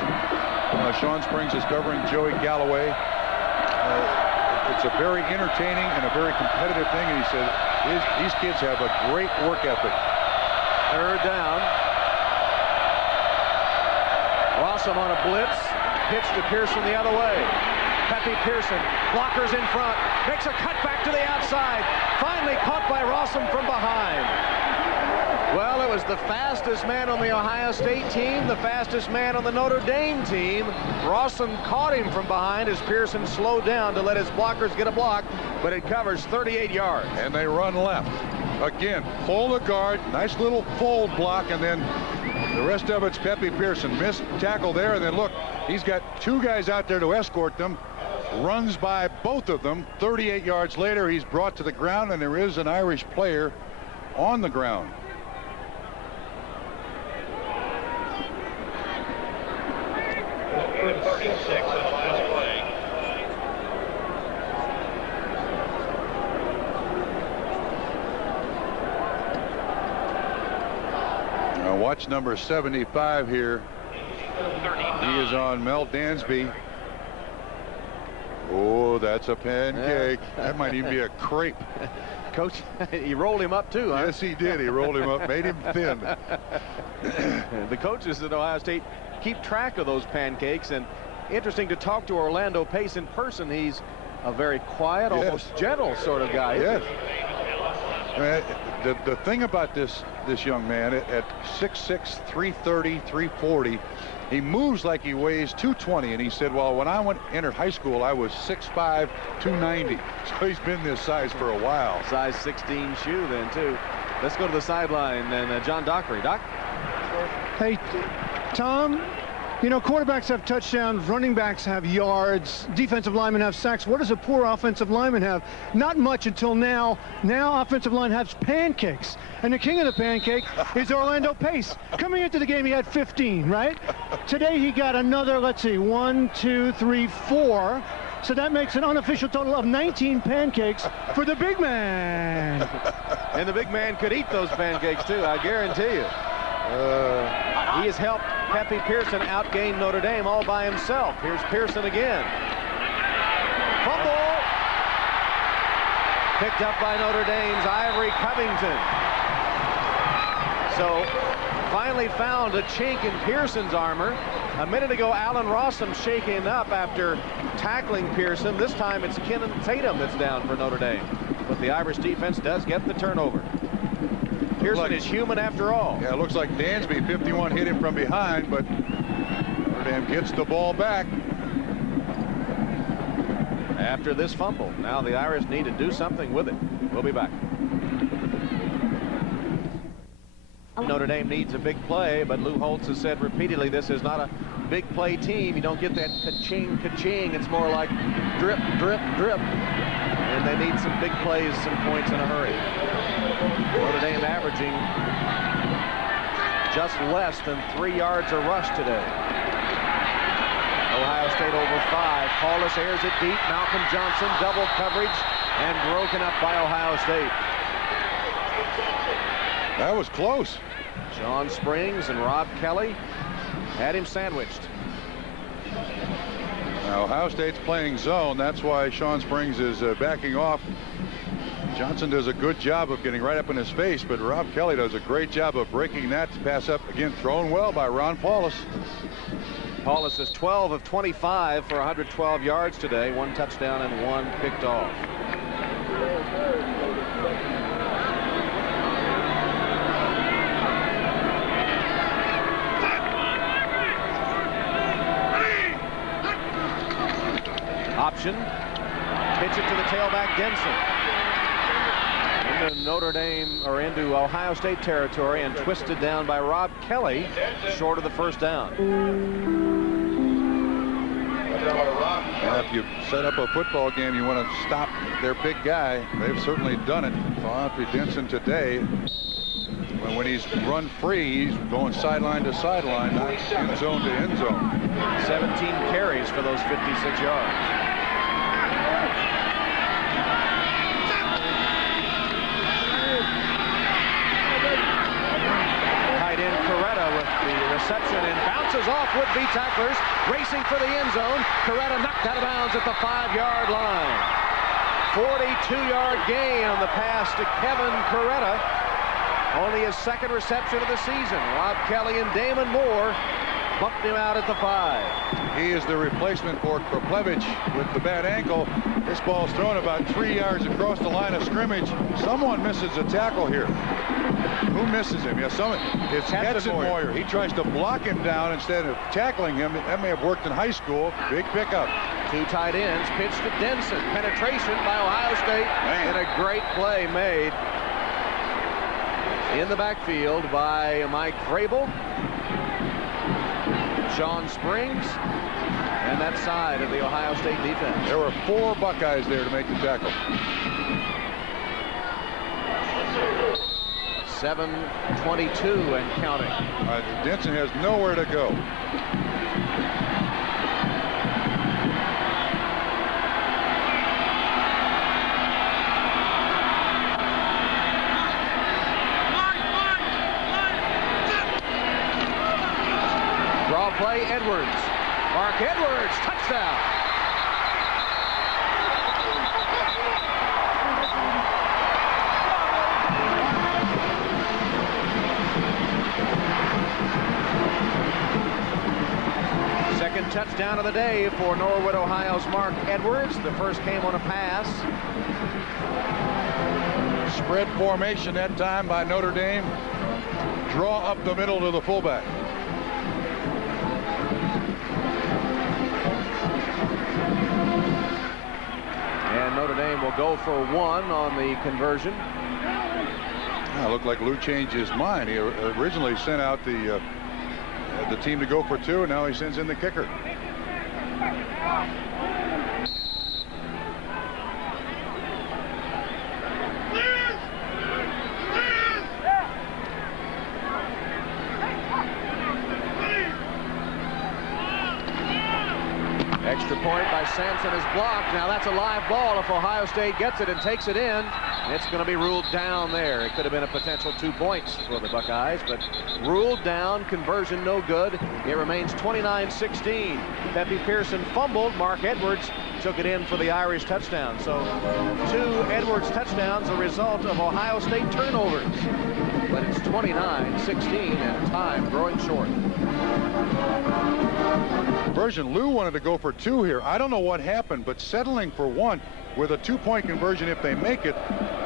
Sean Springs is covering Joey Galloway. It's a very entertaining and a very competitive thing, and he said these kids have a great work ethic. 3rd down. Rossum on a blitz. Pitch to Pearson the other way. Pepe Pearson, blockers in front, makes a cut back to the outside. Finally caught by Rossum. Rossum from behind. Well, it was the fastest man on the Ohio State team, the fastest man on the Notre Dame team. Rossum caught him from behind as Pearson slowed down to let his blockers get a block, but it covers 38 yards. And they run left. Again, pull the guard, nice little fold block, and then the rest of it's Pepe Pearson. Missed tackle there, and then look, he's got two guys out there to escort them. Runs by both of them. 38 yards later, he's brought to the ground, and there is an Irish player on the ground. Now watch number 75 here. He is on Mel Dansby. Oh, that's a pancake. That might even be a crepe. Coach, he rolled him up too, huh? Yes, he did. He rolled him up, made him thin. The coaches at Ohio State keep track of those pancakes, and interesting to talk to Orlando Pace in person. He's a very quiet, almost gentle sort of guy. Yes. The thing about this young man at 6'6", 330, 340, he moves like he weighs 220, and he said, well, when I entered high school, I was 6'5", 290. So he's been this size for a while. Size 16 shoe then, too. Let's go to the sideline, and John Dockery. Doc? Hey, Tom, you know, quarterbacks have touchdowns, running backs have yards, defensive linemen have sacks. What does a poor offensive lineman have? Not much until now. Now offensive line has pancakes. And the king of the pancake is Orlando Pace. Coming into the game, he had 15, right? Today he got another, let's see, 1, 2, 3, 4. So that makes an unofficial total of 19 pancakes for the big man. And the big man could eat those pancakes, too, I guarantee you. He has helped Pepe Pearson outgain Notre Dame all by himself. Here's Pearson again. Fumble. Picked up by Notre Dame's Ivory Covington. So finally found a chink in Pearson's armor. A minute ago, Alan Rossum shaking up after tackling Pearson. This time it's Kenan Tatum that's down for Notre Dame. But the Irish defense does get the turnover. Pearson is human after all. Yeah, it looks like Dansby, 51, hit him from behind, but Notre Dame gets the ball back. After this fumble, now the Irish need to do something with it. We'll be back. Notre Dame needs a big play, but Lou Holtz has said repeatedly this is not a big play team. You don't get that ka-ching, ka-ching. It's more like drip, drip, drip. And they need some big plays, some points in a hurry. Notre Dame averaging just less than 3 yards a rush today. Ohio State over 5. Paulus airs it deep. Malcolm Johnson double coverage and broken up by Ohio State. That was close. Sean Springs and Rob Kelly had him sandwiched. Now Ohio State's playing zone. That's why Sean Springs is backing off. Johnson does a good job of getting right up in his face, but Rob Kelly does a great job of breaking that to pass up. Again, thrown well by Ron Paulus. Paulus is 12 of 25 for 112 yards today. 1 touchdown and 1 picked off. Option. Pitch it to the tailback, Denson. Into Notre Dame, or into Ohio State territory, and twisted down by Rob Kelly, short of the first down. And if you set up a football game, you want to stop their big guy. They've certainly done it. Anthony Denson today, when he's run free, he's going sideline to sideline, not end zone to end zone. 17 carries for those 56 yards. Reception and bounces off would-be tacklers, racing for the end zone. Coretta knocked out of bounds at the 5-yard line. 42-yard gain on the pass to Kevin Coretta. Only his second reception of the season. Rob Kelly and Damon Moore bumped him out at the 5. He is the replacement for Kreplevic with the bad ankle. This ball's thrown about 3 yards across the line of scrimmage. Someone misses a tackle here. Who misses him? Yeah, it's Katzenmoyer. He tries to block him down instead of tackling him. That may have worked in high school. Big pickup. 2 tight ends, pitch to Denson. Penetration by Ohio State. And a great play made in the backfield by Mike Vrabel, Sean Springs, and that side of the Ohio State defense. There were 4 Buckeyes there to make the tackle. 7:22 and counting. Denson has nowhere to go. Draw play, Edwards. Mark Edwards, touchdown. Second touchdown of the day for Norwood, Ohio's Mark Edwards. The first came on a pass. Spread formation that time by Notre Dame. Draw up the middle to the fullback. And Notre Dame will go for 1 on the conversion. It looked like Lou changed his mind. He originally sent out the team to go for 2, and now he sends in the kicker. Extra point by Sampson is blocked. Now that's a live ball. If Ohio State gets it and takes it in, it's going to be ruled down there. It could have been a potential 2 points for the Buckeyes, but ruled down. Conversion no good. It remains 29-16. Pepe Pearson fumbled. Mark Edwards took it in for the Irish touchdown. So 2 Edwards touchdowns, a result of Ohio State turnovers. But it's 29-16 and time growing short. Conversion. Lou wanted to go for 2 here. I don't know what happened, but settling for 1 with a 2-point conversion, if they make it,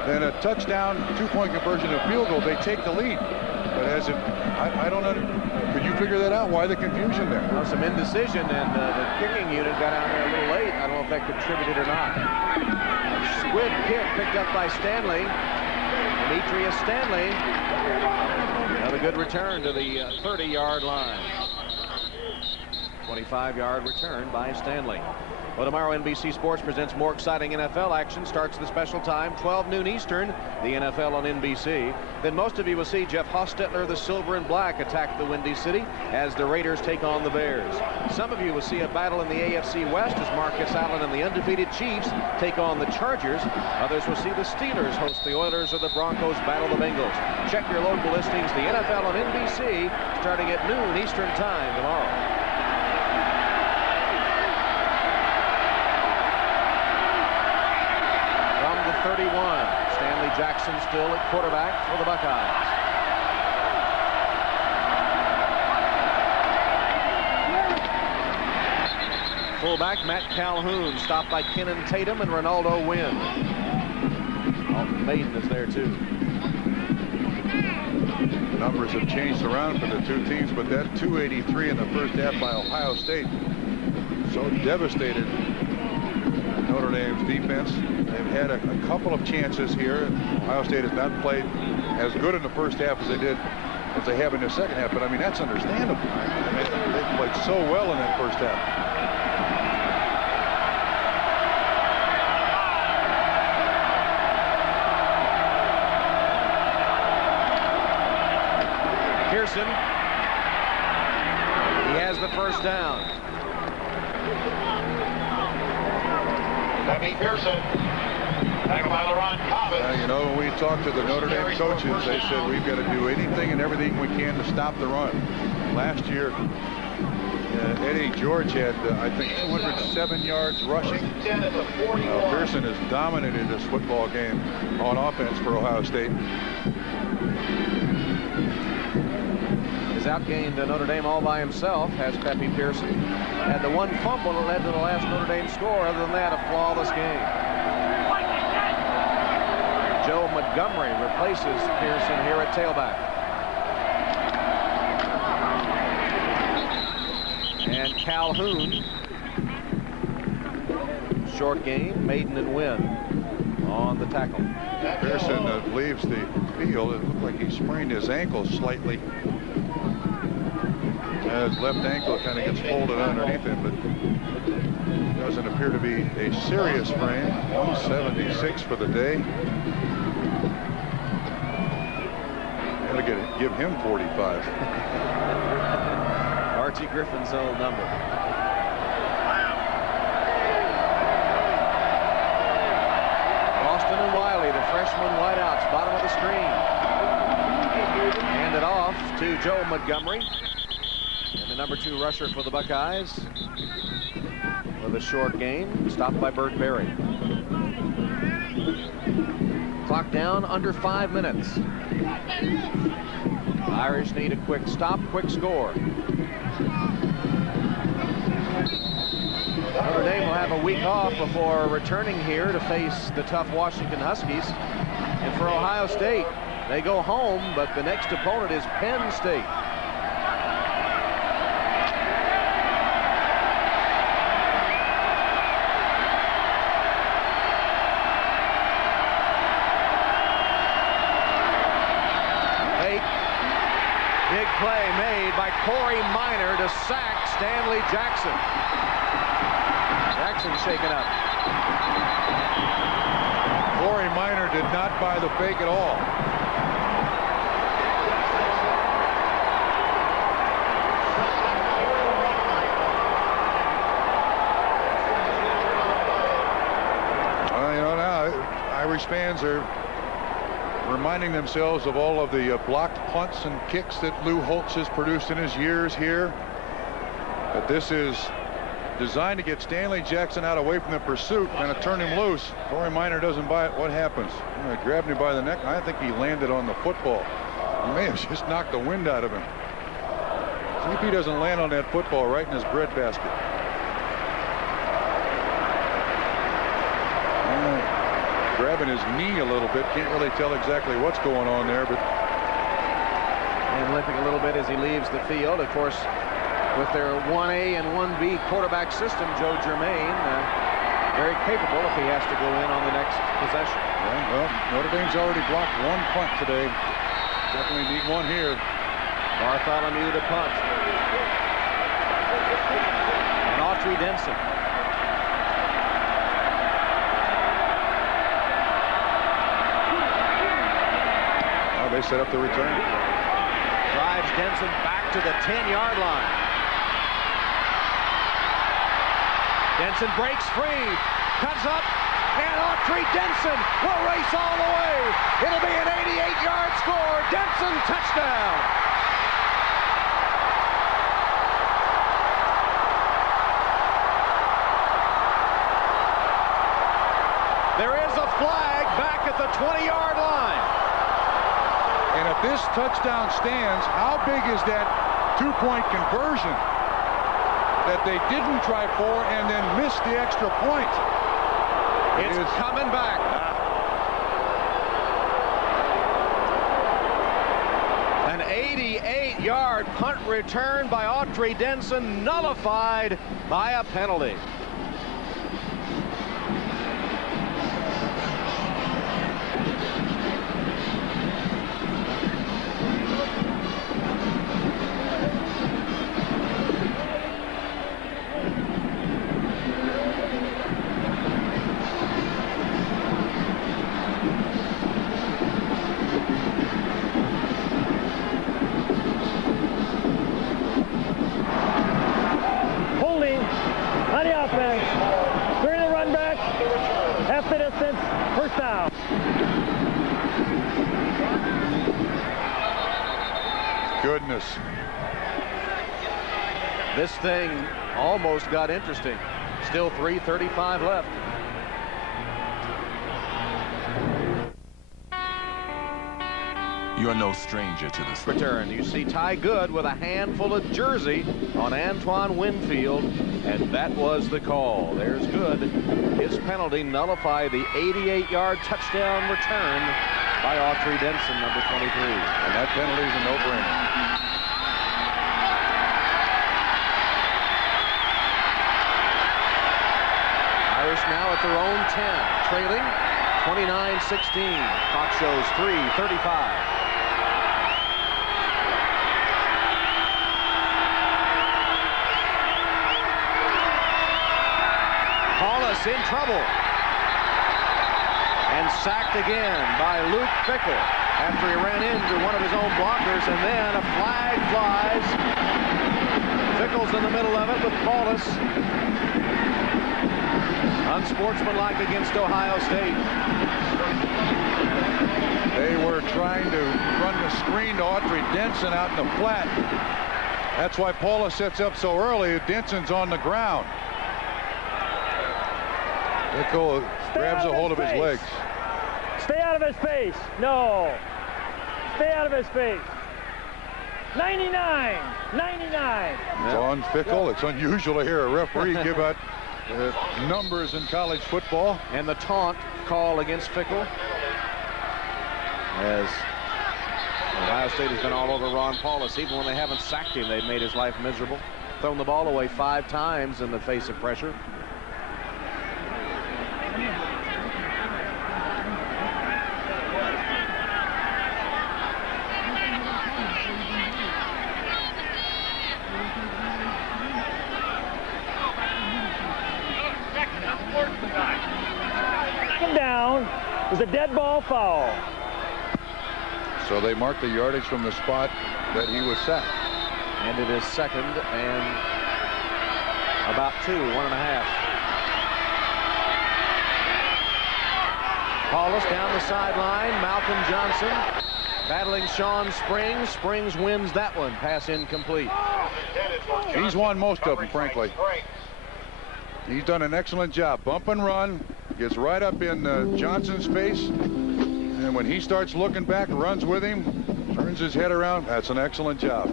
then a touchdown, 2-point conversion, a field goal, they take the lead. But as it, I don't know. Could you figure that out? Why the confusion there? Well, some indecision, and the kicking unit got out there a little late. I don't know if that contributed or not. Squib kick picked up by Stanley. Demetrius Stanley. Another good return to the 30-yard line. 25-yard return by Stanley. Well, tomorrow NBC Sports presents more exciting NFL action. Starts the special time, 12 noon Eastern, the NFL on NBC. Then most of you will see Jeff Hostetler, the Silver and Black, attack the Windy City as the Raiders take on the Bears. Some of you will see a battle in the AFC West as Marcus Allen and the undefeated Chiefs take on the Chargers. Others will see the Steelers host the Oilers or the Broncos battle the Bengals. Check your local listings. The NFL on NBC starting at noon Eastern time tomorrow. From the 31, Stanley Jackson still at quarterback for the Buckeyes. Fullback Matt Calhoun stopped by Kenan Tatum and Ronaldo Wynn. Alton Maiden is there too. The numbers have changed around for the 2 teams, but that 283 in the first half by Ohio State so devastated Notre Dame's defense. They've had a couple of chances here. Ohio State has not played as good in the first half as they have in the second half, but I mean, that's understandable. I mean, they played so well in that first half. Pearson, he has the first down. Pepe Pearson. Tackled by LaRon Cobbins. You know, when we talked to the Notre Dame coaches, they said we've got to do anything and everything we can to stop the run. Last year, Eddie George had, I think, 207 yards rushing. Pearson has dominated this football game on offense for Ohio State. As outgained Notre Dame all by himself, has Pepe Pearson. Had the one fumble that led to the last Notre Dame score. Other than that, a flawless game. Joe Montgomery replaces Pearson here at tailback. And Calhoun, short game, maiden and win on the tackle. Pearson leaves the field. It looked like he sprained his ankle slightly. His left ankle kind of gets folded underneath him, but doesn't appear to be a serious sprain. 176 for the day. Gotta give him 45. Archie Griffin's old number. Austin and Wiley, the freshman wideouts, bottom of the screen. Handed off to Joe Montgomery. And the number 2 rusher for the Buckeyes with a short gain, stopped by Burt Berry. Clock down under 5 minutes. Irish need a quick stop, quick score. Notre Dame will have a week off before returning here to face the tough Washington Huskies. And for Ohio State, they go home, but the next opponent is Penn State. Big play made by Corey Minor to sack Stanley Jackson. Jackson shaken up. Corey Minor did not buy the fake at all. Well, you know, now Irish fans are reminding themselves of all of the blocked punts and kicks that Lou Holtz has produced in his years here. But this is designed to get Stanley Jackson out away from the pursuit, kind of turn him loose. Corey Minor doesn't buy it. What happens? You know, he grabbed him by the neck. I think he landed on the football. He may have just knocked the wind out of him. See if he doesn't land on that football right in his breadbasket. Grabbing his knee a little bit. Can't really tell exactly what's going on there, but and limping a little bit as he leaves the field. Of course, with their 1A and 1B quarterback system, Joe Germain very capable if he has to go in on the next possession. Yeah, well, Notre Dame's already blocked one punt today. Definitely need one here. Bartholomew to punt. And Autry Denson. They set up the return. Drives Denson back to the 10-yard line. Denson breaks free, cuts up, and Autry Denson will race all the way. It'll be an 88-yard score. Denson touchdown. There is a flag back at the 20-yard line. And if this touchdown stands, how big is that two-point conversion that they didn't try for and then missed the extra point? It's coming back. An 88-yard punt return by Autry Denson, nullified by a penalty. Goodness. This thing almost got interesting. Still 3:35 left. You're no stranger to this. Return. You see Ty Good with a handful of jersey on Antoine Winfield, and that was the call. There's Good. His penalty nullified the 88-yard touchdown return by Autry Denson, number 23. And that penalty is a no-brainer. Irish now at their own 10, trailing 29-16. Clock shows 3:35. Paulus in trouble. And sacked again by Luke Fickle after he ran into one of his own blockers, and then a flag flies. Fickle's in the middle of it with Paulus. Unsportsmanlike against Ohio State. They were trying to run the screen to Autry Denson out in the flat. That's why Paulus sets up so early. Denson's on the ground. Fickle grabs a hold of his legs. Stay out of his face. No. Stay out of his face. 99. 99. It's on Fickle. It's unusual to hear a referee give out numbers in college football. And the taunt call against Fickle, as Ohio State has been all over Ron Paulus. Even when they haven't sacked him, they've made his life miserable. Thrown the ball away 5 times in the face of pressure. Down. It was a dead ball foul. So they marked the yardage from the spot that he was sacked. And it is 2nd and about 2, 1.5. Paulus down the sideline. Malcolm Johnson battling Sean Springs. Springs wins that one. Pass incomplete. He's won most of them, frankly. He's done an excellent job. Bump and run. Gets right up in Johnson's face. And when he starts looking back, runs with him, turns his head around. That's an excellent job.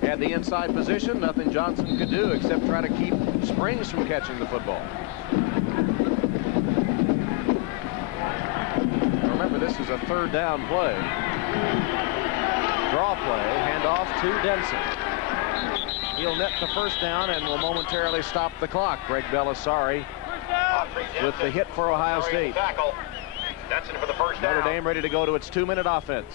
Had the inside position. Nothing Johnson could do except try to keep Springs from catching the football. Remember, this is a 3rd down play. Draw play. Handoff to Denson. He'll net the 1st down and will momentarily stop the clock. Greg Belisari with the hit for Ohio State. Notre Dame ready to go to its 2-minute offense.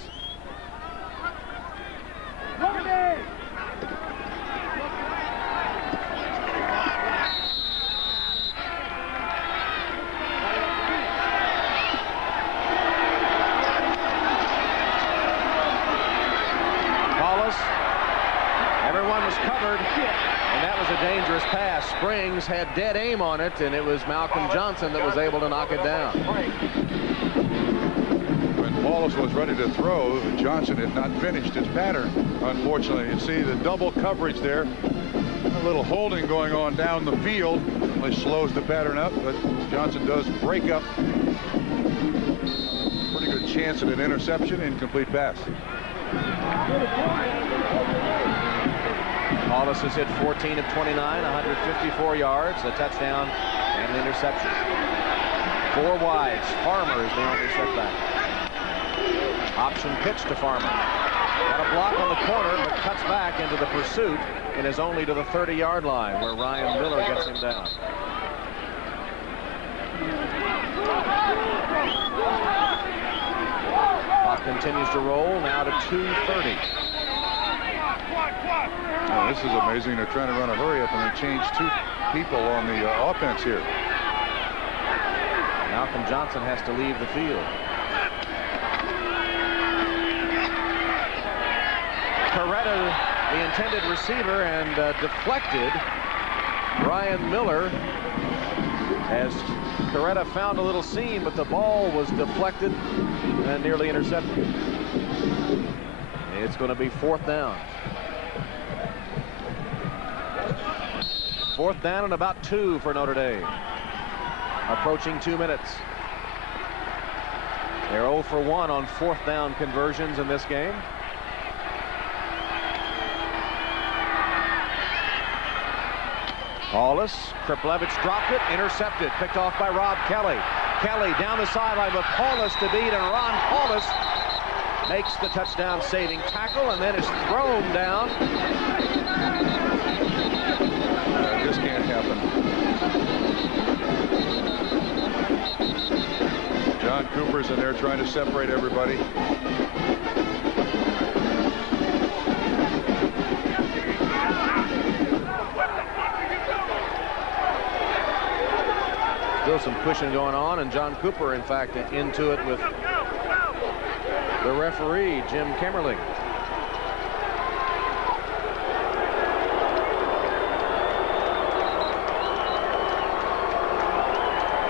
Paulus. Everyone was covered. And that was a dangerous pass. Springs had dead aim on it, and it was Malcolm Johnson that was able to knock it down. When Paulus was ready to throw, Johnson had not finished his pattern, unfortunately. You see the double coverage there. A little holding going on down the field. Only slows the pattern up, but Johnson does break up. Pretty good chance at an interception, incomplete pass. Paulus has hit 14 of 29, 154 yards, a touchdown, and an interception. 4 wides. Farmer is the only setback. Option pitch to Farmer. Got a block on the corner, but cuts back into the pursuit and is only to the 30-yard line, where Ryan Miller gets him down. Clock continues to roll, now to 2:30. Oh, this is amazing. They're trying to run a hurry up, and they changed 2 people on the offense here. Malcolm Johnson has to leave the field. Coretta, the intended receiver, and deflected. Ryan Miller, as Coretta found a little seam, but the ball was deflected and nearly intercepted. It's going to be 4th down. 4th down and about 2 for Notre Dame. Approaching 2 minutes. They're 0 for 1 on 4th down conversions in this game. Paulus, Kriplevich dropped it, intercepted, picked off by Rob Kelly. Kelly down the sideline with Paulus to beat, and Ron Paulus makes the touchdown saving tackle and then is thrown down. This can't happen. John Cooper's in there trying to separate everybody. Still some pushing going on, and John Cooper, in fact, into it with the referee, Jim Kimmerling.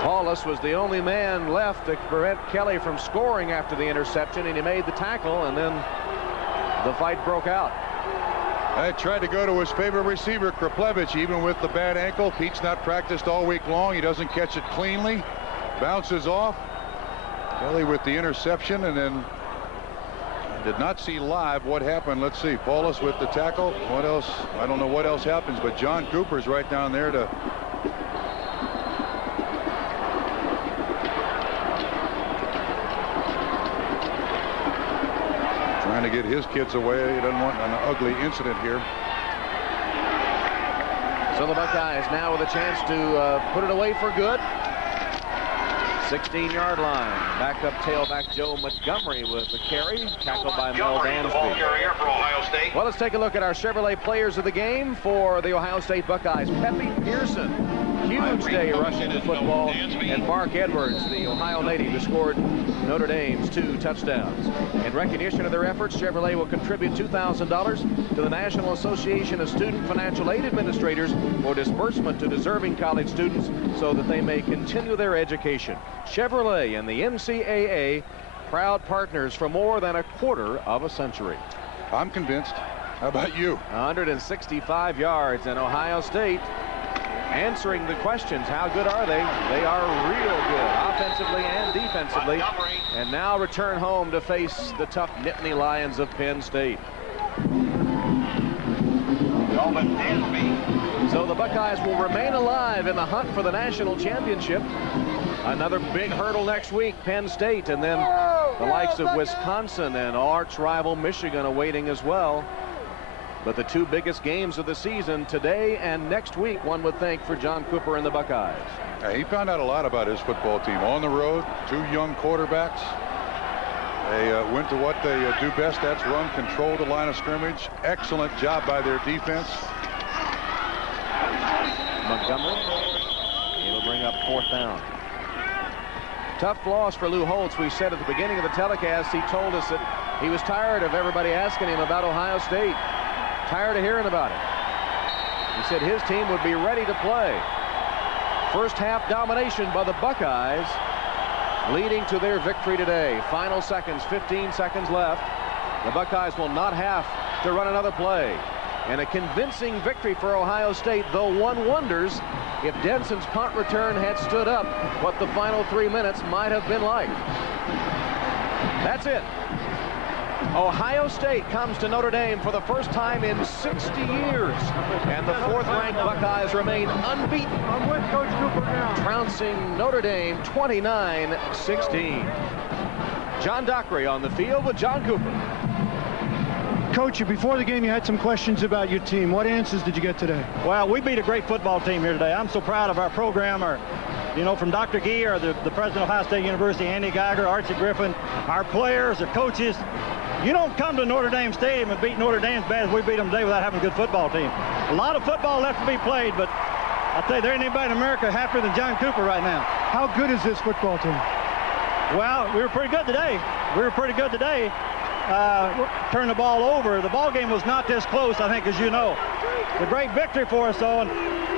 Paulus was the only man left to prevent Kelly from scoring after the interception, and he made the tackle, and then the fight broke out. I tried to go to his favorite receiver, Kriplevich, even with the bad ankle. Pete's not practiced all week long. He doesn't catch it cleanly. Bounces off. Kelly with the interception, and then did not see live what happened. Let's see. Paulus with the tackle. What else? I don't know what else happens, but John Cooper's right down there to trying to get his kids away. He doesn't want an ugly incident here. So the Buckeyes now with a chance to put it away for good. 16-yard line. Backup tailback Joe Montgomery with the carry. Tackled by Mel Dansby. Well, let's take a look at our Chevrolet players of the game for the Ohio State Buckeyes. Pepe Pearson, huge day rushing the football. And Mark Edwards, the Ohio native, who scored Notre Dame's 2 touchdowns. In recognition of their efforts, Chevrolet will contribute $2,000 to the National Association of Student Financial Aid Administrators for disbursement to deserving college students so that they may continue their education. Chevrolet and the NCAA, proud partners for more than a quarter of a century. I'm convinced. How about you? 165 yards, and Ohio State answering the questions. How good are they? They are real good, offensively and defensively. And now return home to face the tough Nittany Lions of Penn State. So the Buckeyes will remain alive in the hunt for the national championship. Another big hurdle next week, Penn State, and then the likes of Wisconsin and arch rival Michigan awaiting as well. But the 2 biggest games of the season today and next week, one would think, for John Cooper and the Buckeyes. He found out a lot about his football team. On the road, 2 young quarterbacks. They went to what they do best. That's run, control the line of scrimmage. Excellent job by their defense. Montgomery, he'll bring up 4th down. Tough loss for Lou Holtz. We said at the beginning of the telecast, he told us that he was tired of everybody asking him about Ohio State. Tired of hearing about it. He said his team would be ready to play. First half domination by the Buckeyes, leading to their victory today. Final seconds, 15 seconds left. The Buckeyes will not have to run another play. And a convincing victory for Ohio State, though one wonders if Denson's punt return had stood up, what the final 3 minutes might have been like. That's it. Ohio State comes to Notre Dame for the first time in 60 years. And the 4th-ranked Buckeyes remain unbeaten. I'm with Coach Cooper now. Trouncing Notre Dame 29-16. John Dockery on the field with John Cooper. Coach, before the game, you had some questions about your team. What answers did you get today? Well, we beat a great football team here today. I'm so proud of our program. From Dr. Gee, or the president of Ohio State University, Andy Geiger, Archie Griffin, our players, our coaches. You don't come to Notre Dame Stadium and beat Notre Dame as bad as we beat them today without having a good football team. A lot of football left to be played, but I'll tell you, there ain't anybody in America happier than John Cooper right now. How good is this football team? Well, we were pretty good today. Turn the ball over. The ball game was not this close, I think, as you know. It's a great victory for us, though, and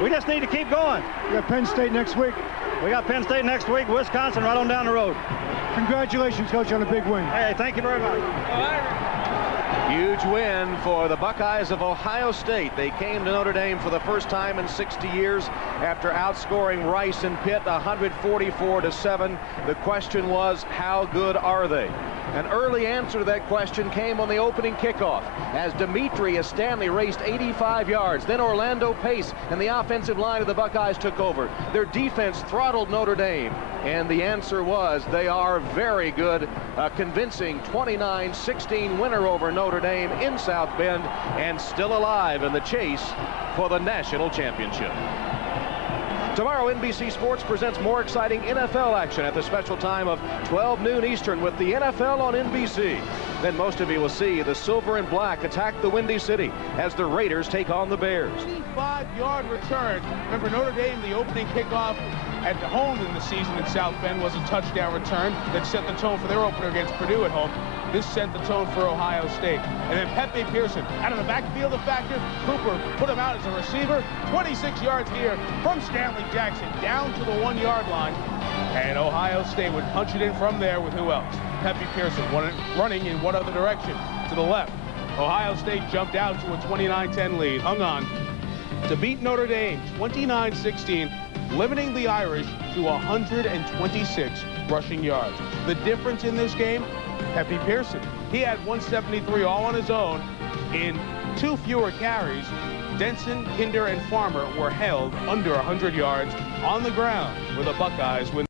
we just need to keep going. We got Penn State next week. We got Penn State next week, Wisconsin right on down the road. Congratulations, Coach, on a big win. Hey, thank you very much. Huge win for the Buckeyes of Ohio State. They came to Notre Dame for the first time in 60 years after outscoring Rice and Pitt 144-7. The question was, how good are they? An early answer to that question came on the opening kickoff as Demetrius Stanley raced 85 yards. Then Orlando Pace and the offensive line of the Buckeyes took over. Their defense throttled Notre Dame. And the answer was they are very good. A convincing 29-16 winner over Notre Dame in South Bend and still alive in the chase for the national championship. Tomorrow, NBC Sports presents more exciting NFL action at the special time of 12 noon Eastern with the NFL on NBC. Then most of you will see the silver and black attack the Windy City as the Raiders take on the Bears. 25-yard return. Remember, Notre Dame, the opening kickoff at home in the season in South Bend was a touchdown return that set the tone for their opener against Purdue at home. This set the tone for Ohio State. And then Pepe Pearson out of the backfield, the factor. Cooper put him out as a receiver. 26 yards here from Stanley Jackson down to the 1-yard line. And Ohio State would punch it in from there with who else? Pepe Pearson running in one other direction to the left. Ohio State jumped out to a 29-10 lead, hung on to beat Notre Dame 29-16, limiting the Irish to 126 rushing yards. The difference in this game, Pepe Pearson. He had 173 all on his own in 2 fewer carries. Denson, Kinder, and Farmer were held under 100 yards on the ground, where the Buckeyes win.